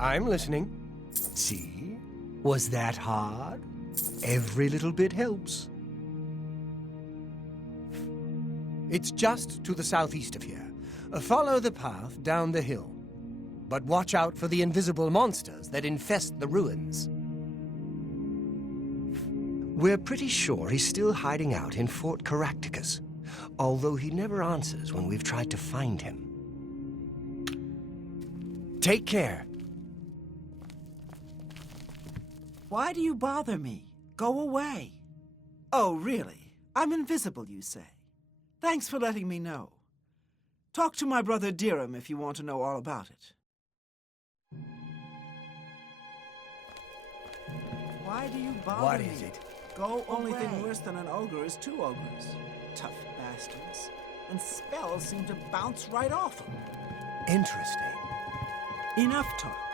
I'm listening. See? Was that hard? Every little bit helps. It's just to the southeast of here. Follow the path down the hill. But watch out for the invisible monsters that infest the ruins. We're pretty sure he's still hiding out in Fort Caractacus, although he never answers when we've tried to find him. Take care. Why do you bother me? Go away. Oh, really? I'm invisible, you say? Thanks for letting me know. Talk to my brother Dirham if you want to know all about it. Why do you bother What me? is it? Go Only away. thing worse than an ogre is two ogres. Tough bastards. And spells seem to bounce right off them. Interesting. Enough talk.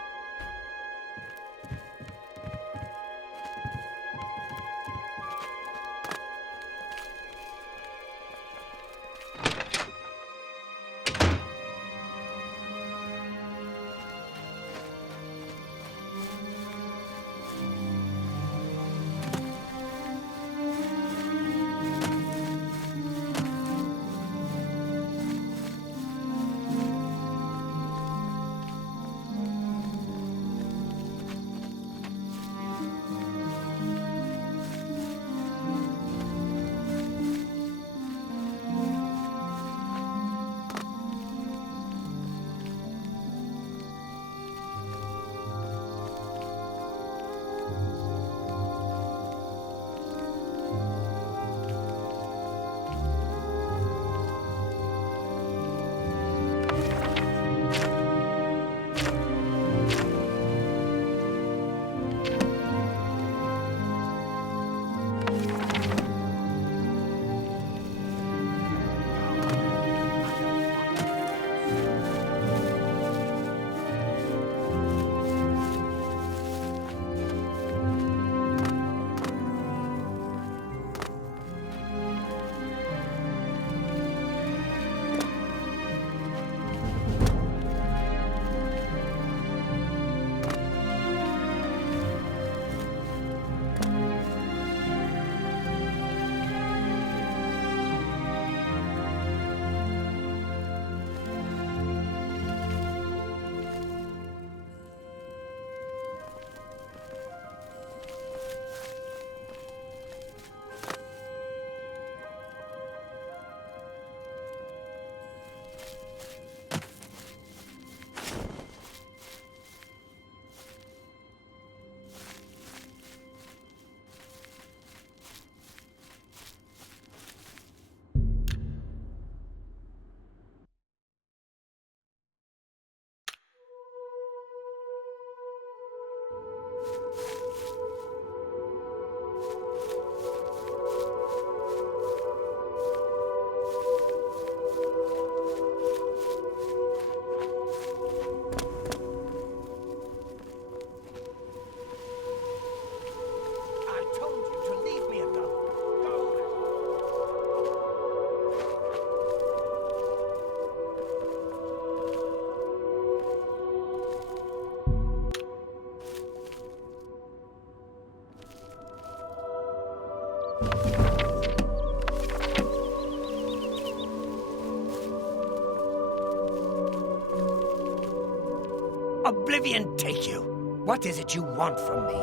Oblivion take you! What is it you want from me?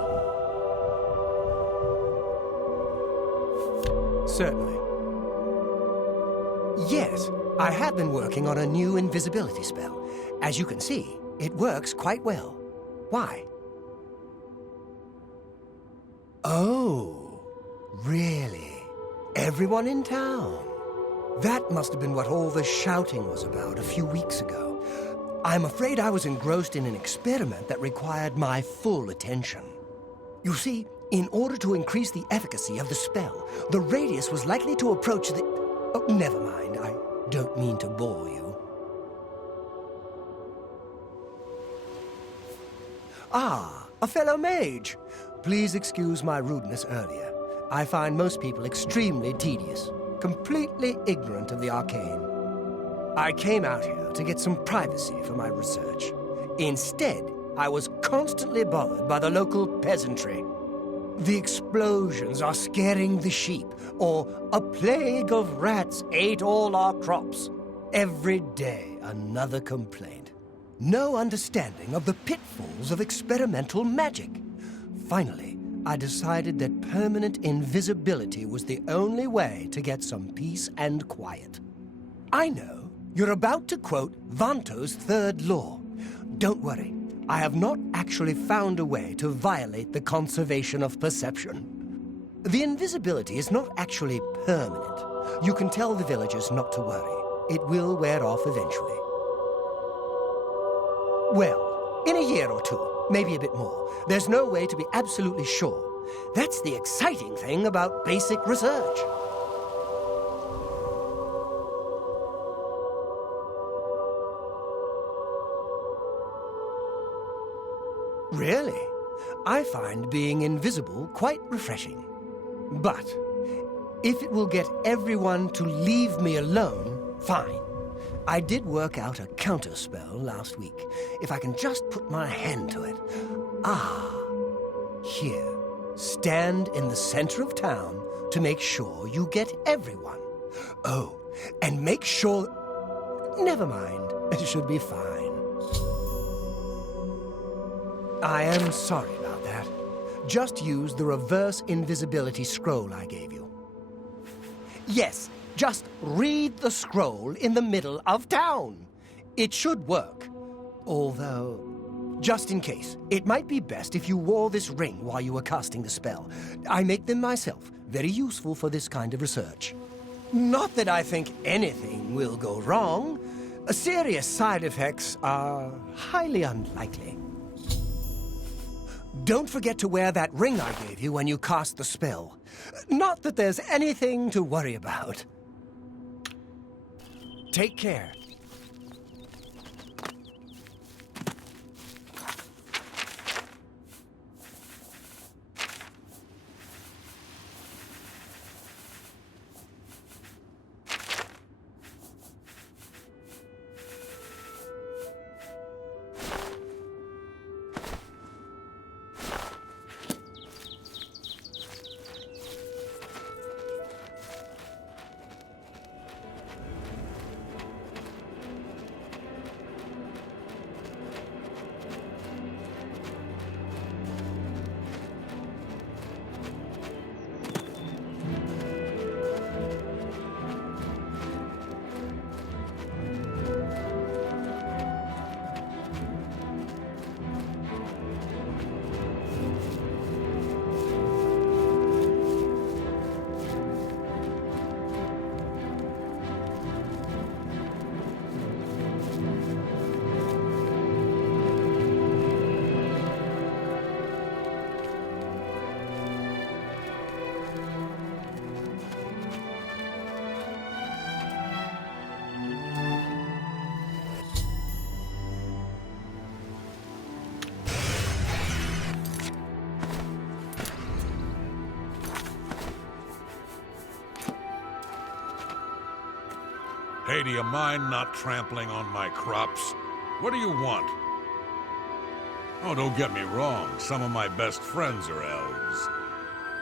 Certainly. Yes, I have been working on a new invisibility spell. As you can see, it works quite well. Why? Oh, really? Everyone in town? That must have been what all the shouting was about a few weeks ago. I'm afraid I was engrossed in an experiment that required my full attention. You see, in order to increase the efficacy of the spell, the radius was likely to approach the... Oh, never mind. I don't mean to bore you. Ah, a fellow mage. Please excuse my rudeness earlier. I find most people extremely tedious, completely ignorant of the arcane. I came out here to get some privacy for my research. Instead, I was constantly bothered by the local peasantry. The explosions are scaring the sheep, or a plague of rats ate all our crops. Every day, another complaint. No understanding of the pitfalls of experimental magic. Finally, I decided that permanent invisibility was the only way to get some peace and quiet. I know you're about to quote Vanto's third law. Don't worry, I have not actually found a way to violate the conservation of perception. The invisibility is not actually permanent. You can tell the villagers not to worry. It will wear off eventually. Well, in a year or two, maybe a bit more. There's no way to be absolutely sure. That's the exciting thing about basic research. Really? I find being invisible quite refreshing. But if it will get everyone to leave me alone, fine. I did work out a counterspell last week. If I can just put my hand to it. Ah, here. Stand in the center of town to make sure you get everyone. Oh, and make sure... Never mind. It should be fine. I am sorry about that. Just use the reverse invisibility scroll I gave you. Yes, just read the scroll in the middle of town. It should work. Although, just in case, it might be best if you wore this ring while you were casting the spell. I make them myself, very useful for this kind of research. Not that I think anything will go wrong. Serious side effects are highly unlikely. Don't forget to wear that ring I gave you when you cast the spell. Not that there's anything to worry about. Take care. Hey, do you mind not trampling on my crops? What do you want? Oh, don't get me wrong. Some of my best friends are elves.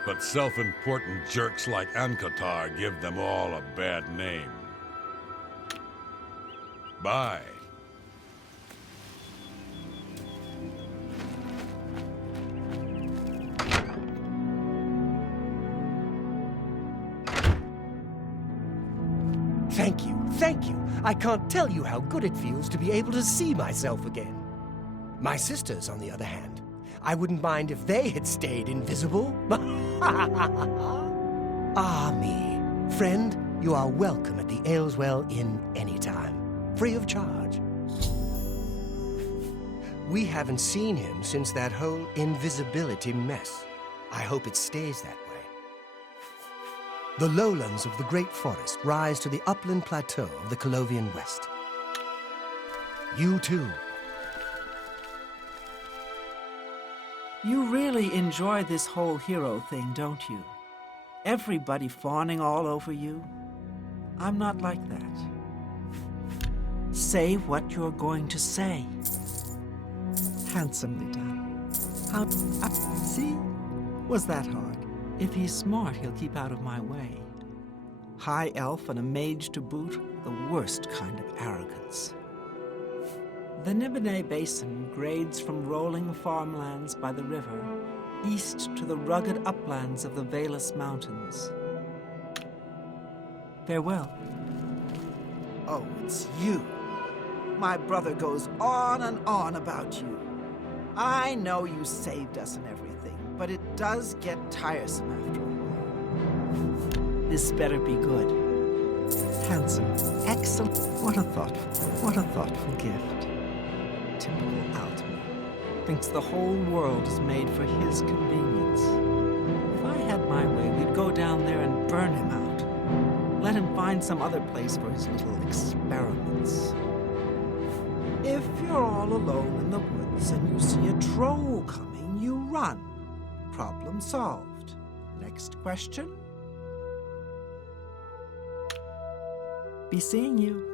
But self-important jerks like Ankatar give them all a bad name. Bye. Thank you, thank you. I can't tell you how good it feels to be able to see myself again. My sisters, on the other hand, I wouldn't mind if they had stayed invisible. Ah, me. Friend, you are welcome at the Ayleswell Inn anytime, free of charge. We haven't seen him since that whole invisibility mess. I hope it stays that way. The lowlands of the Great Forest rise to the upland plateau of the Colovian West. You too. You really enjoy this whole hero thing, don't you? Everybody fawning all over you. I'm not like that. Say what you're going to say. Handsomely done. See? Was that hard? If he's smart, he'll keep out of my way. High elf and a mage to boot, the worst kind of arrogance. The Nibene Basin grades from rolling farmlands by the river east to the rugged uplands of the Valus Mountains. Farewell. Oh, it's you. My brother goes on and on about you. I know you saved us and everything, but it does get tiresome after a while. This better be good. Handsome, excellent. What a thoughtful gift. Typical Altman. Thinks the whole world is made for his convenience. go down there and burn him out. Let him find some other place for his little experiments. If you're all alone in the woods and you see a troll coming, you run. Problem solved. Next question? Be seeing you.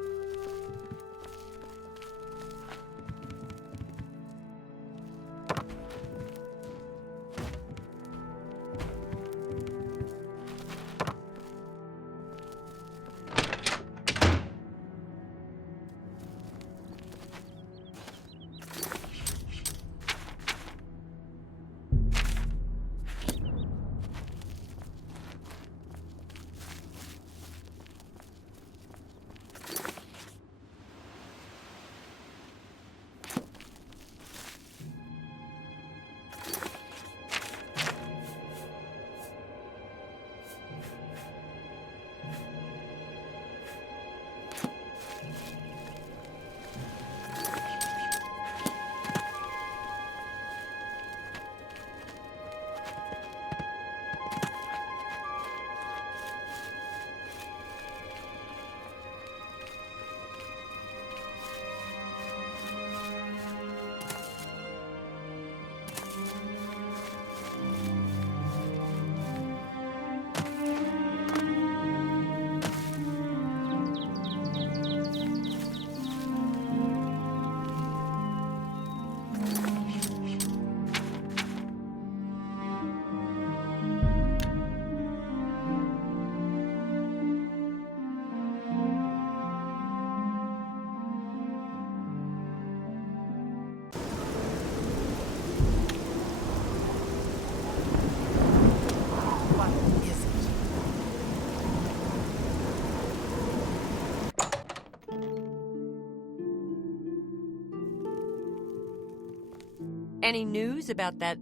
Any news about that?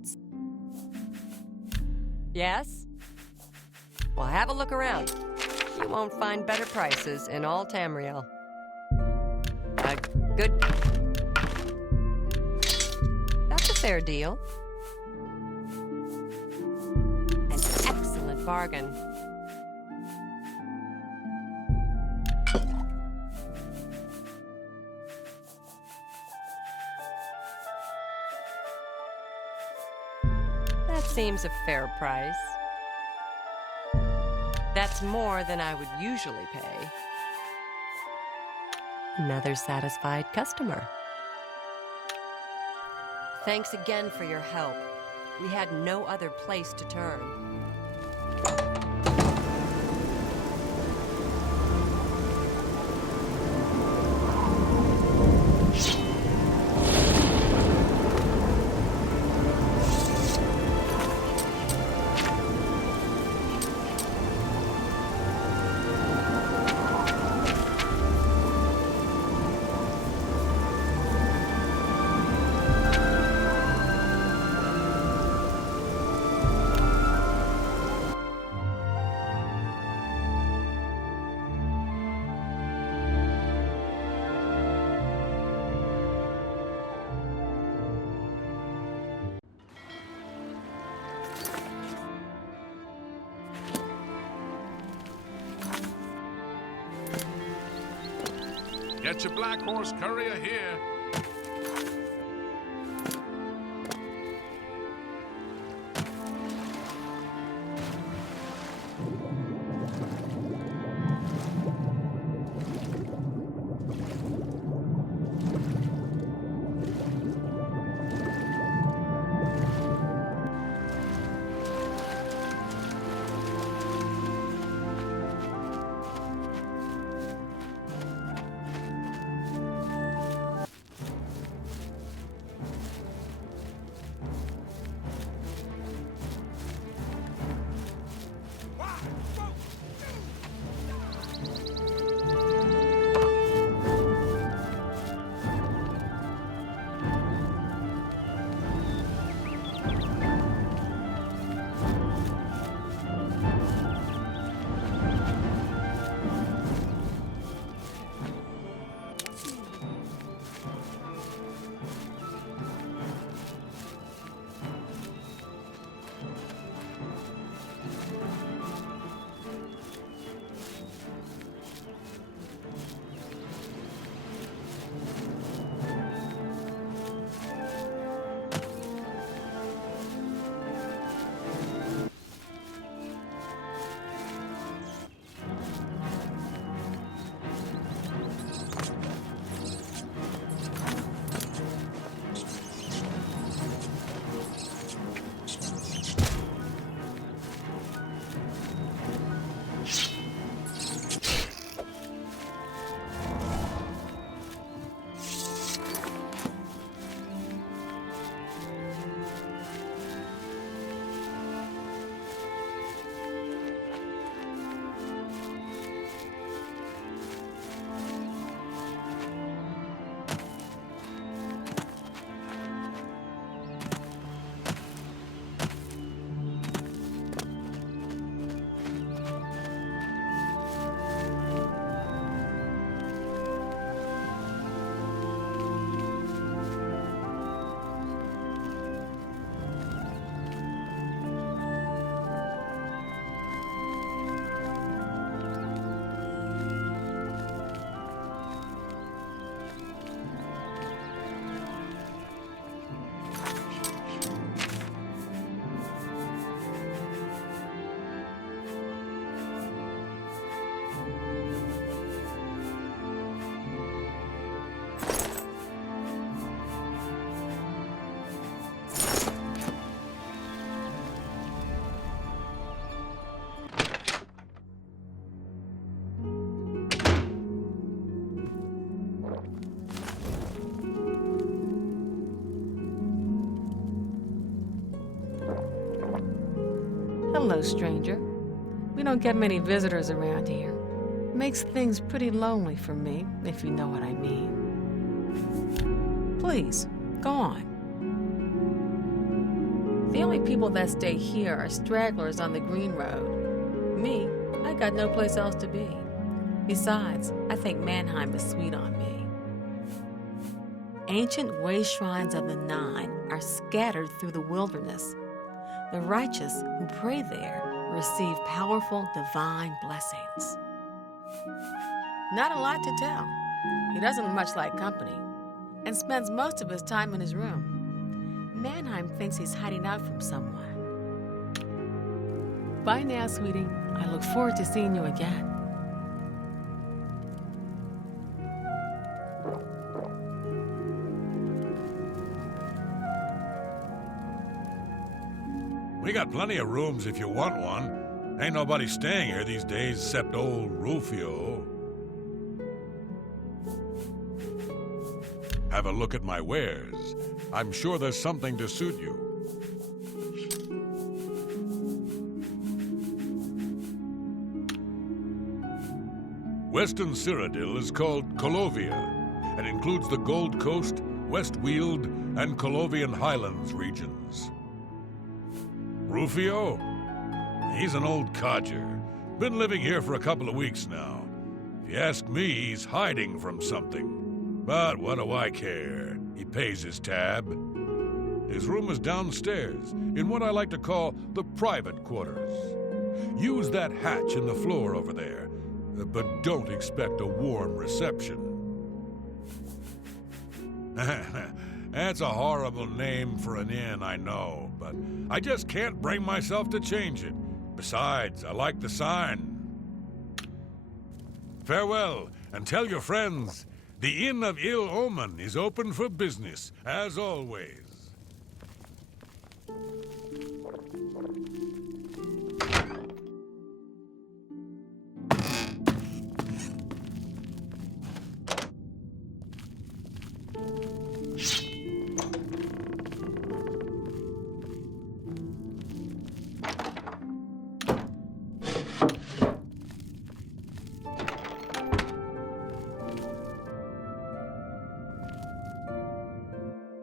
Yes? Well, have a look around. You won't find better prices in all Tamriel. A good... That's a fair deal. An excellent bargain. That seems a fair price. That's more than I would usually pay. Another satisfied customer. Thanks again for your help. We had no other place to turn. Get your black horse courier here. Hello, stranger. We don't get many visitors around here. Makes things pretty lonely for me, if you know what I mean. Please, go on. The only people that stay here are stragglers on the Green Road. Me, I got no place else to be. Besides, I think Mannheim is sweet on me. Ancient way shrines of the Nine are scattered through the wilderness. The righteous who pray there receive powerful divine blessings. Not a lot to tell. He doesn't much like company and spends most of his time in his room. Mannheim thinks he's hiding out from someone. Bye now, sweetie. I look forward to seeing you again. We got plenty of rooms if you want one. Ain't nobody staying here these days except old Rufio. Have a look at my wares. I'm sure there's something to suit you. Western Cyrodiil is called Colovia and includes the Gold Coast, West Weald, and Colovian Highlands regions. Rufio? He's an old codger. Been living here for a couple of weeks now. If you ask me, he's hiding from something. But what do I care? He pays his tab. His room is downstairs, in what I like to call the private quarters. Use that hatch in the floor over there, but don't expect a warm reception. That's a horrible name for an inn, I know, but I just can't bring myself to change it. Besides, I like the sign. Farewell, and tell your friends, the Inn of Ill Omen is open for business, as always.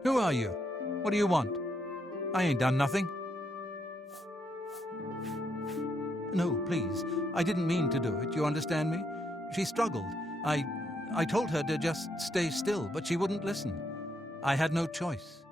Who are you? What do you want? I ain't done nothing. No, please. I didn't mean to do it, you understand me? She struggled. I told her to just stay still, but she wouldn't listen. I had no choice.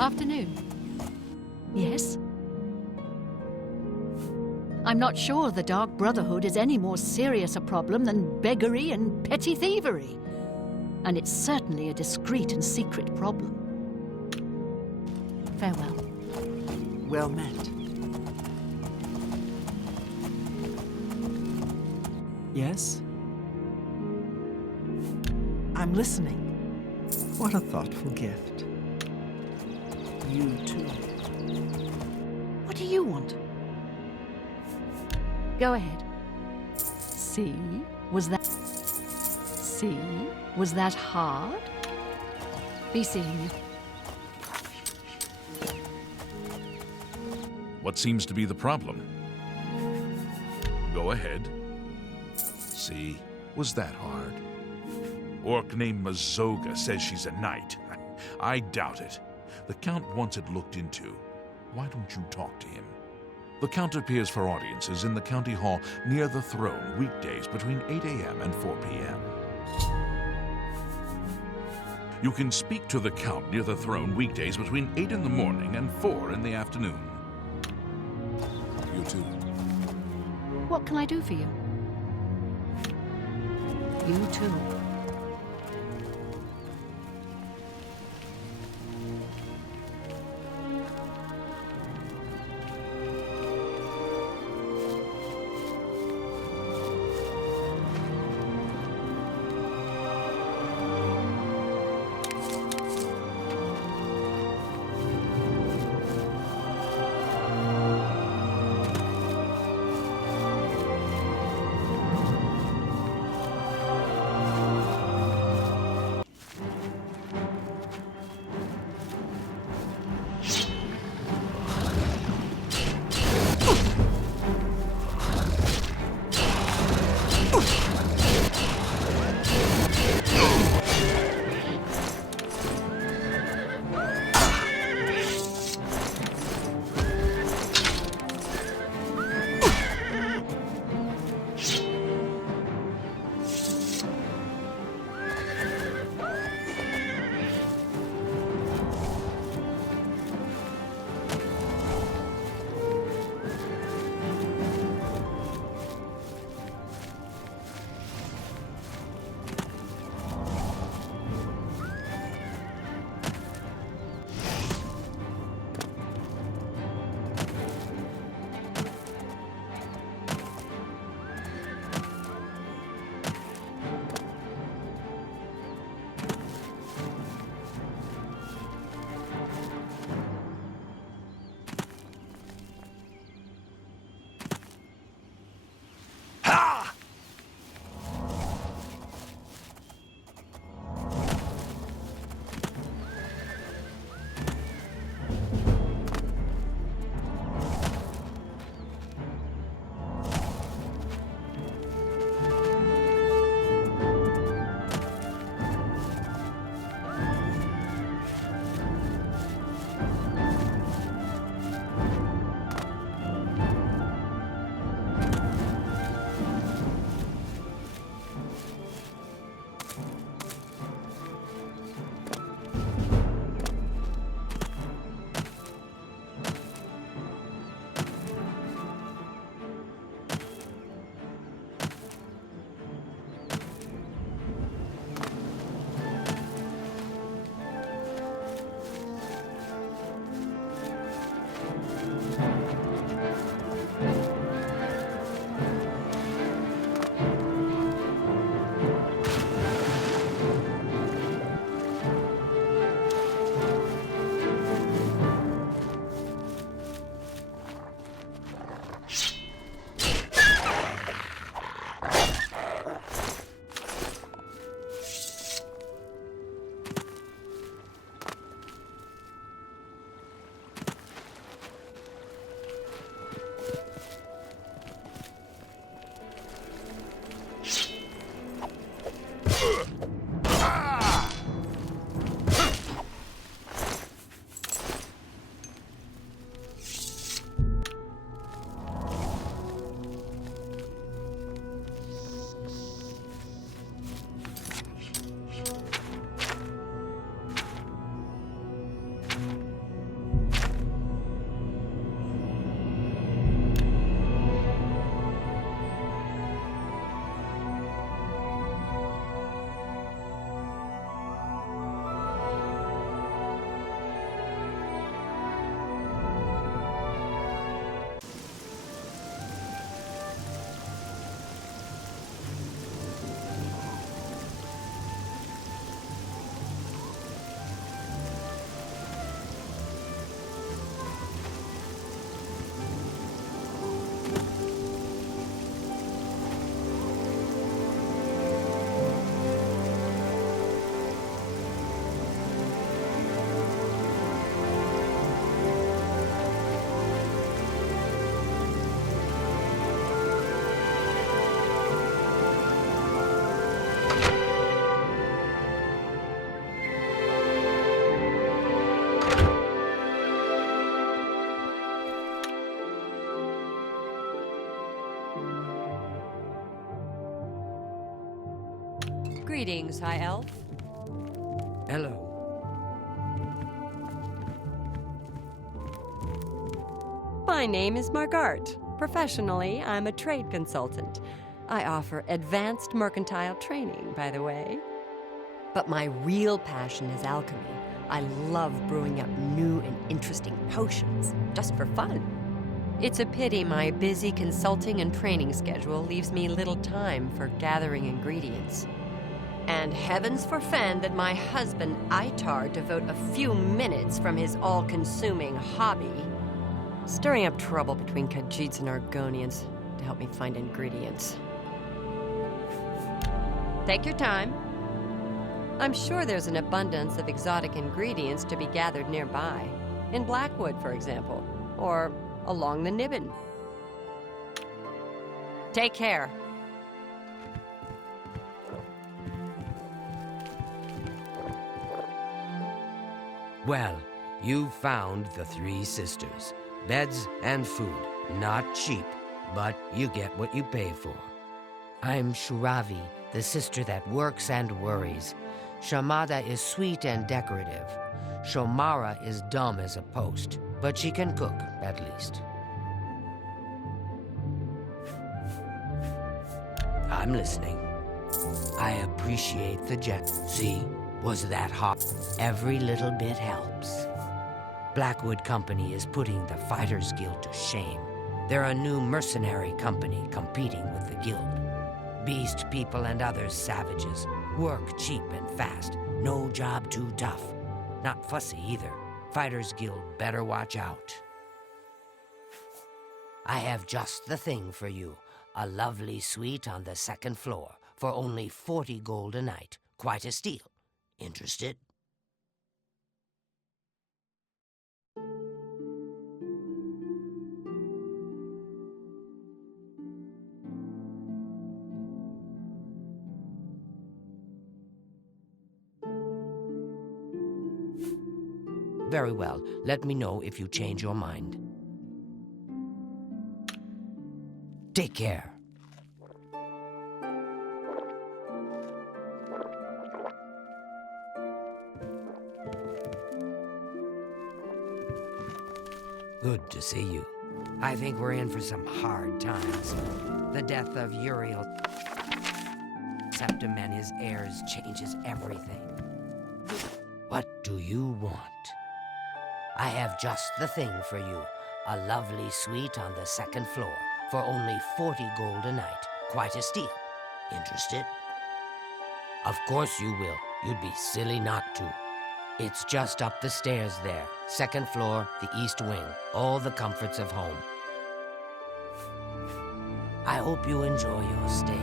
Afternoon. Yes? I'm not sure the Dark Brotherhood is any more serious a problem than beggary and petty thievery. And it's certainly a discreet and secret problem. Farewell. Well met. Yes? I'm listening. What a thoughtful gift. You too. What do you want? Go ahead. See? Was that hard? Be seeing you. What seems to be the problem? Go ahead. See, was that hard? Orc named Mazoga says she's a knight. I doubt it. The Count wants it looked into. Why don't you talk to him? The Count appears for audiences in the county hall near the throne weekdays between 8 a.m. and 4 p.m. You can speak to the Count near the throne weekdays between 8 in the morning and 4 in the afternoon. You too. What can I do for you? You too. Greetings, High Elf. Hello. My name is Margart. Professionally, I'm a trade consultant. I offer advanced mercantile training, by the way. But my real passion is alchemy. I love brewing up new and interesting potions, just for fun. It's a pity my busy consulting and training schedule leaves me little time for gathering ingredients. And heavens forfend that my husband, Itar, devote a few minutes from his all-consuming hobby stirring up trouble between Khajiits and Argonians to help me find ingredients. Take your time. I'm sure there's an abundance of exotic ingredients to be gathered nearby. In Blackwood, for example, or along the Nibbin. Take care. Well, you found the three sisters. Beds and food. Not cheap, but you get what you pay for. I'm Shuravi, the sister that works and worries. Shamada is sweet and decorative. Shomara is dumb as a post, but she can cook, at least. I'm listening. I appreciate the jet. See, was that hot? Every little bit helps. Blackwood Company is putting the Fighters Guild to shame. They're a new mercenary company competing with the guild. Beast people and other savages. Work cheap and fast. No job too tough. Not fussy either. Fighters Guild better watch out. I have just the thing for you. A lovely suite on the second floor for only 40 gold a night. Quite a steal. Interested? Very well. Let me know if you change your mind. Take care. Good to see you. I think we're in for some hard times. The death of Uriel Septim and his heirs changes everything. What do you want? I have just the thing for you. A lovely suite on the second floor for only 40 gold a night. Quite a steal. Interested? Of course you will. You'd be silly not to. It's just up the stairs there. Second floor, the east wing. All the comforts of home. I hope you enjoy your stay.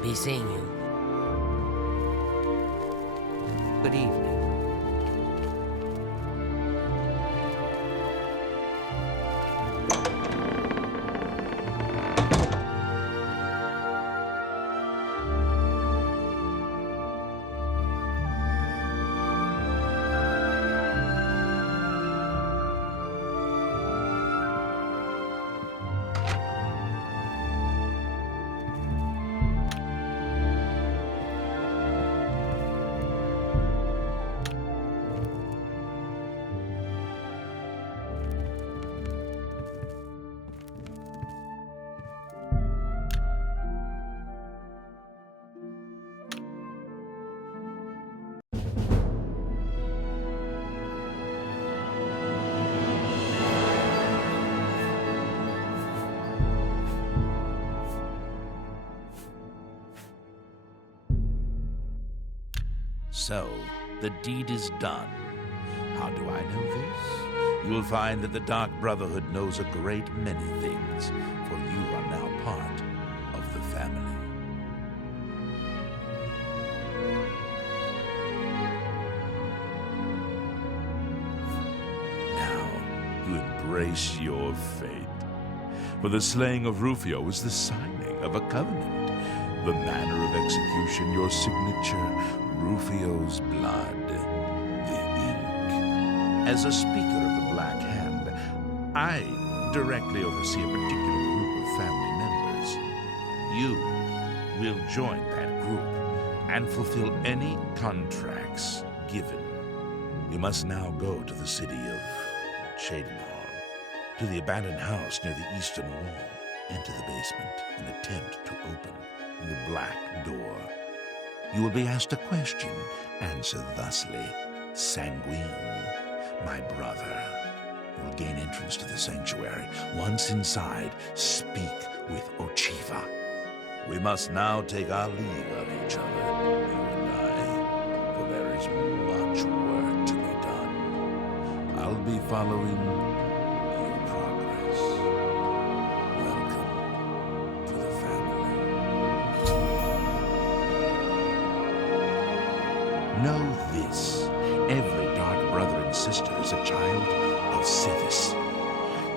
Be seeing you. Good evening. So, the deed is done. How do I know this? You will find that the Dark Brotherhood knows a great many things, for you are now part of the family. Now, you embrace your fate. For the slaying of Rufio is the signing of a covenant. The manner of execution, your signature, Rufio's blood, the ink. As a speaker of the Black Hand, I directly oversee a particular group of family members. You will join that group and fulfill any contracts given. You must now go to the city of Cheydinhal, to the abandoned house near the eastern wall. Enter the basement and attempt to open the black door. You will be asked a question. Answer thusly. Sanguine, my brother. You will gain entrance to the sanctuary. Once inside, speak with Ochiva. We must now take our leave of each other, you and I, for there is much work to be done. I'll be following your progress. Welcome to the family. Know this. Every dark brother and sister is a child of Sithis.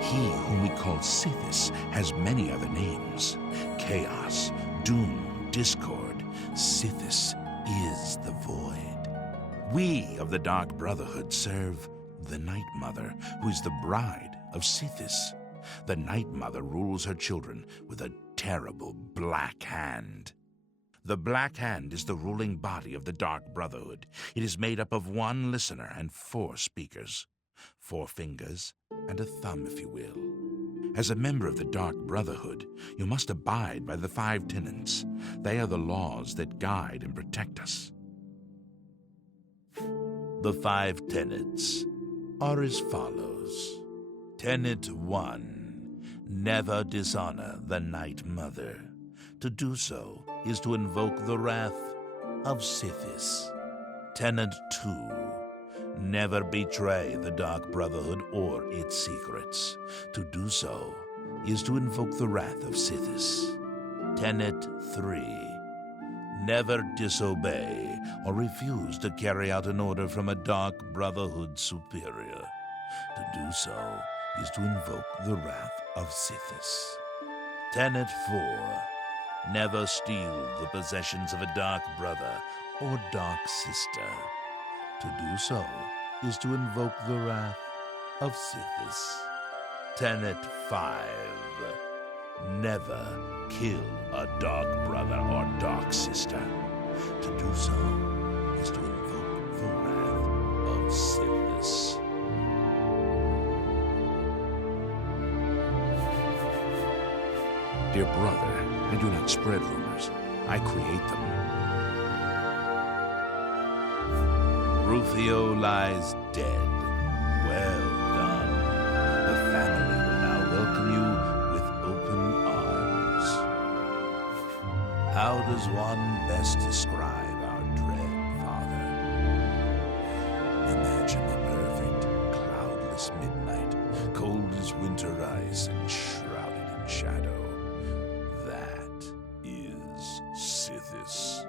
He whom we call Sithis has many other names. Chaos, Doom, Discord. Sithis is the Void. We of the Dark Brotherhood serve the Night Mother, who is the bride of Sithis. The Night Mother rules her children with a terrible black hand. The Black Hand is the ruling body of the Dark Brotherhood. It is made up of 1 listener and 4 speakers. 4 fingers and a thumb, if you will. As a member of the Dark Brotherhood, you must abide by the 5 tenets. They are the laws that guide and protect us. The 5 tenets are as follows. Tenet 1. Never dishonor the Night Mother. To do so is to invoke the wrath of Sithis. Tenet 2. Never betray the Dark Brotherhood or its secrets. To do so is to invoke the wrath of Sithis. Tenet 3. Never disobey or refuse to carry out an order from a Dark Brotherhood superior. To do so is to invoke the wrath of Sithis. Tenet 4. Never steal the possessions of a Dark Brother or Dark Sister. To do so is to invoke the wrath of Sithis. Tenet 5. Never kill a Dark Brother or Dark Sister. To do so is to invoke the wrath of Sithis. Dear brother, I do not spread rumors. I create them. Rufio lies dead. Well done. The family will now welcome you with open arms. How does one best describe our dread father? Imagine a perfect, cloudless midnight, cold as winter ice and shrouded in shadow. That is Sithis.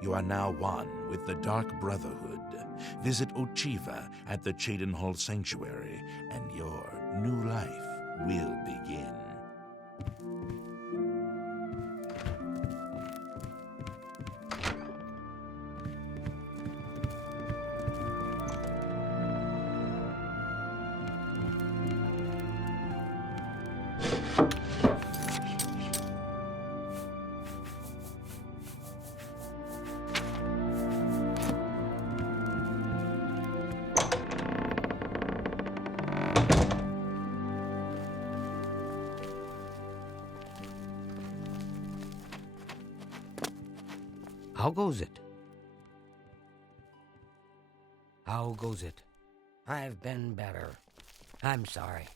You are now one with the Dark Brotherhood. Visit Ochiva at the Cheydinhal Sanctuary, and your new life will begin. How goes it? How goes it? I've been better. I'm sorry.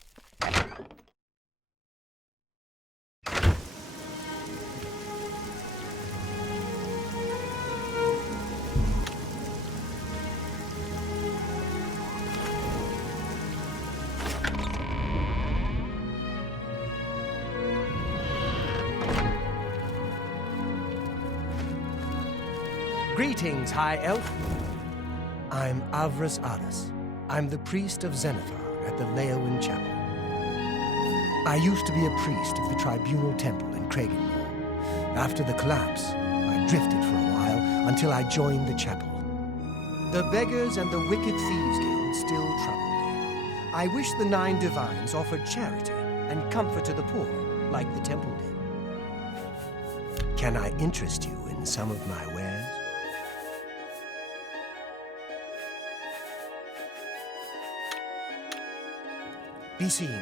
Greetings, High Elf. I'm Avras Adas. I'm the priest of Zenithar at the Leowin Chapel. I used to be a priest of the Tribunal Temple in Kragenmoor. After the collapse, I drifted for a while until I joined the chapel. The beggars and the wicked thieves guild still trouble me. I wish the 9 divines offered charity and comfort to the poor, like the temple did. Can I interest you in some of my wares? Be seeing you.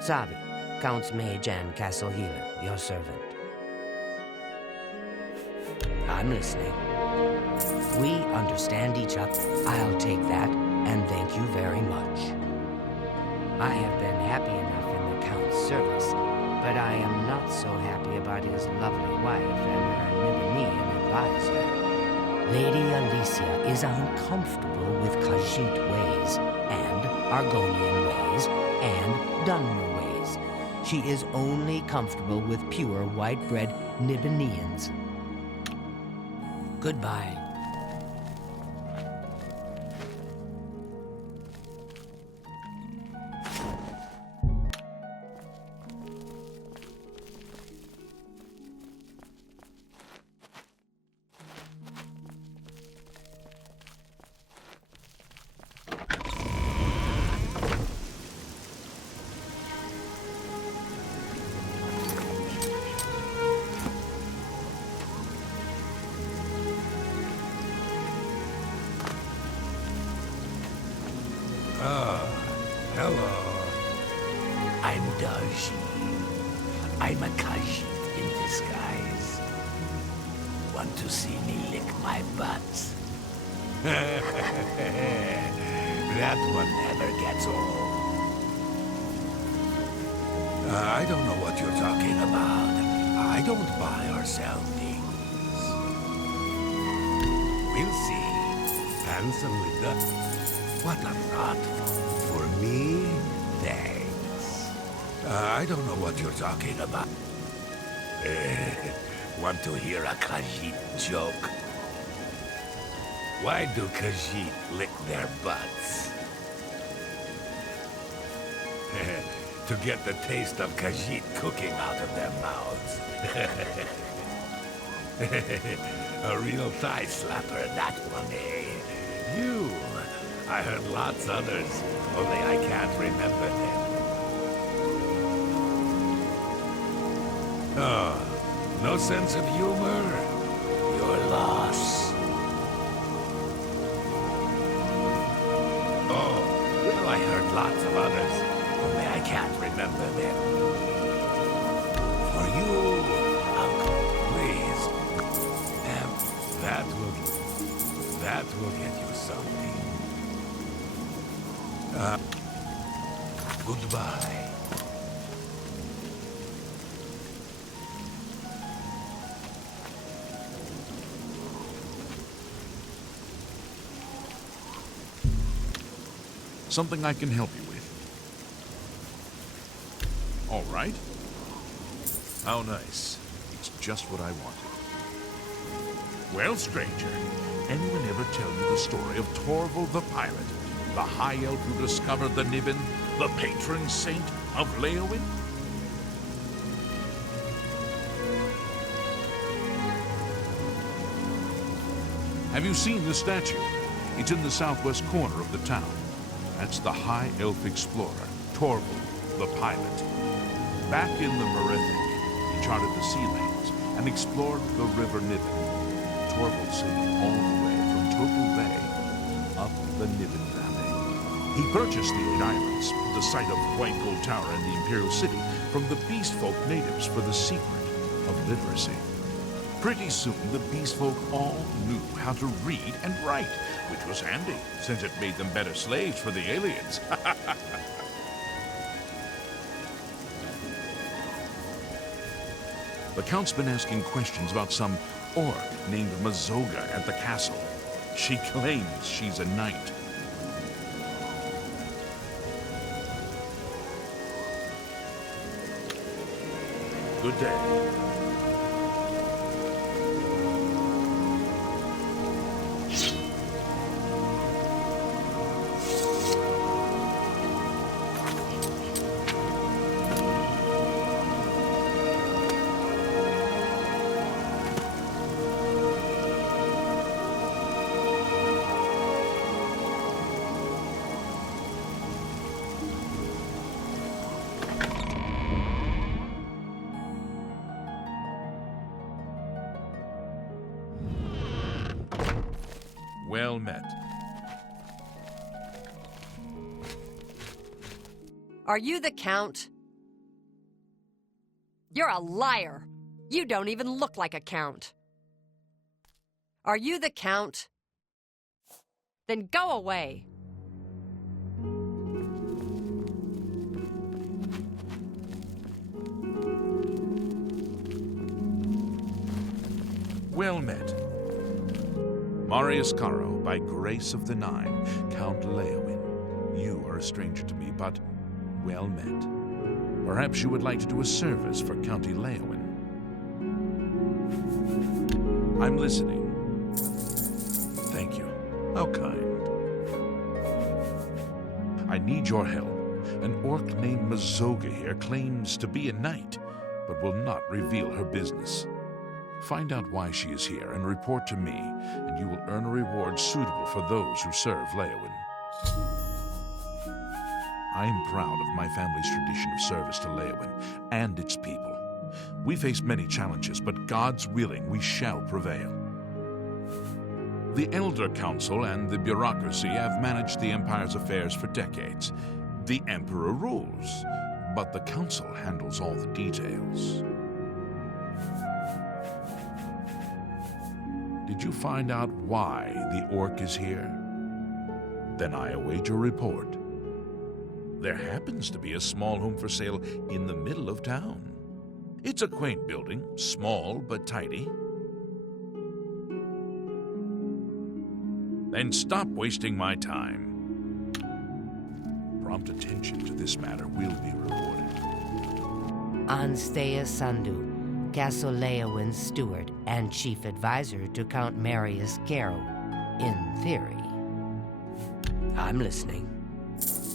Savi, Count's mage and castle healer, your servant. I'm listening. We understand each other. I'll take that, and thank you very much. I have been happy enough in the Count's service, but I am not so happy about his lovely wife and her Nibelungian advisor. Lady Alicia is uncomfortable with Khajiit ways, and Argonian ways, and Dunmer ways. She is only comfortable with pure white-bread Nibelunians. Goodbye. Hello. I'm Daji. I'm a Khajiit in disguise. Want to see me lick my butt? That one never gets old. I don't know what you're talking about. I don't buy or sell things. We'll see. Handsome with the... What a rot. For me, thanks. I don't know what you're talking about. Want to hear a Khajiit joke? Why do Khajiit lick their butts? To get the taste of Khajiit cooking out of their mouths. A real thigh slapper, that one, eh? You. I heard lots others, only I can't remember them. Oh, no sense of humor? Your loss. Oh, well, I heard lots of others, only I can't remember them. For you, Uncle, please. That will get you something. Goodbye. Something I can help you with. All right. How nice. It's just what I wanted. Well, stranger, anyone ever tell you the story of Torvald the pirate? The high elf who discovered the Niben, the patron saint of Leowin? Have you seen the statue? It's in the southwest corner of the town. That's the high elf explorer, Torvald the pilot. Back in the Merethic, he charted the sea lanes and explored the river Niben. Torvald sailed all the way from Total Bay up the Niben Valley. He purchased the 8 islands, the site of White Gold Tower and the Imperial City, from the Beast Folk natives for the secret of literacy. Pretty soon, the Beast Folk all knew how to read and write, which was handy, since it made them better slaves for the aliens. The Count's been asking questions about some orc named Mazoga at the castle. She claims she's a knight. Good day. Well met. Are you the Count? You're a liar. You don't even look like a Count. Are you the Count? Then go away. Well met. Marius Caro, by grace of the Nine, Count Leowin. You are a stranger to me, but well met. Perhaps you would like to do a service for County Leowin. I'm listening. Thank you. How kind. I need your help. An orc named Mazoga here claims to be a knight, but will not reveal her business. Find out why she is here and report to me, and you will earn a reward suitable for those who serve Leowin. I am proud of my family's tradition of service to Leowin and its people. We face many challenges, but God's willing, we shall prevail. The Elder Council and the bureaucracy have managed the Empire's affairs for decades. The Emperor rules, but the Council handles all the details. Did you find out why the orc is here? Then I await your report. There happens to be a small home for sale in the middle of town. It's a quaint building, small but tidy. Then stop wasting my time. Prompt attention to this matter will be rewarded. Anstea Sandu, Castle Leowin's steward and chief advisor to Count Marius Caro, in theory. I'm listening.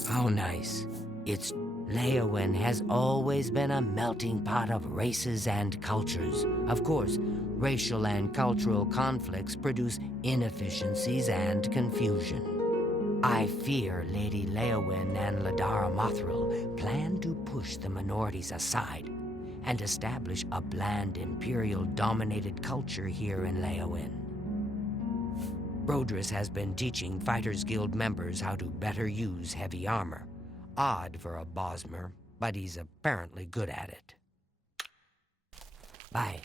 How nice. Leowin has always been a melting pot of races and cultures. Of course, racial and cultural conflicts produce inefficiencies and confusion. I fear Lady Leowin and Ladara Mothril plan to push the minorities aside and establish a bland imperial-dominated culture here in Leowin. Brodris has been teaching Fighters Guild members how to better use heavy armor. Odd for a Bosmer, but he's apparently good at it. Bye.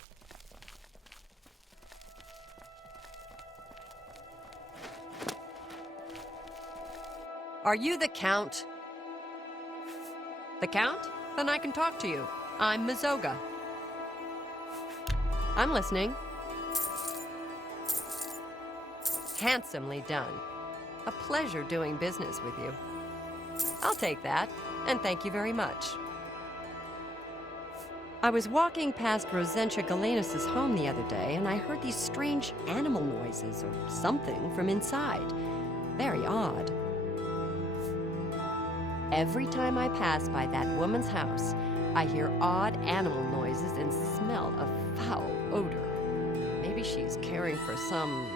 Are you the Count? The Count? Then I can talk to you. I'm Mazoga. I'm listening. Handsomely done. A pleasure doing business with you. I'll take that, and thank you very much. I was walking past Rosentia Galenus' home the other day, and I heard these strange animal noises or something from inside. Very odd. Every time I pass by that woman's house, I hear odd animal noises and smell a foul odor. Maybe she's caring for some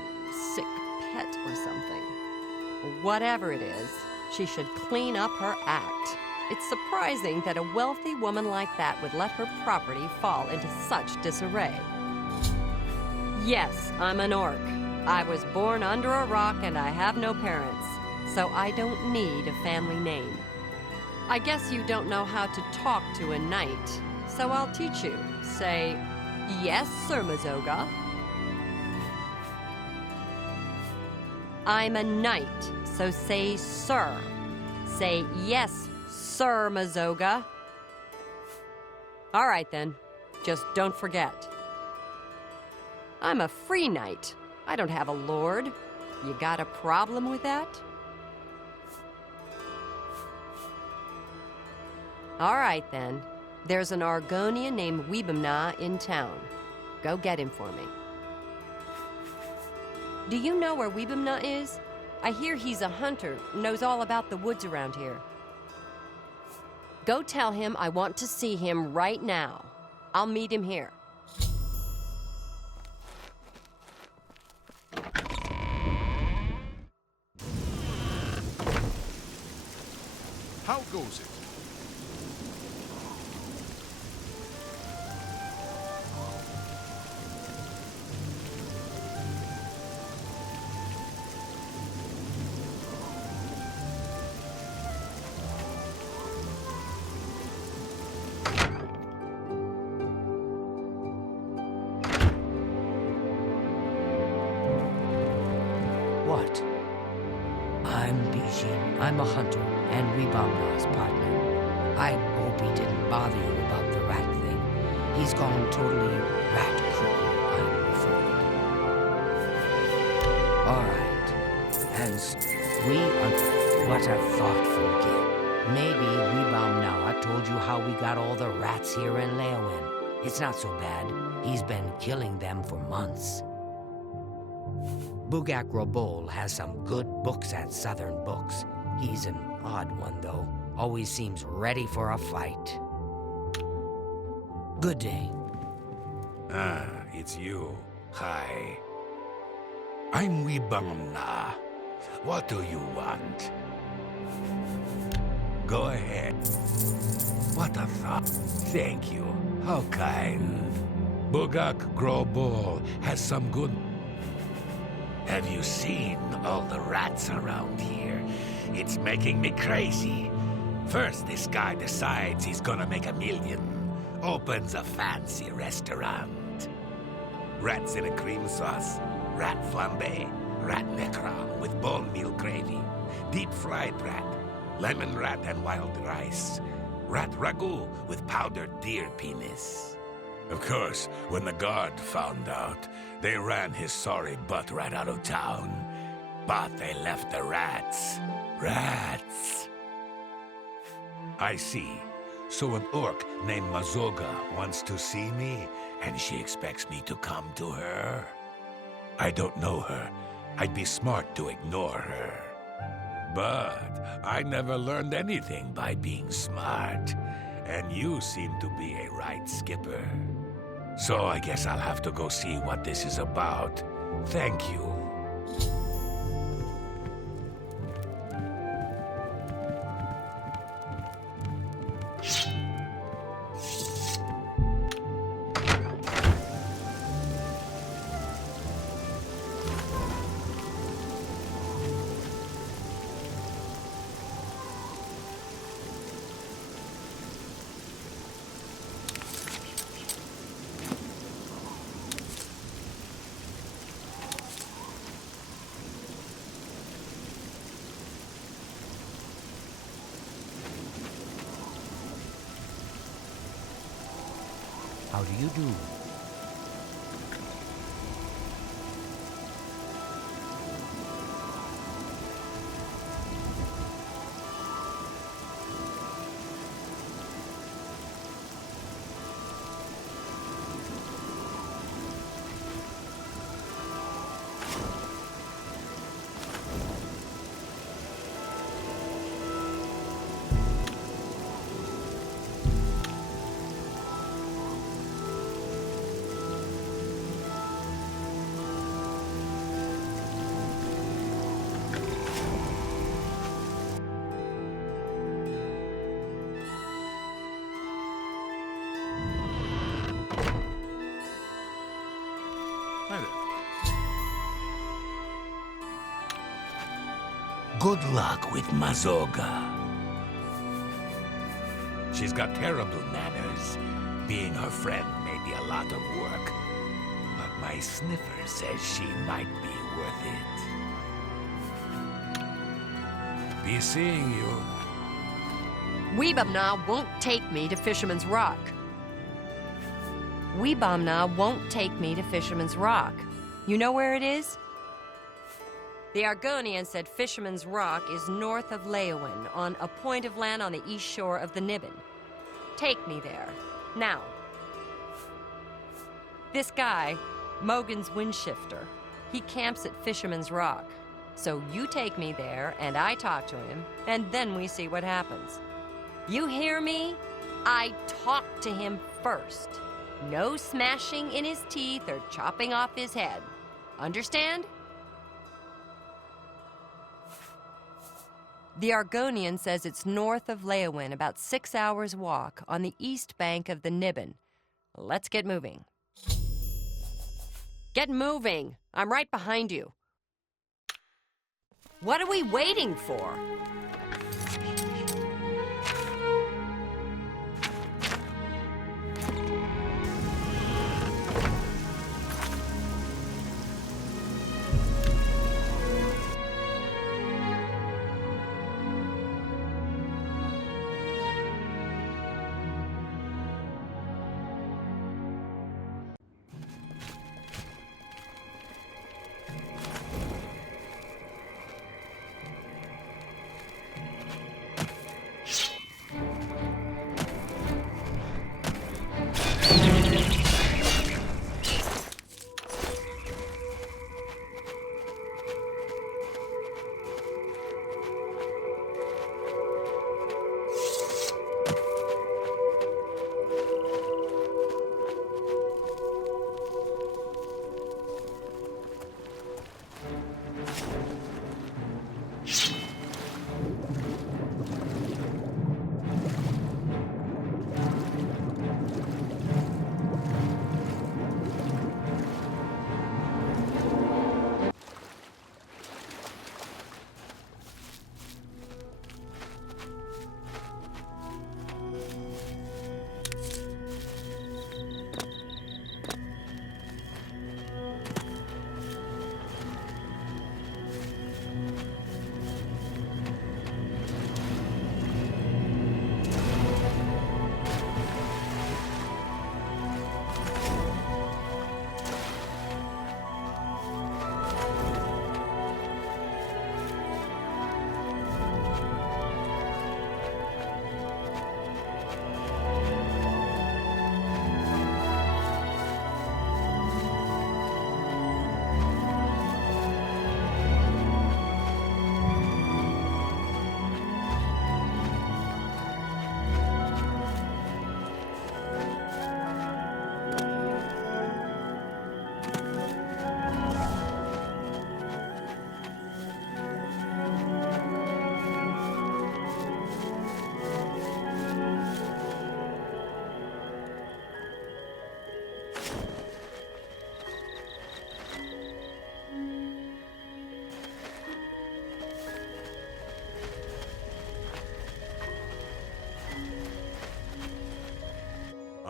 sick pet or something. Whatever it is, she should clean up her act. It's surprising that a wealthy woman like that would let her property fall into such disarray. Yes, I'm an orc. I was born under a rock and I have no parents, so I don't need a family name. I guess you don't know how to talk to a knight, so I'll teach you. Say, yes, Sir Mazoga. I'm a knight, so say sir. Say yes, Sir Mazoga. All right then, just don't forget. I'm a free knight. I don't have a lord. You got a problem with that? All right then. There's an Argonian named Weebamna in town. Go get him for me. Do you know where Weebamna is? I hear he's a hunter, knows all about the woods around here. Go tell him I want to see him right now. I'll meet him here. How goes it? I'm Bijin. I'm a hunter and Ribamna's partner. I hope he didn't bother you about the rat thing. He's gone totally rat cuckoo, I'm afraid. All right. We are... What a thoughtful gift. Maybe Ribamna told you how we got all the rats here in Leowin. It's not so bad. He's been killing them for months. Bugak Robol has some good books at Southern Books. He's an odd one, though. Always seems ready for a fight. Good day. Ah, it's you. Hi. I'm Wibamna. What do you want? Go ahead. What a thought. Thank you. How kind. Bugak Grobol has some good... Have you seen all the rats around here? It's making me crazy. First, this guy decides he's gonna make $1 million. Opens a fancy restaurant. Rats in a cream sauce, rat flambe, rat necron with bone meal gravy, deep-fried rat, lemon rat and wild rice, rat ragu with powdered deer penis. Of course, when the guard found out, they ran his sorry butt right out of town. But they left the rats. Rats. I see. So an orc named Mazoga wants to see me, and she expects me to come to her. I don't know her. I'd be smart to ignore her. But I never learned anything by being smart. And you seem to be a right skipper. So I guess I'll have to go see what this is about. Thank you. How do you do? Good luck with Mazoga. She's got terrible manners. Being her friend may be a lot of work. But my sniffer says she might be worth it. Be seeing you. Weebamna won't take me to Fisherman's Rock. Weebamna won't take me to Fisherman's Rock. You know where it is? The Argonian said Fisherman's Rock is north of Leowin, on a point of land on the east shore of the Niben. Take me there. Now. This guy, Mogan's Windshifter, he camps at Fisherman's Rock. So you take me there, and I talk to him, and then we see what happens. You hear me? I talk to him first. No smashing in his teeth or chopping off his head. Understand? The Argonian says it's north of Leowin, about 6 hours' walk, on the east bank of the Niben. Let's get moving. Get moving! I'm right behind you. What are we waiting for?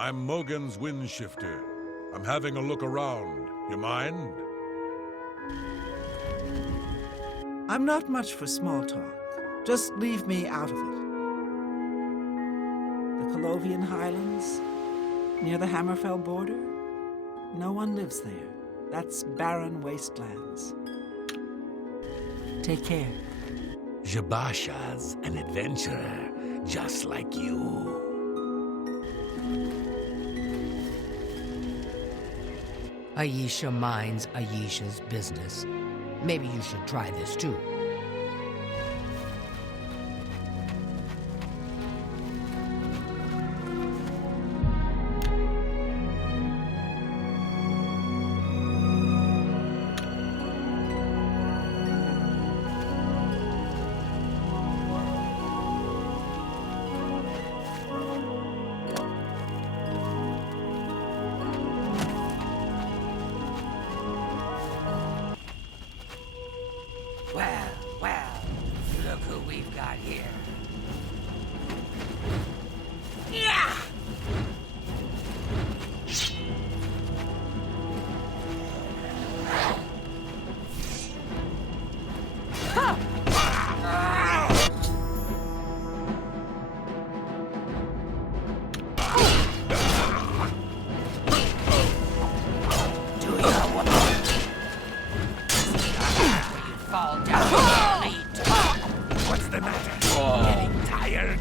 I'm Mogan's Windshifter. I'm having a look around. You mind? I'm not much for small talk. Just leave me out of it. The Colovian Highlands, near the Hammerfell border, no one lives there. That's barren wastelands. Take care. Jabasha's an adventurer, just like you. Ayesha minds Ayesha's business. Maybe you should try this too. Well, look who we've got here. Yeah! Fall down. What's the matter? Getting tired?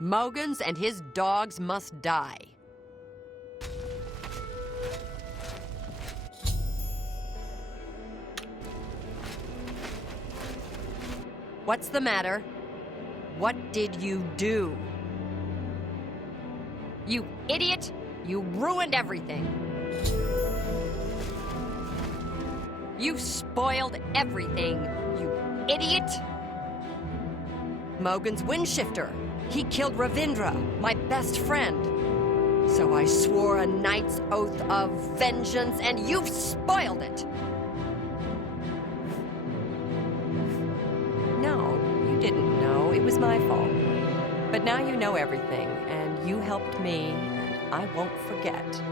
Mogans and his dogs must die. What's the matter? What did you do? You idiot! You ruined everything! You spoiled everything, you idiot! Mogan's Windshifter. He killed Ravindra, my best friend. So I swore a knight's oath of vengeance, and you've spoiled it! No, you didn't know. It was my fault. But now you know everything, and you helped me, and I won't forget.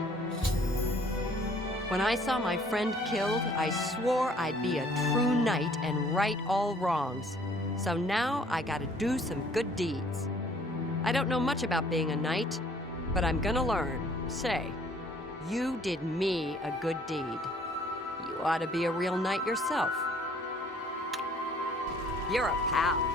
When I saw my friend killed, I swore I'd be a true knight and right all wrongs. So now I gotta do some good deeds. I don't know much about being a knight, but I'm gonna learn. Say, you did me a good deed. You ought to be a real knight yourself. You're a pal.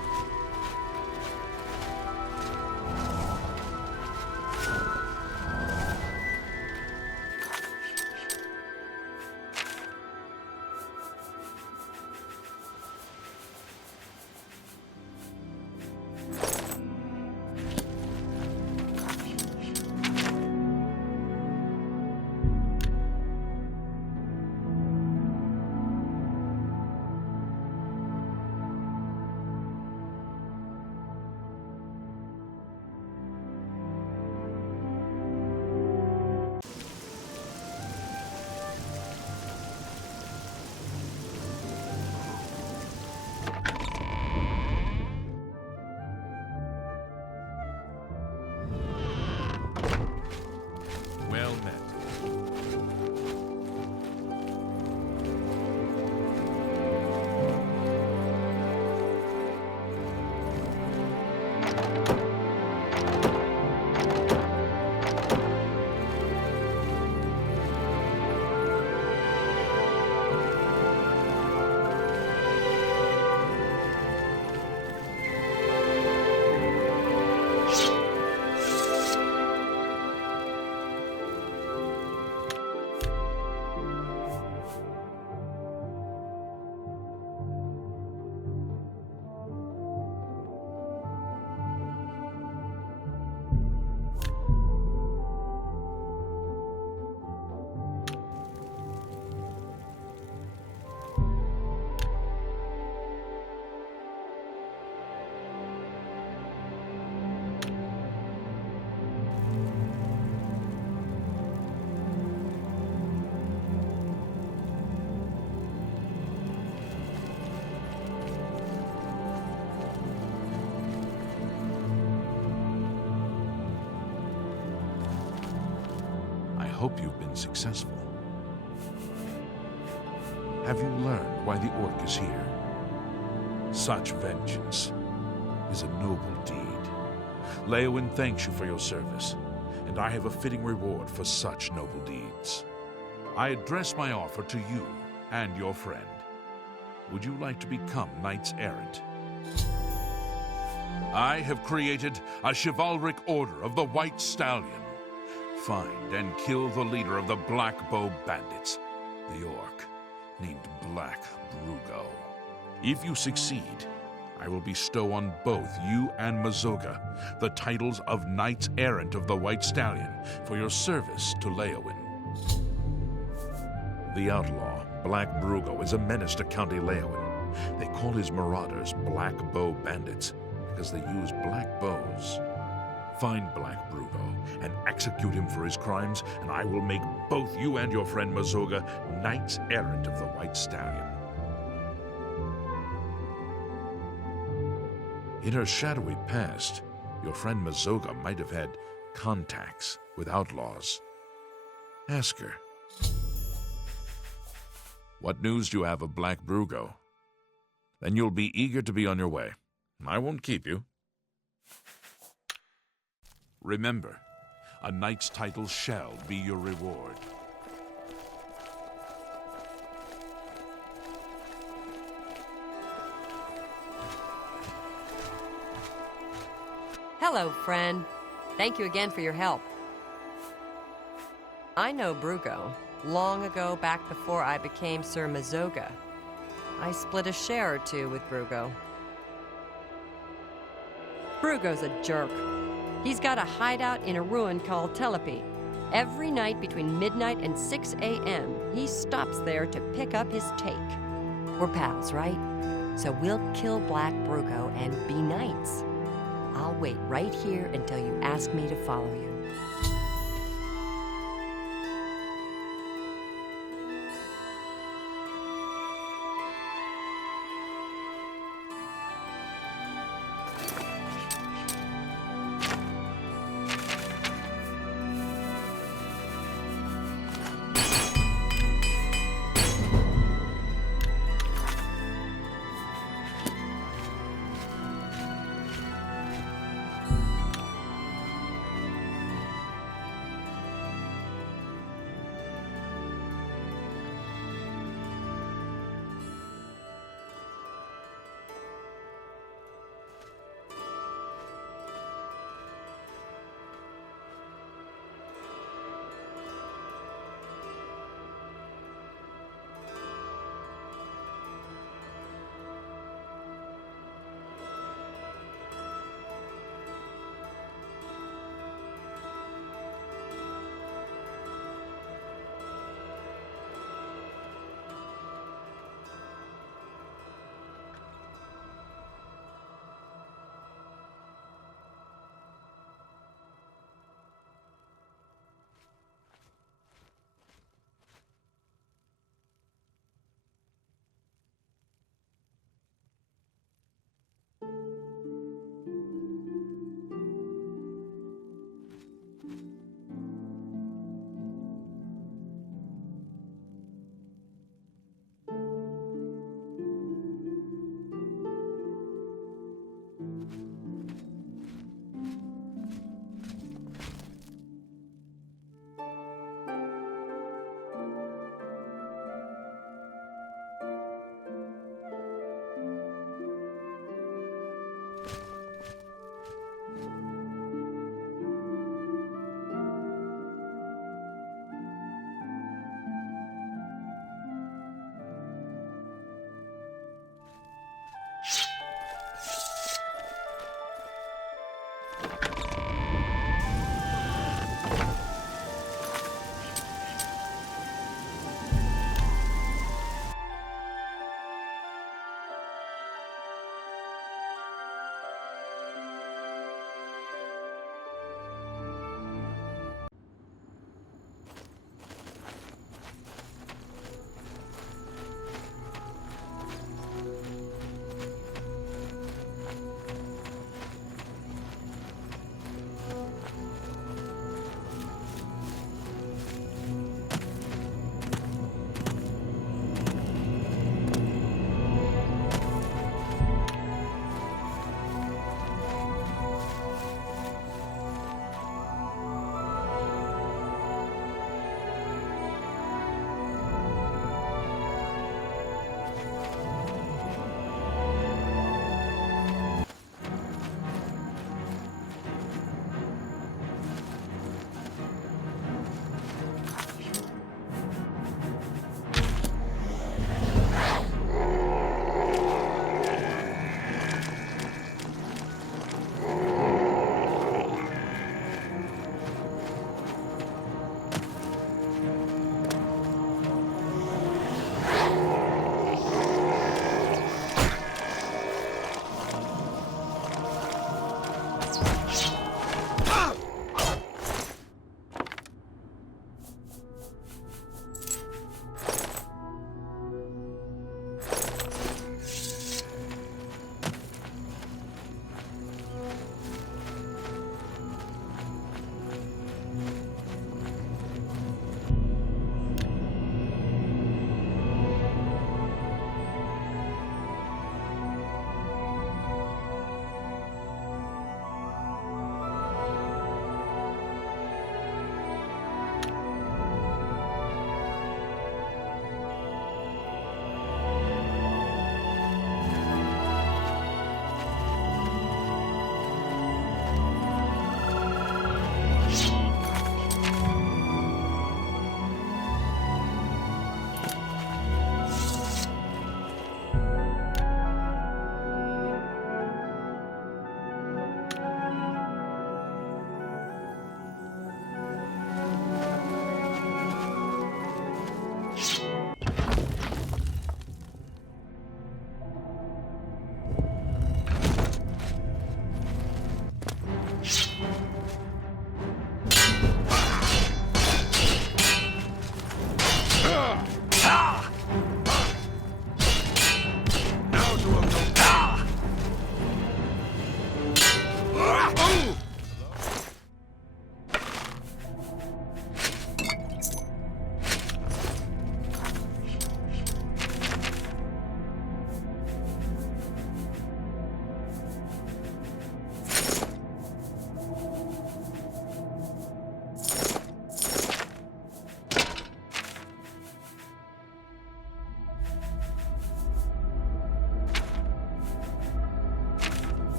hope you've been successful. Have you learned why the orc is here? Such vengeance is a noble deed. Leowyn thanks you for your service, and I have a fitting reward for such noble deeds. I address my offer to you and your friend. Would you like to become knights errant? I have created a chivalric order of the White Stallion. Find and kill the leader of the Black Bow Bandits, the orc named Black Brugo. If you succeed, I will bestow on both you and Mazoga the titles of Knights Errant of the White Stallion for your service to Leowyn. The outlaw, Black Brugo, is a menace to County Leowyn. They call his marauders Black Bow Bandits because they use black bows. Find Black Brugo and execute him for his crimes, and I will make both you and your friend Mazoga Knights Errant of the White Stallion. In her shadowy past, your friend Mazoga might have had contacts with outlaws. Ask her. What news do you have of Black Brugo? Then you'll be eager to be on your way. I won't keep you. Remember, a knight's title shall be your reward. Hello, friend. Thank you again for your help. I know Brugo. Long ago, back before I became Sir Mazoga. I split a share or two with Brugo. Brugo's a jerk. He's got a hideout in a ruin called Telepi. Every night between midnight and 6 a.m., he stops there to pick up his take. We're pals, right? So we'll kill Black Brugo and be knights. I'll wait right here until you ask me to follow you.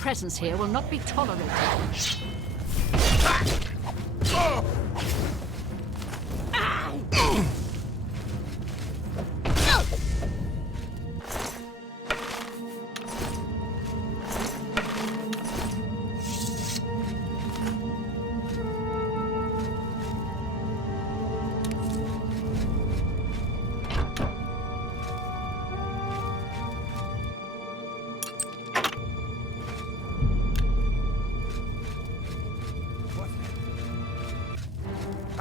presence here will not be tolerated.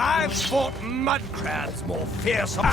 I've fought mud crabs more fearsome.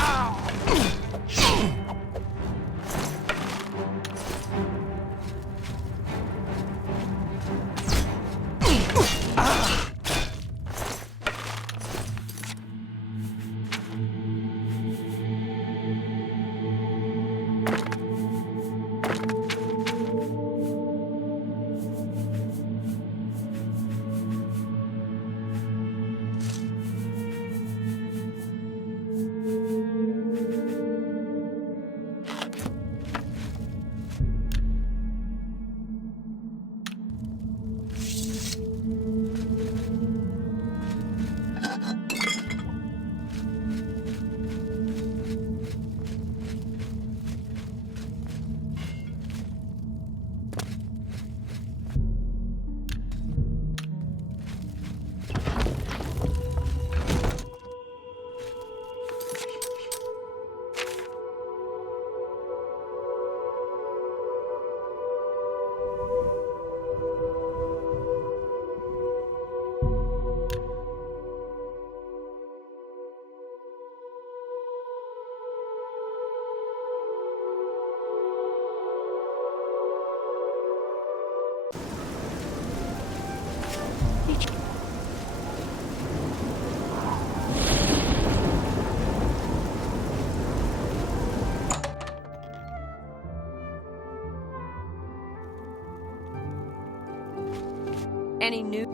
Any new...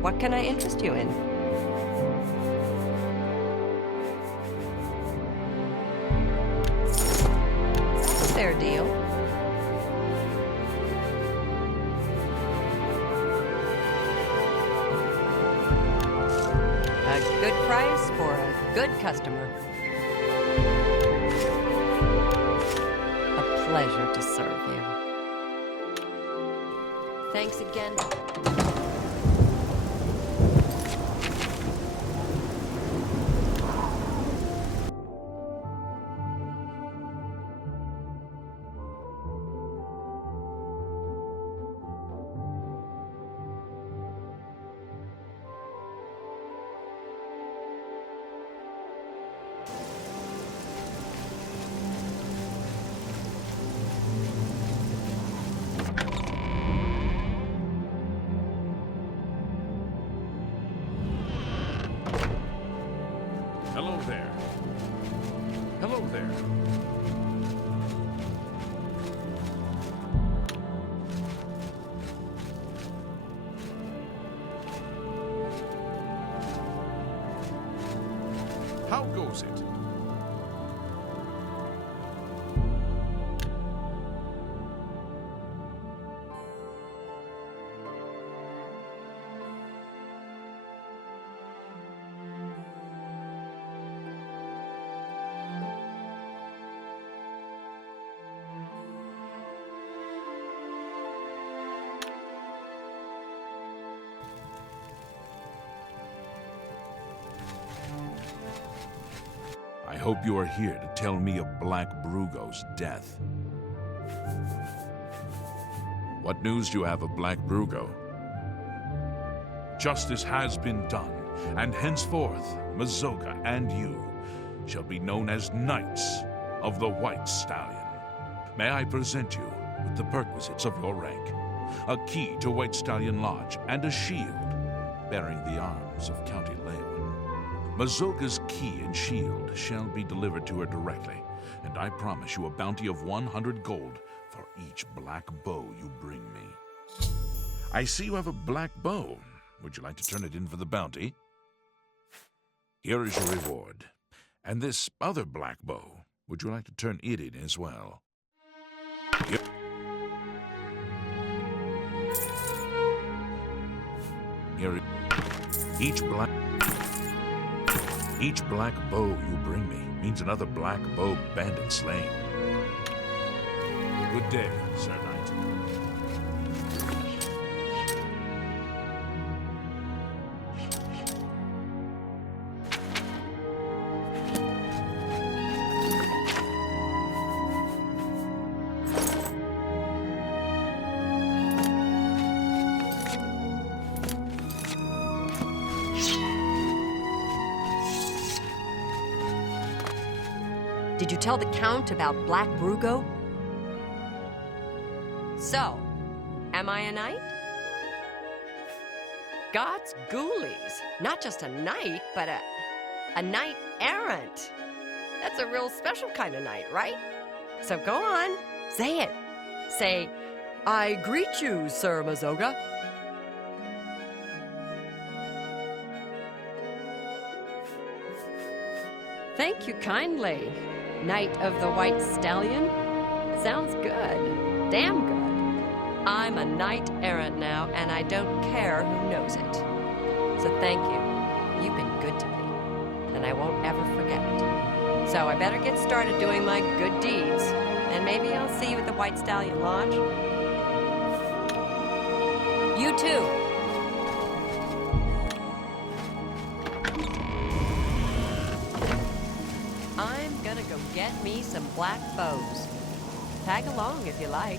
What can I interest you in? That's a fair deal. A good price for a good customer. A pleasure to serve you. Thanks again. Hello there. Hello there. How goes it? I hope you are here to tell me of Black Brugo's death. What news do you have of Black Brugo? Justice has been done, and henceforth, Mazoga and you shall be known as Knights of the White Stallion. May I present you with the perquisites of your rank, a key to White Stallion Lodge, and a shield bearing the arms of County Leon. Mazoga's key and shield shall be delivered to her directly, and I promise you a bounty of 100 gold for each black bow you bring me. I see you have a black bow. Would you like to turn it in for the bounty? Here is your reward. And this other black bow, would you like to turn it in as well? Here. here. Each black bow you bring me means another black bow bandit slain. Good day, Sir Knight. Did you tell the Count about Black Brugo? So, am I a knight? God's ghoulies. Not just a knight, but a knight errant. That's a real special kind of knight, right? So go on, say it. Say, I greet you, Sir Mazoga. Thank you kindly, Knight of the White Stallion. Sounds good. Damn good. I'm a knight errant now, and I don't care who knows it. So thank you. You've been good to me, and I won't ever forget it. So I better get started doing my good deeds, and maybe I'll see you at the White Stallion Lodge. You too. I'm gonna go get me some black bows. Tag along if you like.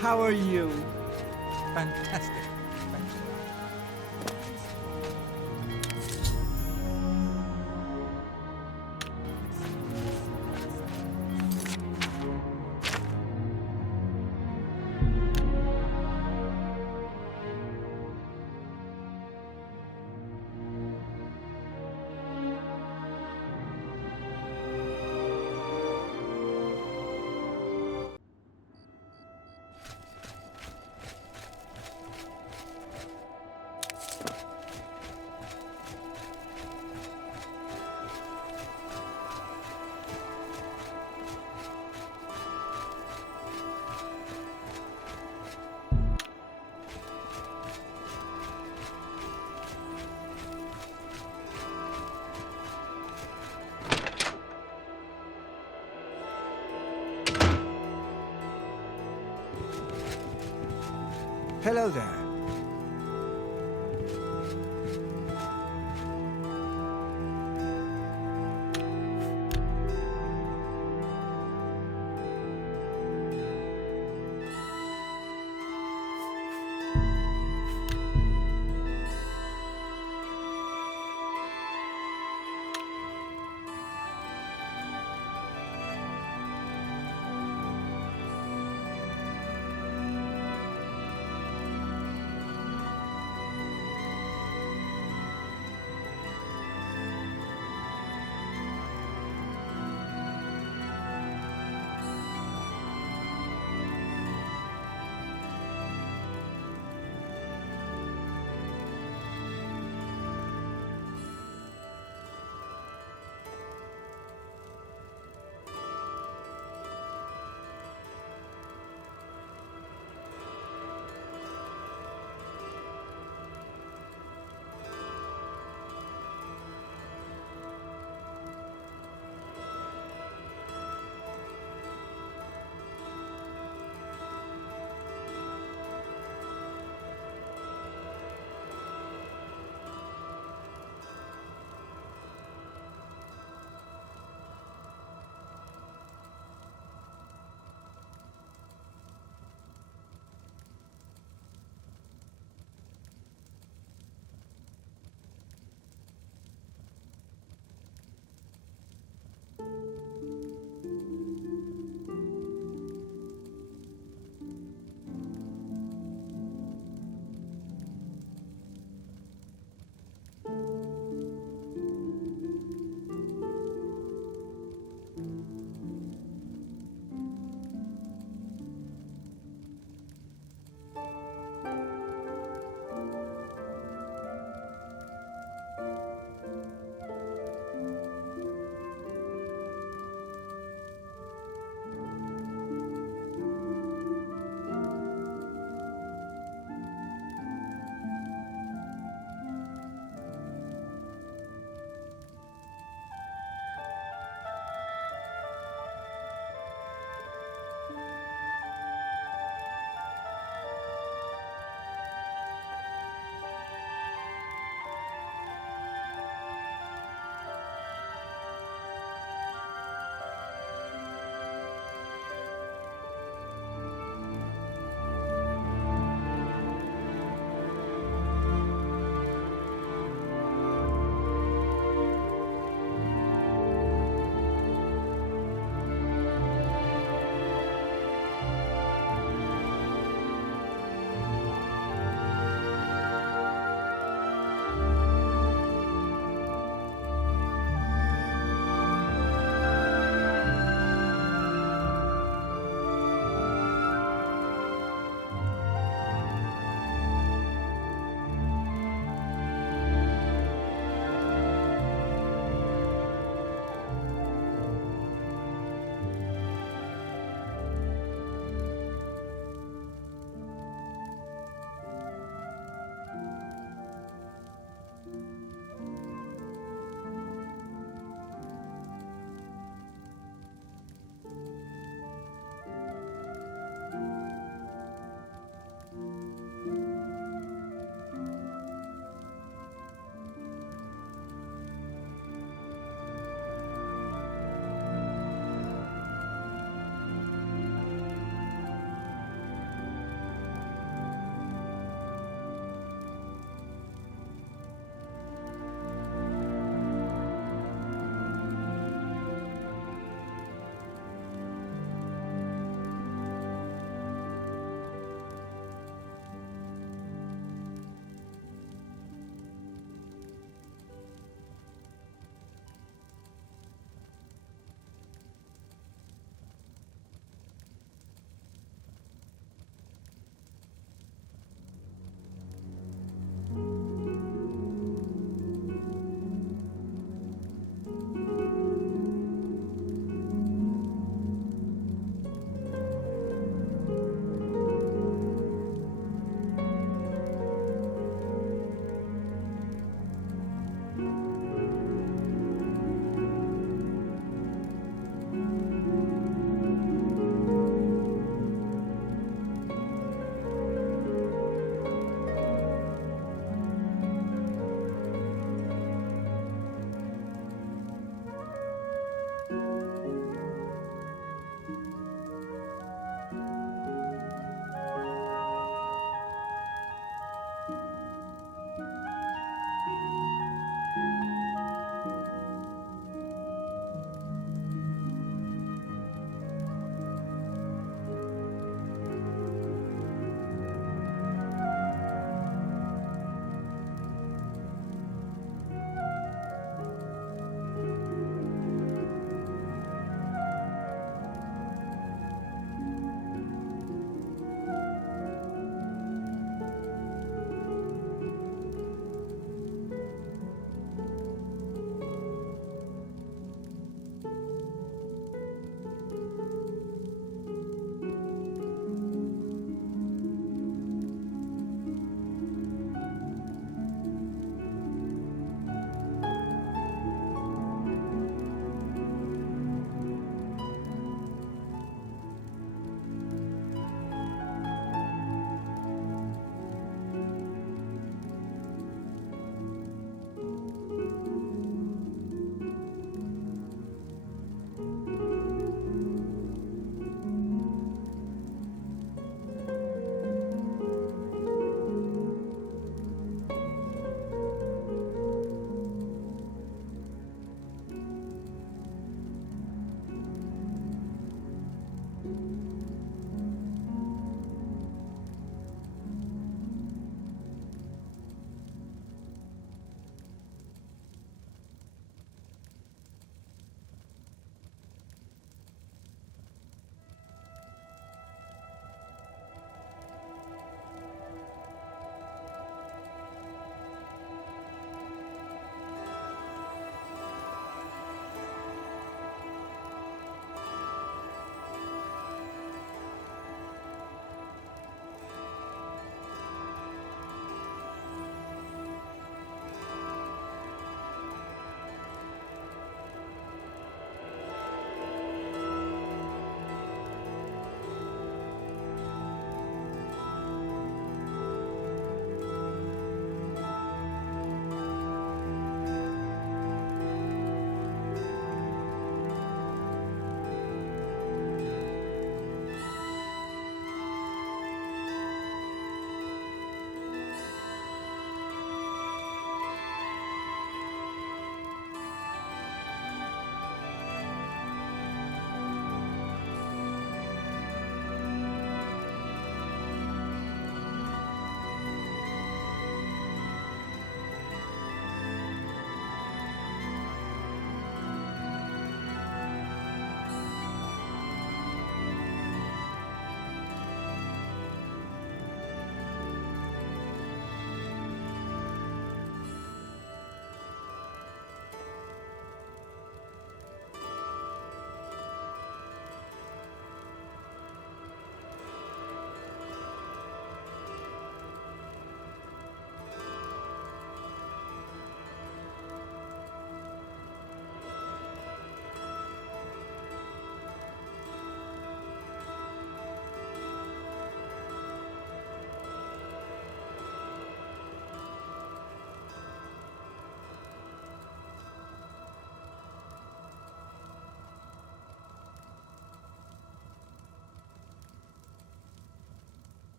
How are you? Fantastic. Thanks. Hello there.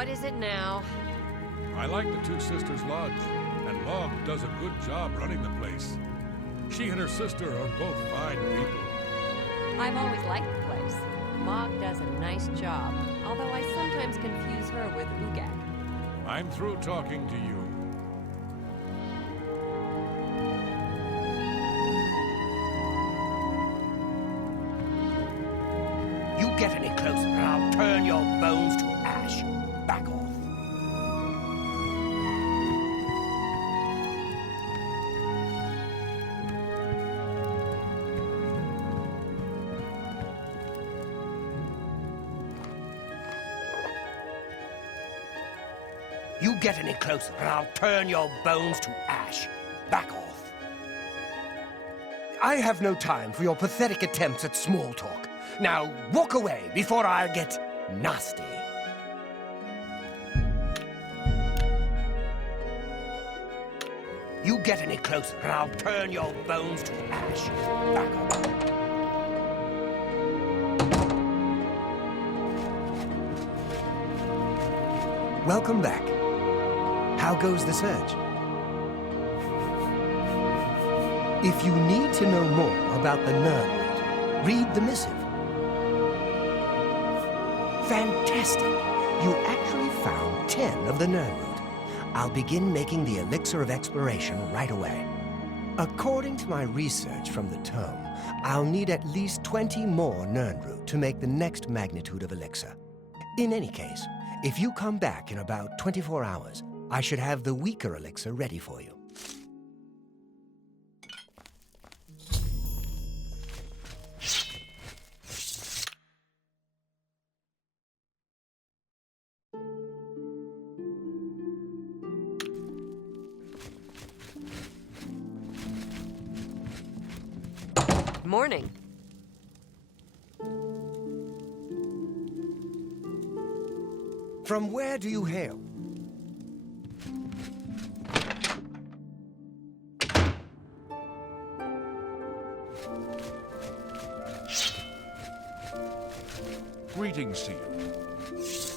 What is it now? I like the Two Sisters Lodge, and Mog does a good job running the place. She and her sister are both fine people. I've always liked the place. Mog does a nice job, although I sometimes confuse her with Ugak. I'm through talking to you. You get any closer and I'll turn your bones to ash. Back off. You get any closer and I'll turn your bones to ash. Back off. I have no time for your pathetic attempts at small talk. Now, walk away before I get nasty. You get any closer and I'll turn your bones to ash. Back off. Welcome back. How goes the search? If you need to know more about the Nernwood, read the missive. Fantastic! You actually found 10 of the Nernwood. I'll begin making the elixir of exploration right away. According to my research from the tome, I'll need at least 20 more Nernroot to make the next magnitude of elixir. In any case, if you come back in about 24 hours, I should have the weaker elixir ready for you. Morning. From where do you hail? Greetings to you.